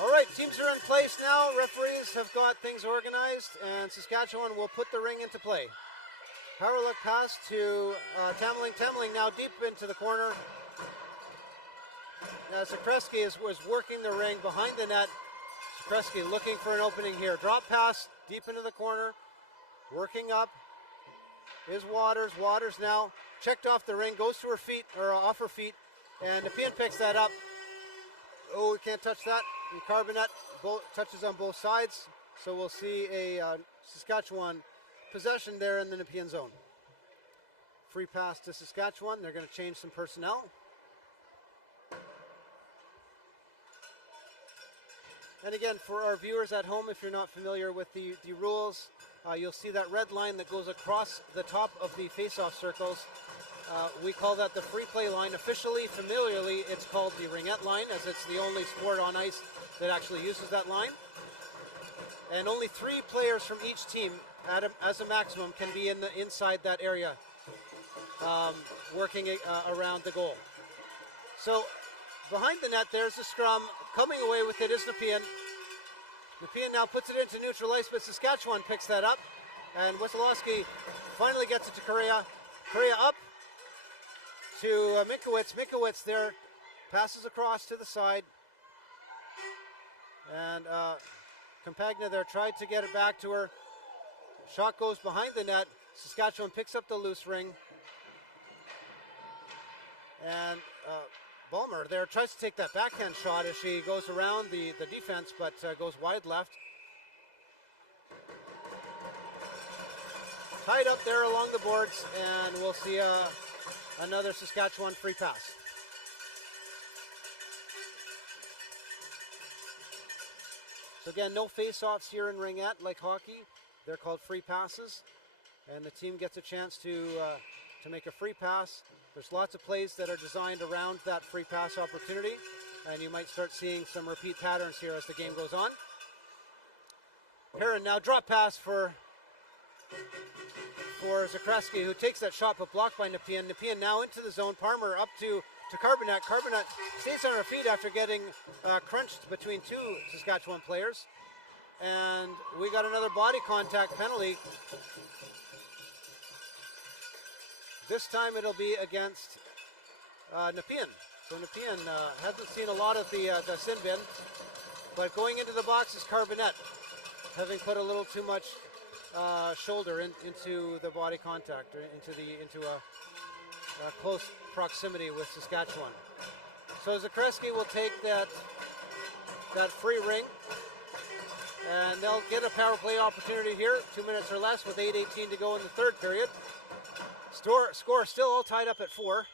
All right, Teams are in place now. Referees have got things organized, and Saskatchewan will put the ring into play. Power look pass to Tamling. Tamling now deep into the corner. Now Zakreski was working the ring behind the net. Zakreski looking for an opening here. Drop pass deep into the corner. Working up is Waters. Waters now checked off the ring, goes to her feet, or off her feet, and Nepean picks that up. Oh, we can't touch that. And Carbonet touches on both sides, so we'll see a Saskatchewan possession there in the Nepean zone. Free pass to Saskatchewan. They're going to change some personnel. And again, for our viewers at home, if you're not familiar with the rules, you'll see that red line that goes across the top of the face-off circles. We call that the free play line. Officially, familiarly, it's called the Ringette line, as it's the only sport on ice that actually uses that line. And only 3 players from each team, as a maximum, can be inside that area, working around the goal. So behind the net, there's the scrum. Coming away with it is Nepean. Nepean now puts it into neutral ice, but Saskatchewan picks that up. And Wesolowski finally gets it to Correa. Correa up to Minkowitz. Minkowitz there passes across to the side. And Campagna there tried to get it back to her. Shot goes behind the net. Saskatchewan picks up the loose ring. And Ballmer there tries to take that backhand shot as she goes around the defense, but goes wide left. Tied up there along the boards, and we'll see another Saskatchewan free pass. So again, no face-offs here in Ringette like hockey. They're called free passes, and the team gets a chance to make a free pass. There's lots of plays that are designed around that free pass opportunity, and you might start seeing some repeat patterns here as the game goes on. Heron now drop pass for Zakreski, who takes that shot but blocked by Nepean. Nepean now into the zone. Parmer up to Carbonet. Carbonet stays on her feet after getting crunched between 2 Saskatchewan players. And we got another body contact penalty. This time it'll be against Nepean. So Nepean hasn't seen a lot of the sin bin, but going into the box is Carbonet, having put a little too much shoulder into the body contact, or into a close proximity with Saskatchewan. So Zakreski will take that free ring, and they'll get a power play opportunity here. 2 minutes or less with 8:18 to go in the third period. Score still all tied up at 4.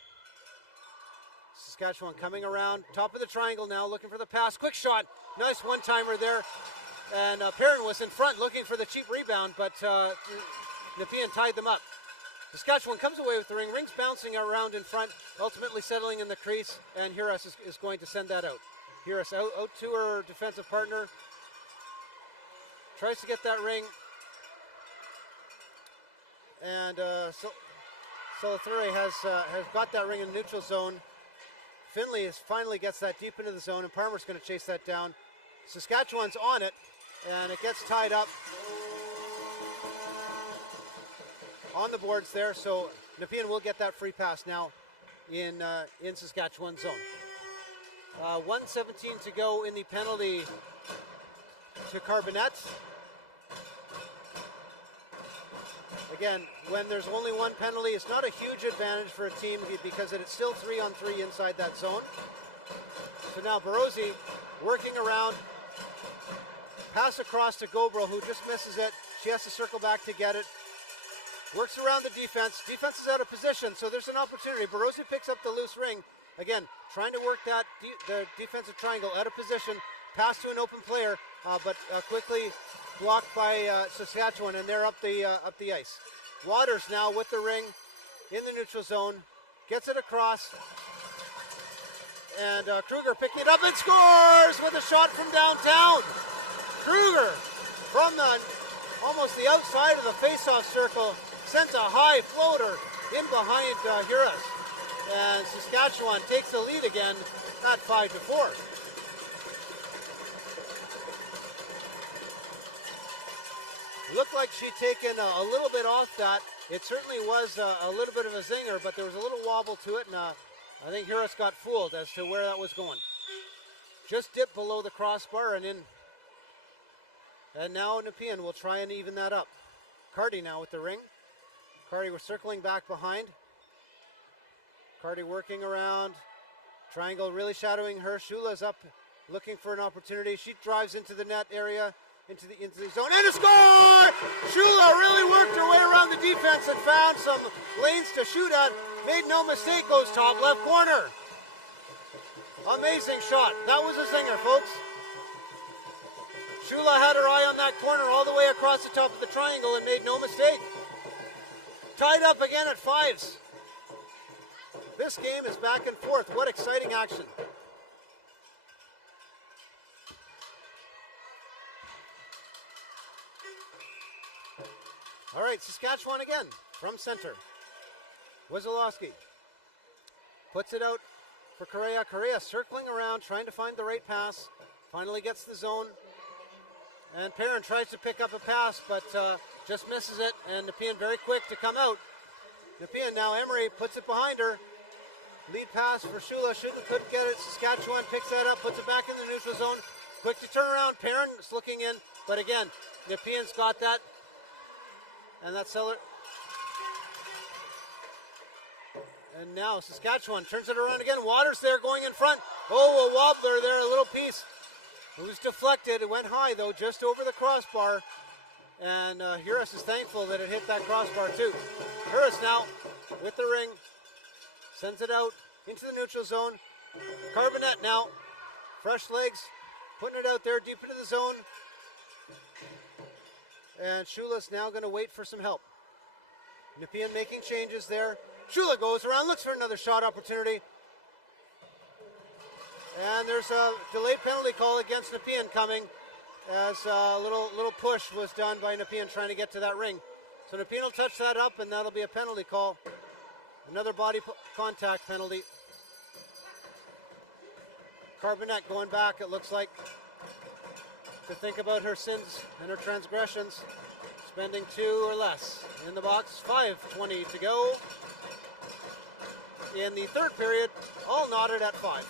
Saskatchewan coming around, top of the triangle now, looking for the pass. Quick shot, nice one-timer there. And Perrin was in front looking for the cheap rebound, but Nepean tied them up. Saskatchewan comes away with the ring. Rink's bouncing around in front, ultimately settling in the crease, and Huras is going to send that out. Huras out to her defensive partner. Tries to get that ring. And Solothuri has got that ring in the neutral zone. Finley finally gets that deep into the zone, and Parmer's going to chase that down. Saskatchewan's on it, and it gets tied up on the boards there. So Nepean will get that free pass now in Saskatchewan's zone. 1:17 to go in the penalty to Carbonet. Again, when there's only one penalty, it's not a huge advantage for a team because it's still 3-on-3 inside that zone. So now Barozzi working around. Pass across to Gobro, who just misses it. She has to circle back to get it. Works around the defense. Defense is out of position, so there's an opportunity. Barozzi picks up the loose ring. Again, trying to work that the defensive triangle out of position. Pass to an open player, but quickly blocked by Saskatchewan, and they're up the ice. Waters now with the ring in the neutral zone, gets it across, and Kruger picking it up and scores with a shot from downtown. Kruger from almost the outside of the face-off circle sends a high floater in behind Huras, and Saskatchewan takes the lead again at 5-4. Looked like she'd taken a little bit off that. It certainly was a little bit of a zinger, but there was a little wobble to it, and I think Harris got fooled as to where that was going. Just dipped below the crossbar and in. And now Nepean will try and even that up. Cardi now with the ring. Cardi was circling back behind. Cardi working around. Triangle really shadowing her. Shula's up looking for an opportunity. She drives into the net area, into the zone, and a score! Shula really worked her way around the defense and found some lanes to shoot at. Made no mistake, goes top left corner. Amazing shot. That was a zinger, folks. Shula had her eye on that corner all the way across the top of the triangle and made no mistake. Tied up again at 5s. This game is back and forth. What exciting action. All right, Saskatchewan again from center. Wizolowski puts it out for Correa. Correa circling around, trying to find the right pass. Finally gets the zone. And Perrin tries to pick up a pass, but just misses it. And Nepean very quick to come out. Nepean now, Emery puts it behind her. Lead pass for Shula. Couldn't get it. Saskatchewan picks that up, puts it back in the neutral zone. Quick to turn around. Perrin is looking in. But again, Nepean's got that. And that's Seller. And now Saskatchewan turns it around again. Waters there going in front. Oh, a wobbler there, a little piece. It was deflected. It went high, though, just over the crossbar. And Harris is thankful that it hit that crossbar, too. Harris now with the ring. Sends it out into the neutral zone. Carbonet now. Fresh legs. Putting it out there deep into the zone. And Shula's now going to wait for some help. Nepean making changes there. Shula goes around, looks for another shot opportunity. And there's a delayed penalty call against Nepean coming as a little push was done by Nepean trying to get to that ring. So Nepean will touch that up and that'll be a penalty call. Another body contact penalty. Carbonet going back, it looks like, to think about her sins and her transgressions. Spending 2 or less in the box. 5:20 to go in the third period. All knotted at 5.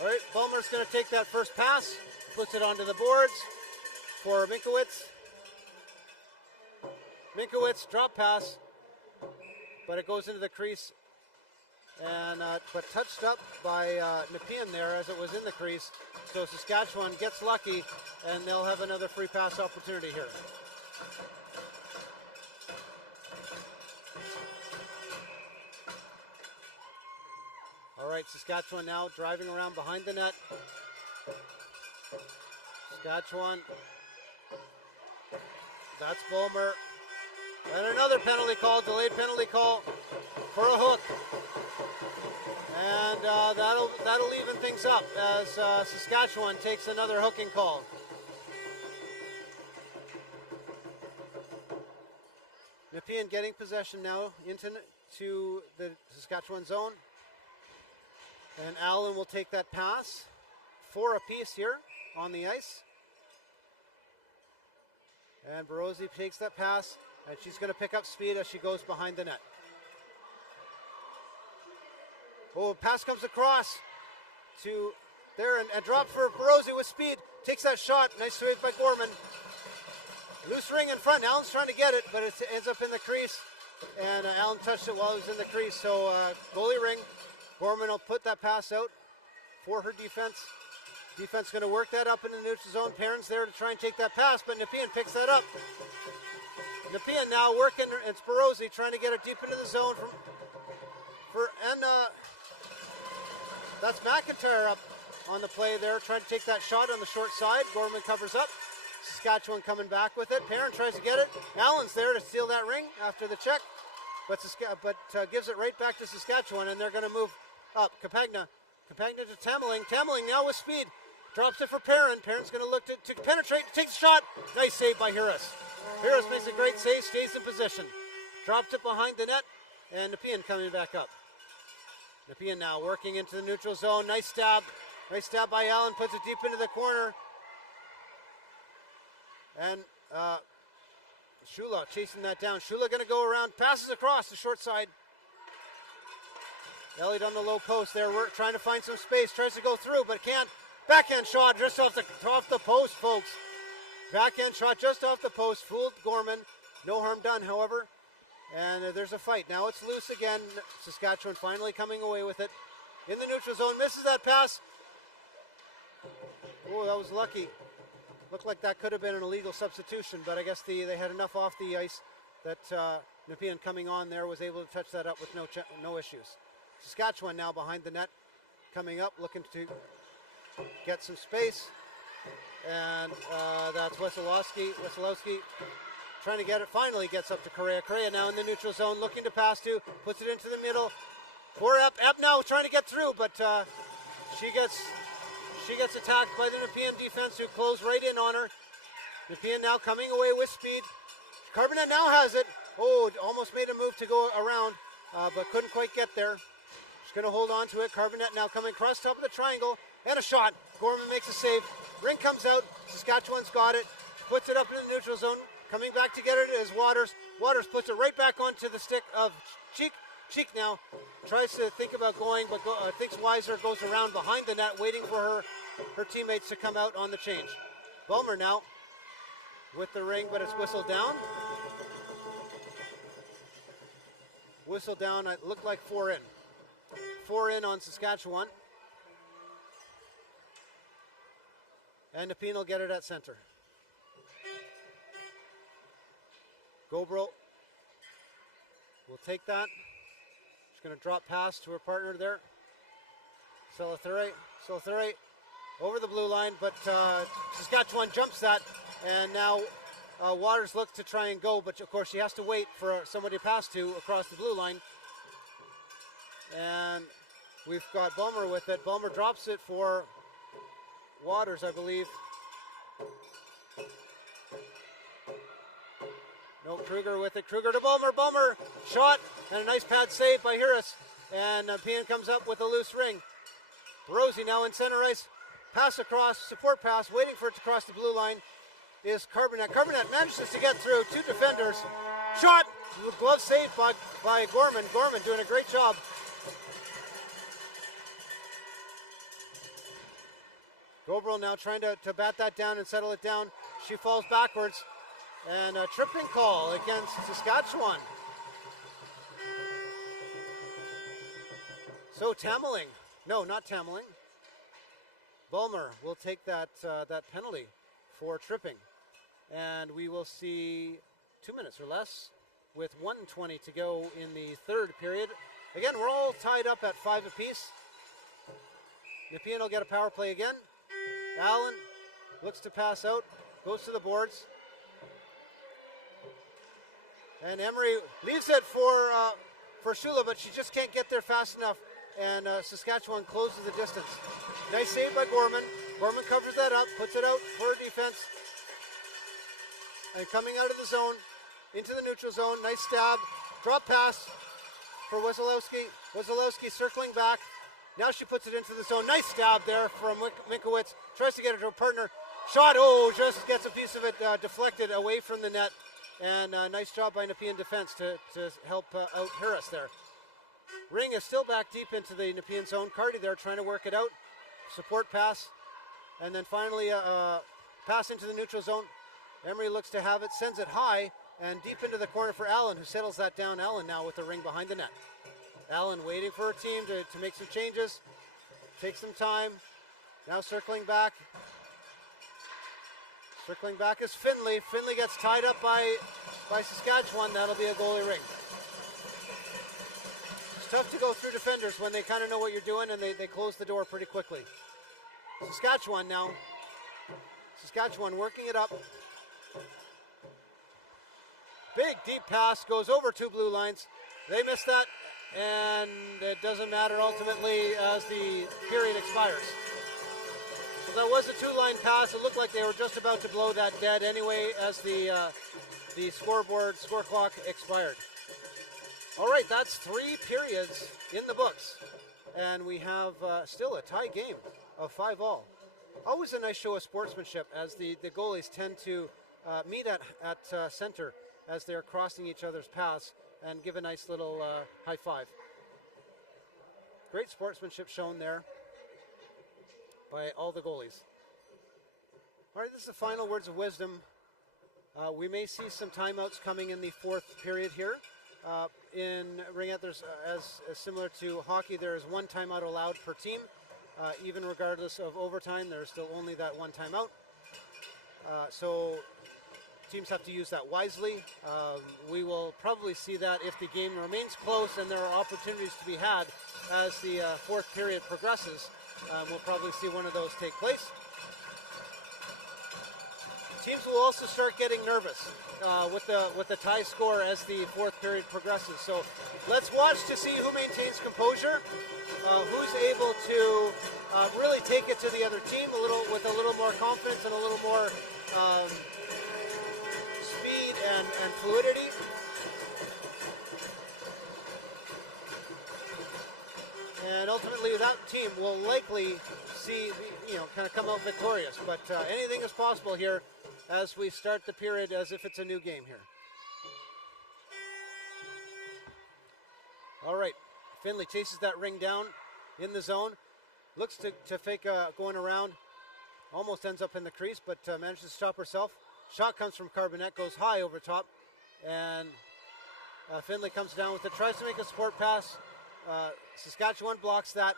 All right, Bulmer's going to take that first pass, puts it onto the boards for Minkowitz. Minkowitz drop pass, but it goes into the crease. And but touched up by Nepean there as it was in the crease. So Saskatchewan gets lucky, and they'll have another free pass opportunity here. All right, Saskatchewan now driving around behind the net. Saskatchewan. That's Bulmer. And another penalty call, delayed penalty call for a hook. And that'll even things up as Saskatchewan takes another hooking call. Nepean getting possession now into the Saskatchewan zone. And Allen will take that pass. 4 apiece here on the ice. And Barozzi takes that pass, and she's going to pick up speed as she goes behind the net. Oh, pass comes across to there and drop for Barozzi with speed. Takes that shot. Nice save by Gorman. Loose ring in front. Allen's trying to get it, but it ends up in the crease. And Allen touched it while he was in the crease. So goalie ring. Gorman will put that pass out for her defense. Defense going to work that up in the neutral zone. Perrin's there to try and take that pass, but Nepean picks that up. Nepean now working. It's Barozzi trying to get it deep into the zone and that's McIntyre up on the play there, trying to take that shot on the short side. Gorman covers up. Saskatchewan coming back with it. Perrin tries to get it. Allen's there to steal that ring after the check, but gives it right back to Saskatchewan, and they're going to move up. Capagna to Temeling. Temeling now with speed. Drops it for Perrin. Perrin's going to look to penetrate, takes a shot. Nice save by Harris. Harris makes a great save, stays in position. Drops it behind the net, and Nepean coming back up. Nepean now working into the neutral zone. Nice stab. Nice stab by Allen. Puts it deep into the corner. And Shula chasing that down. Shula going to go around. Passes across the short side. Elliott on the low post there. We're trying to find some space. Tries to go through, but can't. Backhand shot just off the post, folks. Backhand shot just off the post. Fooled Gorman. No harm done, however. And there's a fight. Now it's loose again. Saskatchewan finally coming away with it. In the neutral zone. Misses that pass. Oh, that was lucky. Looked like that could have been an illegal substitution, but I guess they had enough off the ice that Nepean coming on there was able to touch that up with no issues. Saskatchewan now behind the net, coming up, looking to get some space. And that's Wesolowski. Wesolowski trying to get it, finally gets up to Correa. Correa now in the neutral zone, looking to pass to, puts it into the middle. For Epp. Epp now trying to get through, but she gets attacked by the Nepean defense, who close right in on her. Nepean now coming away with speed. Carbonet now has it. Oh, almost made a move to go around, but couldn't quite get there. She's going to hold on to it. Carbonet now coming across top of the triangle, and a shot. Gorman makes a save. Rink comes out. Saskatchewan's got it. She puts it up in the neutral zone. Coming back to get it is Waters. Waters puts it right back onto the stick of Cheek. Cheek now tries to think about going, but thinks wiser, goes around behind the net, waiting for her teammates to come out on the change. Bulmer now with the ring, but it's whistled down. Whistle down, it looked like 4 in. 4 in on Saskatchewan. And Nepean will get it at center. Gobro will take that. She's going to drop pass to her partner there. Selathure over the blue line, but Saskatchewan jumps that, and now Waters looks to try and go, but of course she has to wait for somebody to pass to across the blue line. And we've got Bulmer with it. Bulmer drops it for Waters, I believe. No, Kruger with it. Kruger to Bulmer. Bulmer shot, and a nice pad save by Harris. And Nepean comes up with a loose ring. Rosie now in center ice. Pass across, support pass, waiting for it to cross the blue line is Carbonet. Carbonet manages to get through 2 defenders. Shot! Glove saved by Gorman. Gorman doing a great job. Gobro now trying to bat that down and settle it down. She falls backwards. And a tripping call against Saskatchewan. So Tameling. No, not Tameling. Bulmer will take that penalty for tripping. And we will see 2 minutes or less with 1:20 to go in the third period. Again, we're all tied up at 5 apiece. Nepean will get a power play again. Allen looks to pass out, goes to the boards. And Emery leaves it for Shula, but she just can't get there fast enough. And Saskatchewan closes the distance. Nice save by Gorman. Gorman covers that up, puts it out for defense. And coming out of the zone, into the neutral zone, nice stab. Drop pass for Wesolowski. Wesolowski circling back. Now she puts it into the zone. Nice stab there from Minkowitz. Tries to get it to her partner. Shot, just gets a piece of it deflected away from the net. And nice job by Nepean defense to help out Harris there. Ring is still back deep into the Nepean zone. Carty there trying to work it out. Support pass. And then finally pass into the neutral zone. Emery looks to have it, sends it high and deep into the corner for Allen, who settles that down. Allen now with the ring behind the net. Allen waiting for her team to make some changes. Takes some time. Now circling back. Circling back is Finley. Finley gets tied up by Saskatchewan. That'll be a goalie ring. It's tough to go through defenders when they kind of know what you're doing and they close the door pretty quickly. Saskatchewan now. Saskatchewan working it up. Big deep pass goes over 2 blue lines. They miss that, and it doesn't matter ultimately as the period expires. So that was a 2-line pass. It looked like they were just about to blow that dead anyway as the score clock expired. All right, that's 3 periods in the books. and we have still a tie game of 5-all. Always a nice show of sportsmanship as the goalies tend to meet at center as they're crossing each other's paths and give a nice little high five. Great sportsmanship shown there by all the goalies. All right, this is the final words of wisdom. We may see some timeouts coming in the fourth period here. In Ringette, there's as similar to hockey, there is one timeout allowed per team. Even regardless of overtime, there's still only that one timeout. So teams have to use that wisely. We will probably see that if the game remains close and there are opportunities to be had as the fourth period progresses. We'll probably see one of those take place. Teams will also start getting nervous with the tie score as the fourth period progresses. So let's watch to see who maintains composure, who's able to really take it to the other team with a little more confidence and a little more speed and fluidity. And ultimately, that team will likely see, kind of come out victorious. But anything is possible here as we start the period as if it's a new game here. All right, Finley chases that ring down in the zone. Looks to fake going around. Almost ends up in the crease, but manages to stop herself. Shot comes from Carbonet, goes high over top. And Finley comes down with it, tries to make a support pass. Saskatchewan blocks that.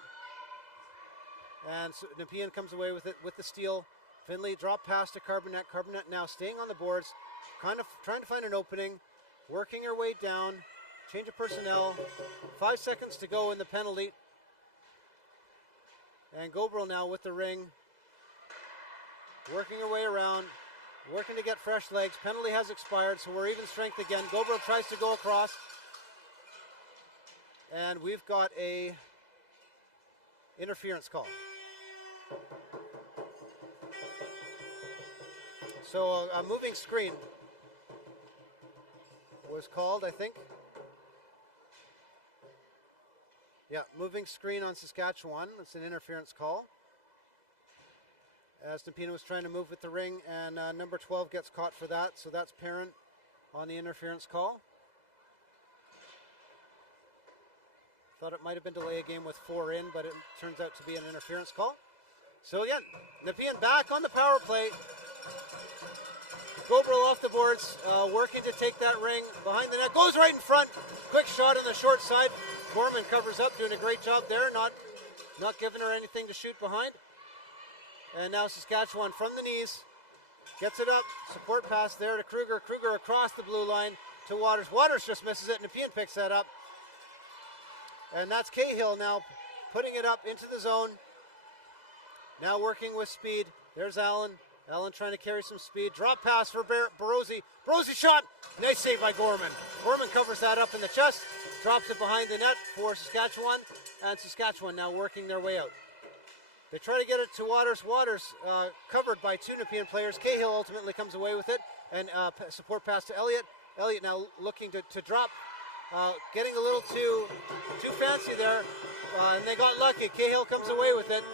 And so Nepean comes away with it with the steal. Finley drop pass to Carbonet. Carbonet now staying on the boards, kind of trying to find an opening, working her way down. Change of personnel. 5 seconds to go in the penalty. And Gobrel now with the ring. Working her way around. Working to get fresh legs. Penalty has expired, so we're even strength again. Gobrel tries to go across. And we've got a interference call. So a moving screen was called, I think. Yeah, moving screen on Saskatchewan. It's an interference call. As Nepean was trying to move with the ring, and number 12 gets caught for that. So that's Perrin on the interference call. Thought it might have been delay a game with 4 in, but it turns out to be an interference call. So again, Nepean back on the power play. Gobrel off the boards, working to take that ring behind the net. Goes right in front. Quick shot on the short side. Gorman covers up, doing a great job there. Not giving her anything to shoot behind. And now Saskatchewan from the knees. Gets it up. Support pass there to Kruger. Kruger across the blue line to Waters. Waters just misses it. Nepean picks that up. And that's Cahill now putting it up into the zone. Now working with speed. There's Allen. Allen trying to carry some speed. Drop pass for Barozzi. Barozzi shot. Nice save by Gorman. Gorman covers that up in the chest. Drops it behind the net for Saskatchewan. And Saskatchewan now working their way out. They try to get it to Waters. Waters covered by 2 Nepean players. Cahill ultimately comes away with it. And support pass to Elliott. Elliott now looking to drop. Getting a little too fancy there. And they got lucky. Cahill comes away with it.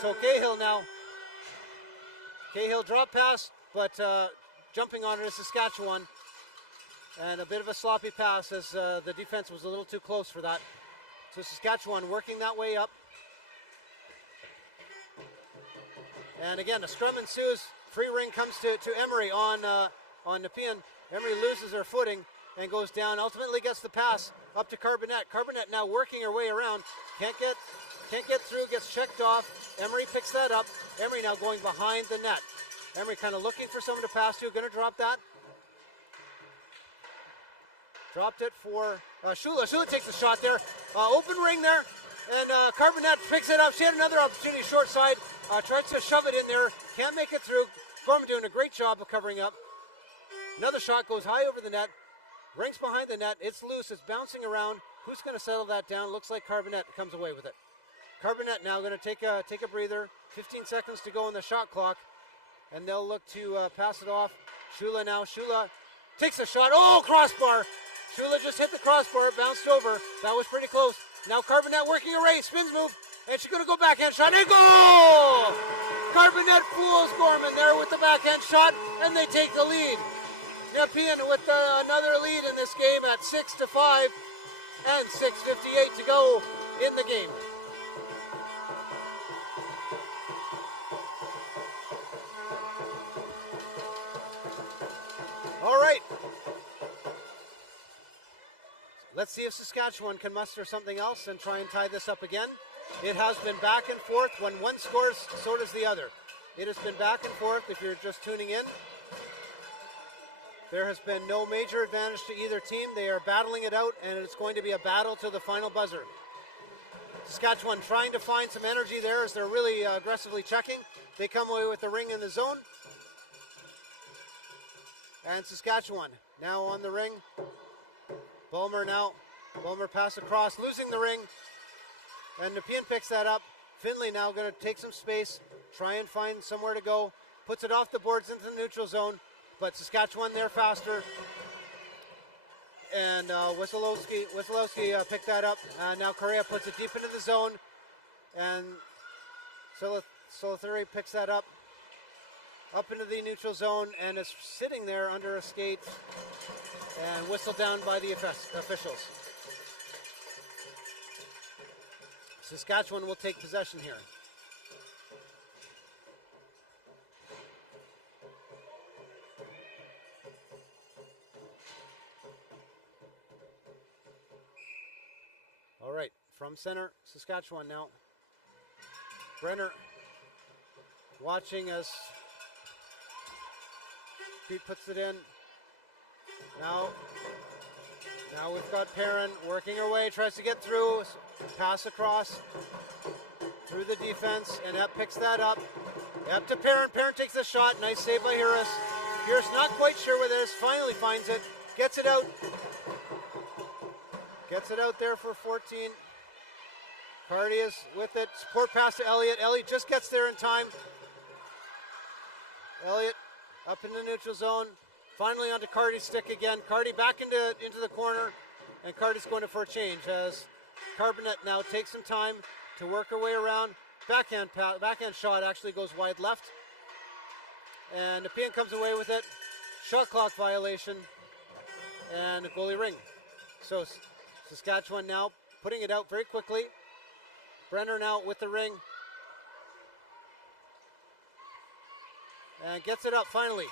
So Cahill drop pass, but jumping on it is Saskatchewan. And a bit of a sloppy pass as the defense was a little too close for that. So Saskatchewan working that way up. And again, a scrum ensues. Free ring comes to Emery on Nepean. Emery loses her footing and goes down. Ultimately gets the pass up to Carbonet. Carbonet now working her way around. Can't get through, gets checked off. Emery picks that up. Emery now going behind the net. Emery kind of looking for someone to pass to. Going to drop that. Dropped it for Shula. Shula takes the shot there. Open ring there. And Carbonet picks it up. She had another opportunity short side. Tries to shove it in there. Can't make it through. Gorman doing a great job of covering up. Another shot goes high over the net. Rings behind the net. It's loose. It's bouncing around. Who's going to settle that down? Looks like Carbonet comes away with it. Carbonet now going to take a breather. 15 seconds to go on the shot clock. And they'll look to pass it off. Shula now. Shula takes a shot. Oh, crossbar. Shula just hit the crossbar. Bounced over. That was pretty close. Now Carbonette working away, spins move, and she's going to go backhand shot, and goal! Carbonette fools Gorman there with the backhand shot, and they take the lead. Nepean with another lead in this game at 6-5, and 6:58 to go in the game. All right. Let's see if Saskatchewan can muster something else and try and tie this up again. It has been back and forth. When one scores, so does the other. It has been back and forth if you're just tuning in. There has been no major advantage to either team. They are battling it out, and it's going to be a battle to the final buzzer. Saskatchewan trying to find some energy there as they're really aggressively checking. They come away with the ring in the zone. And Saskatchewan now on the ring. Bulmer now. Bulmer pass across, losing the ring. And Nepean picks that up. Finley now going to take some space, try and find somewhere to go. Puts it off the boards into the neutral zone. But Saskatchewan there faster. And Wieselowski picked that up. Now Correa puts it deep into the zone. And Solothuri picks that up into the neutral zone and is sitting there under a skate and whistled down by the officials. Saskatchewan will take possession here. All right, from center, Saskatchewan now. Brenner watching as Pete puts it in. Now we've got Perrin working her way, tries to get through, pass across through the defense, and Epp picks that up. Epp to Perrin. Perrin takes the shot. Nice save by Harris. Harris not quite sure where this. Finally finds it. Gets it out. Gets it out there for 14. Cardi is with it. Support pass to Elliott. Elliott just gets there in time. Elliott up in the neutral zone. Finally onto Cardi's stick again. Cardi back into the corner. And Cardi's going for a change as Carbonette now takes some time to work her way around. Backhand shot actually goes wide left. And Nepean comes away with it. Shot clock violation. And a goalie ring. So Saskatchewan now putting it out very quickly. Brenner now with the ring. And gets it up finally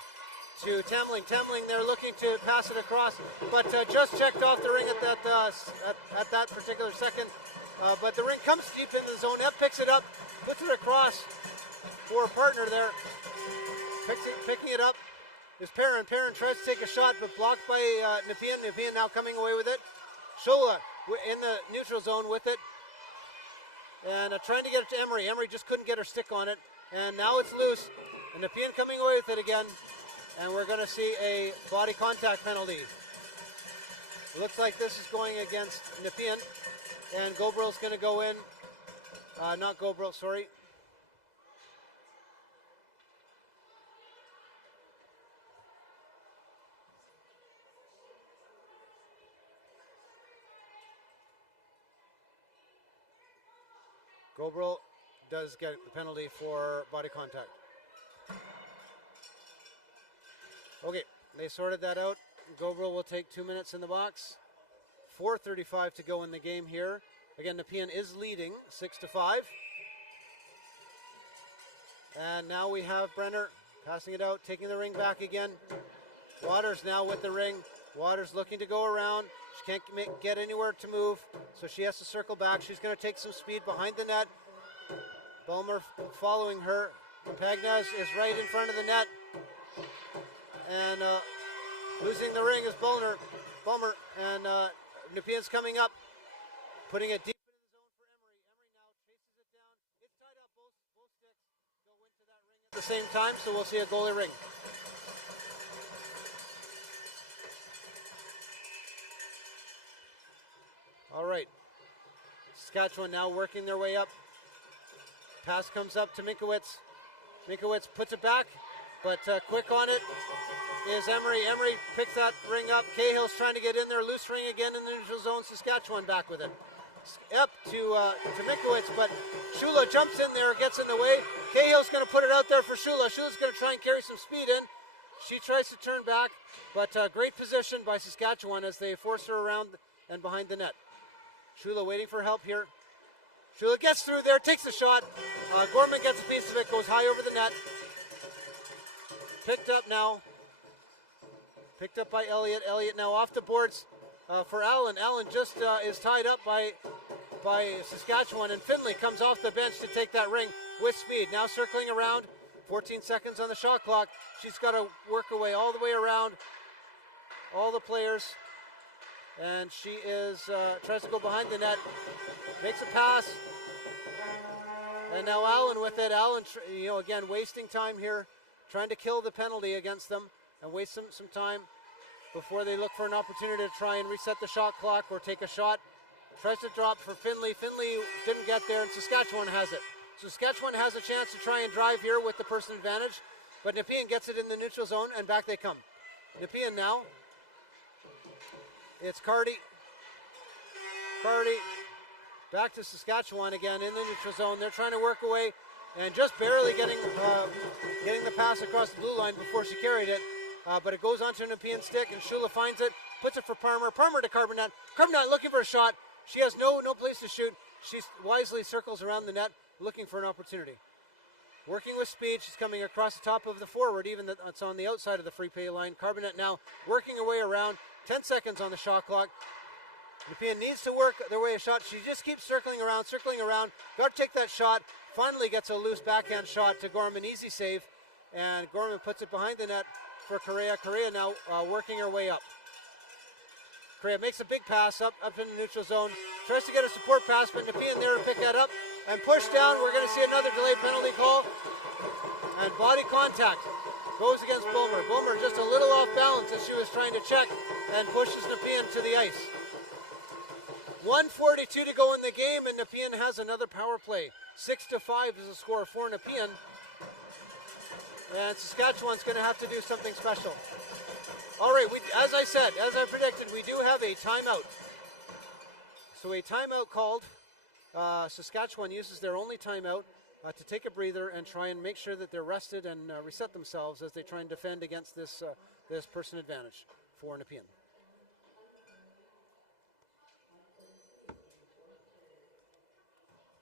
to Tamling. Tamling there looking to pass it across, but just checked off the ring at that particular second. But the ring comes deep into the zone. Epp picks it up, puts it across for a partner there. Picking it up is Perrin. Perrin tries to take a shot, but blocked by Nepean. Nepean now coming away with it. Shola in the neutral zone with it. And trying to get it to Emery. Emery just couldn't get her stick on it. And now it's loose. And Nepean coming away with it again. And we're going to see a body contact penalty. It looks like this is going against Nepean. And Gobrel's going to go in. Not Gobrel, sorry. Gobrel does get the penalty for body contact. Okay, they sorted that out. Gobrel will take 2 minutes in the box. 4:35 to go in the game here. Again, Nepean is leading 6-5. And now we have Brenner passing it out, taking the ring back again. Waters now with the ring. Waters looking to go around. She can't get anywhere to move, so she has to circle back. She's going to take some speed behind the net. Bulmer following her. Pagnas is right in front of the net. And losing the ring is Bulmer. And Nepean's coming up, putting it deep into the zone for Emery. Emery now chases it down. It's tied up. Both sticks go into that ring at the same time, so we'll see a goalie ring. All right. Saskatchewan now working their way up. Pass comes up to Minkowitz. Minkowitz puts it back, but quick on it is Emery. Emery picks that ring up. Cahill's trying to get in there. Loose ring again in the neutral zone. Saskatchewan back with it. up to Mikowicz, but Shula jumps in there, gets in the way. Cahill's going to put it out there for Shula. Shula's going to try and carry some speed in. She tries to turn back, but great position by Saskatchewan as they force her around and behind the net. Shula waiting for help here. Shula gets through there, takes the shot. Gorman gets a piece of it, goes high over the net. Picked up now. Picked up by Elliott. Elliott now off the boards for Allen. Allen just is tied up by Saskatchewan, and Finley comes off the bench to take that ring with speed. Now circling around, 14 seconds on the shot clock. She's got to work her way all the way around all the players, and she is tries to go behind the net, makes a pass, and now Allen with it. Allen, again, wasting time here, trying to kill the penalty against them and waste some time before they look for an opportunity to try and reset the shot clock or take a shot. Tries to drop for Finley. Finley didn't get there, and Saskatchewan has it. Saskatchewan has a chance to try and drive here with the person advantage, but Nepean gets it in the neutral zone, and back they come. Nepean now. It's Cardi. Cardi back to Saskatchewan again in the neutral zone. They're trying to work away and just barely getting the pass across the blue line before she carried it. But it goes onto Nepean's stick, and Shula finds it, puts it for Parmer. Parmer to Carbonette. Carbonette looking for a shot. She has no place to shoot. She wisely circles around the net, looking for an opportunity. Working with speed, she's coming across the top of the forward, even that's on the outside of the free pay line. Carbonette now working her way around. 10 seconds on the shot clock. Nepean needs to work their way a shot. She just keeps circling around. Got to take that shot. Finally gets a loose backhand shot to Gorman. Easy save. And Gorman puts it behind the net for Correa. Correa now working her way up. Correa makes a big pass up in the neutral zone. Tries to get a support pass, but Nepean there to pick that up. And push down. We're going to see another delayed penalty call. And body contact goes against Bulmer. Bulmer just a little off balance as she was trying to check and pushes Nepean to the ice. 1:42 to go in the game, and Nepean has another power play. 6-5 is the score for Nepean. And Saskatchewan's going to have to do something special. All right, as I predicted, we do have a timeout. So a timeout called. Saskatchewan uses their only timeout to take a breather and try and make sure that they're rested and reset themselves as they try and defend against this person advantage for Nepean.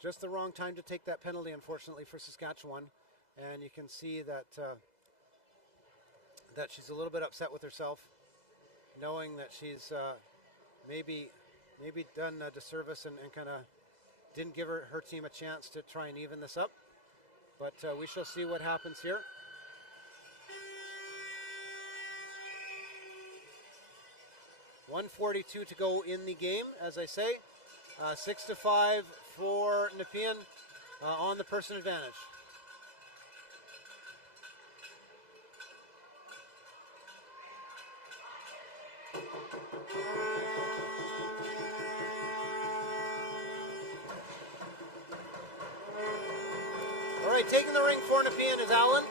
Just the wrong time to take that penalty, unfortunately, for Saskatchewan. And you can see that that she's a little bit upset with herself, knowing that she's maybe done a disservice and kind of didn't give her team a chance to try and even this up. But we shall see what happens here. .142 to go in the game, as I say. 6-5 for Nepean on the person advantage. All right, taking the ring for Nepean is Allen.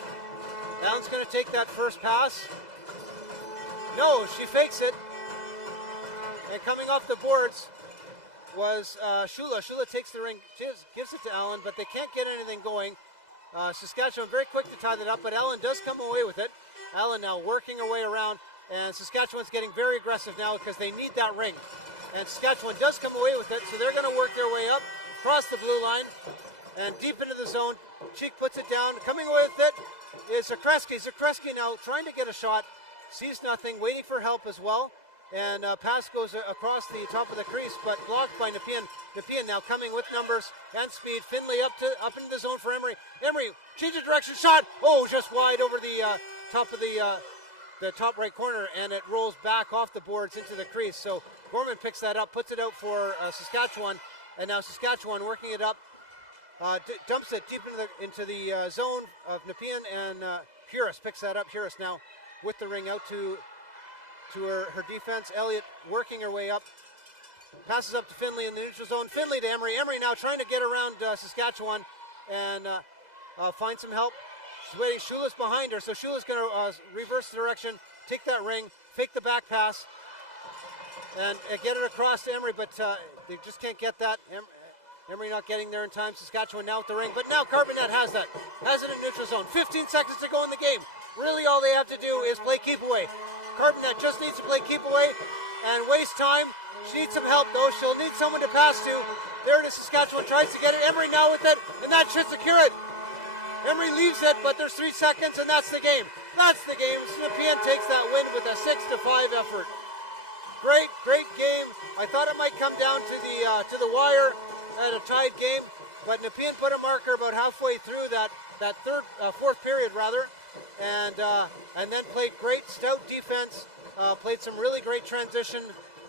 Allen's going to take that first pass. No, she fakes it. And coming off the boards was Shula. Shula takes the ring, gives it to Allen, but they can't get anything going. Saskatchewan very quick to tie that up, but Allen does come away with it. Allen now working her way around, and Saskatchewan's getting very aggressive now because they need that ring. And Saskatchewan does come away with it, so they're going to work their way up, across the blue line, and deep into the zone. Cheek puts it down. Coming away with it is Zakreski. Zakreski now trying to get a shot, sees nothing, waiting for help as well. And pass goes across the top of the crease, but blocked by Nepean. Nepean now coming with numbers and speed. Finley up into the zone for Emery. Emery, change of direction, shot. Oh, just wide over the top of the top right corner, and it rolls back off the boards into the crease. So Gorman picks that up, puts it out for Saskatchewan, and now Saskatchewan working it up, dumps it deep into the zone of Nepean, and Huris picks that up. Huris now with the ring out to her defense. Elliott working her way up. Passes up to Finley in the neutral zone. Finley to Emery. Emery now trying to get around Saskatchewan and find some help. She's waiting. Shula's behind her, so Shula's going to reverse the direction, take that ring, fake the back pass. and get it across to Emery, but they just can't get that. Emery not getting there in time. Saskatchewan now with the ring, but now Carbonet has it in neutral zone. 15 seconds to go in the game. Really all they have to do is play keep away. Carbonet just needs to play keep away and waste time. She needs some help though. She'll need someone to pass to. There it is. Saskatchewan tries to get it. Emery now with it, and that should secure it. Emery leaves it, but there's 3 seconds, and that's the game. That's the game. Nepean takes that win with a 6-5 effort. Great game. I thought it might come down to the wire at a tied game, but Nepean put a marker about halfway through that fourth period rather, and then played great stout defense. Played some really great transition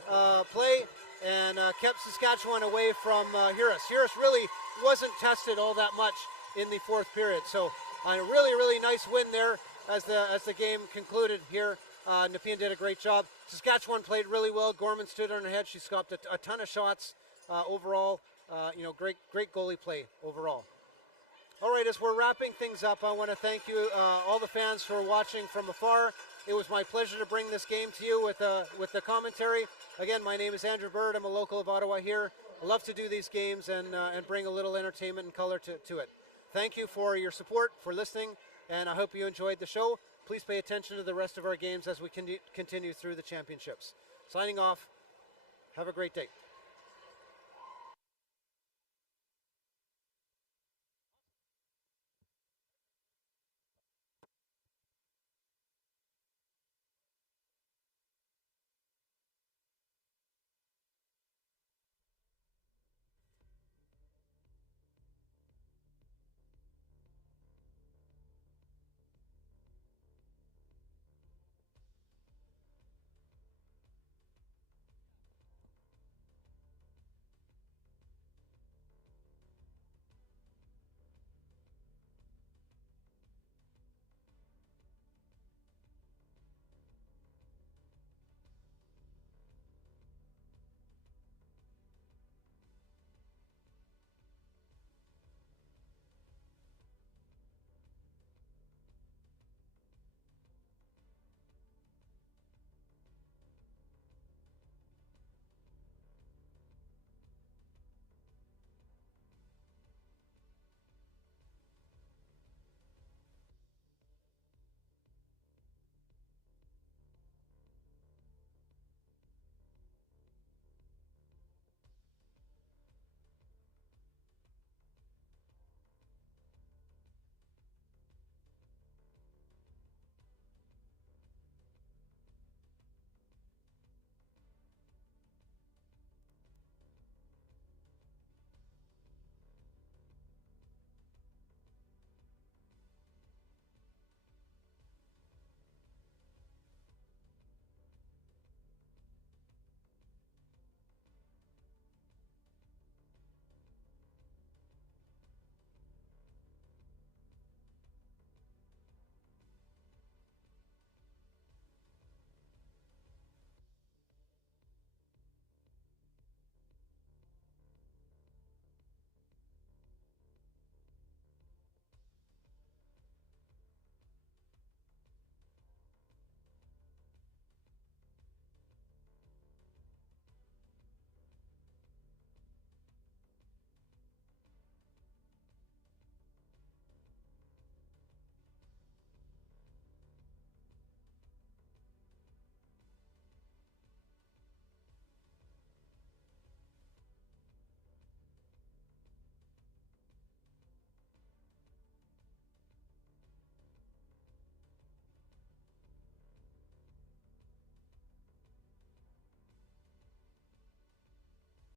play, and kept Saskatchewan away from Huras. Huras really wasn't tested all that much in the fourth period. So a really nice win there as the game concluded here. Nepean did a great job. Saskatchewan played really well. Gorman stood on her head. She stopped a ton of shots overall. Great goalie play overall. All right, as we're wrapping things up, I want to thank you, all the fans who are watching from afar. It was my pleasure to bring this game to you with the commentary. Again, my name is Andrew Bird. I'm a local of Ottawa here. I love to do these games and bring a little entertainment and color to it. Thank you for your support, for listening, and I hope you enjoyed the show. Please pay attention to the rest of our games as we continue through the championships. Signing off. Have a great day.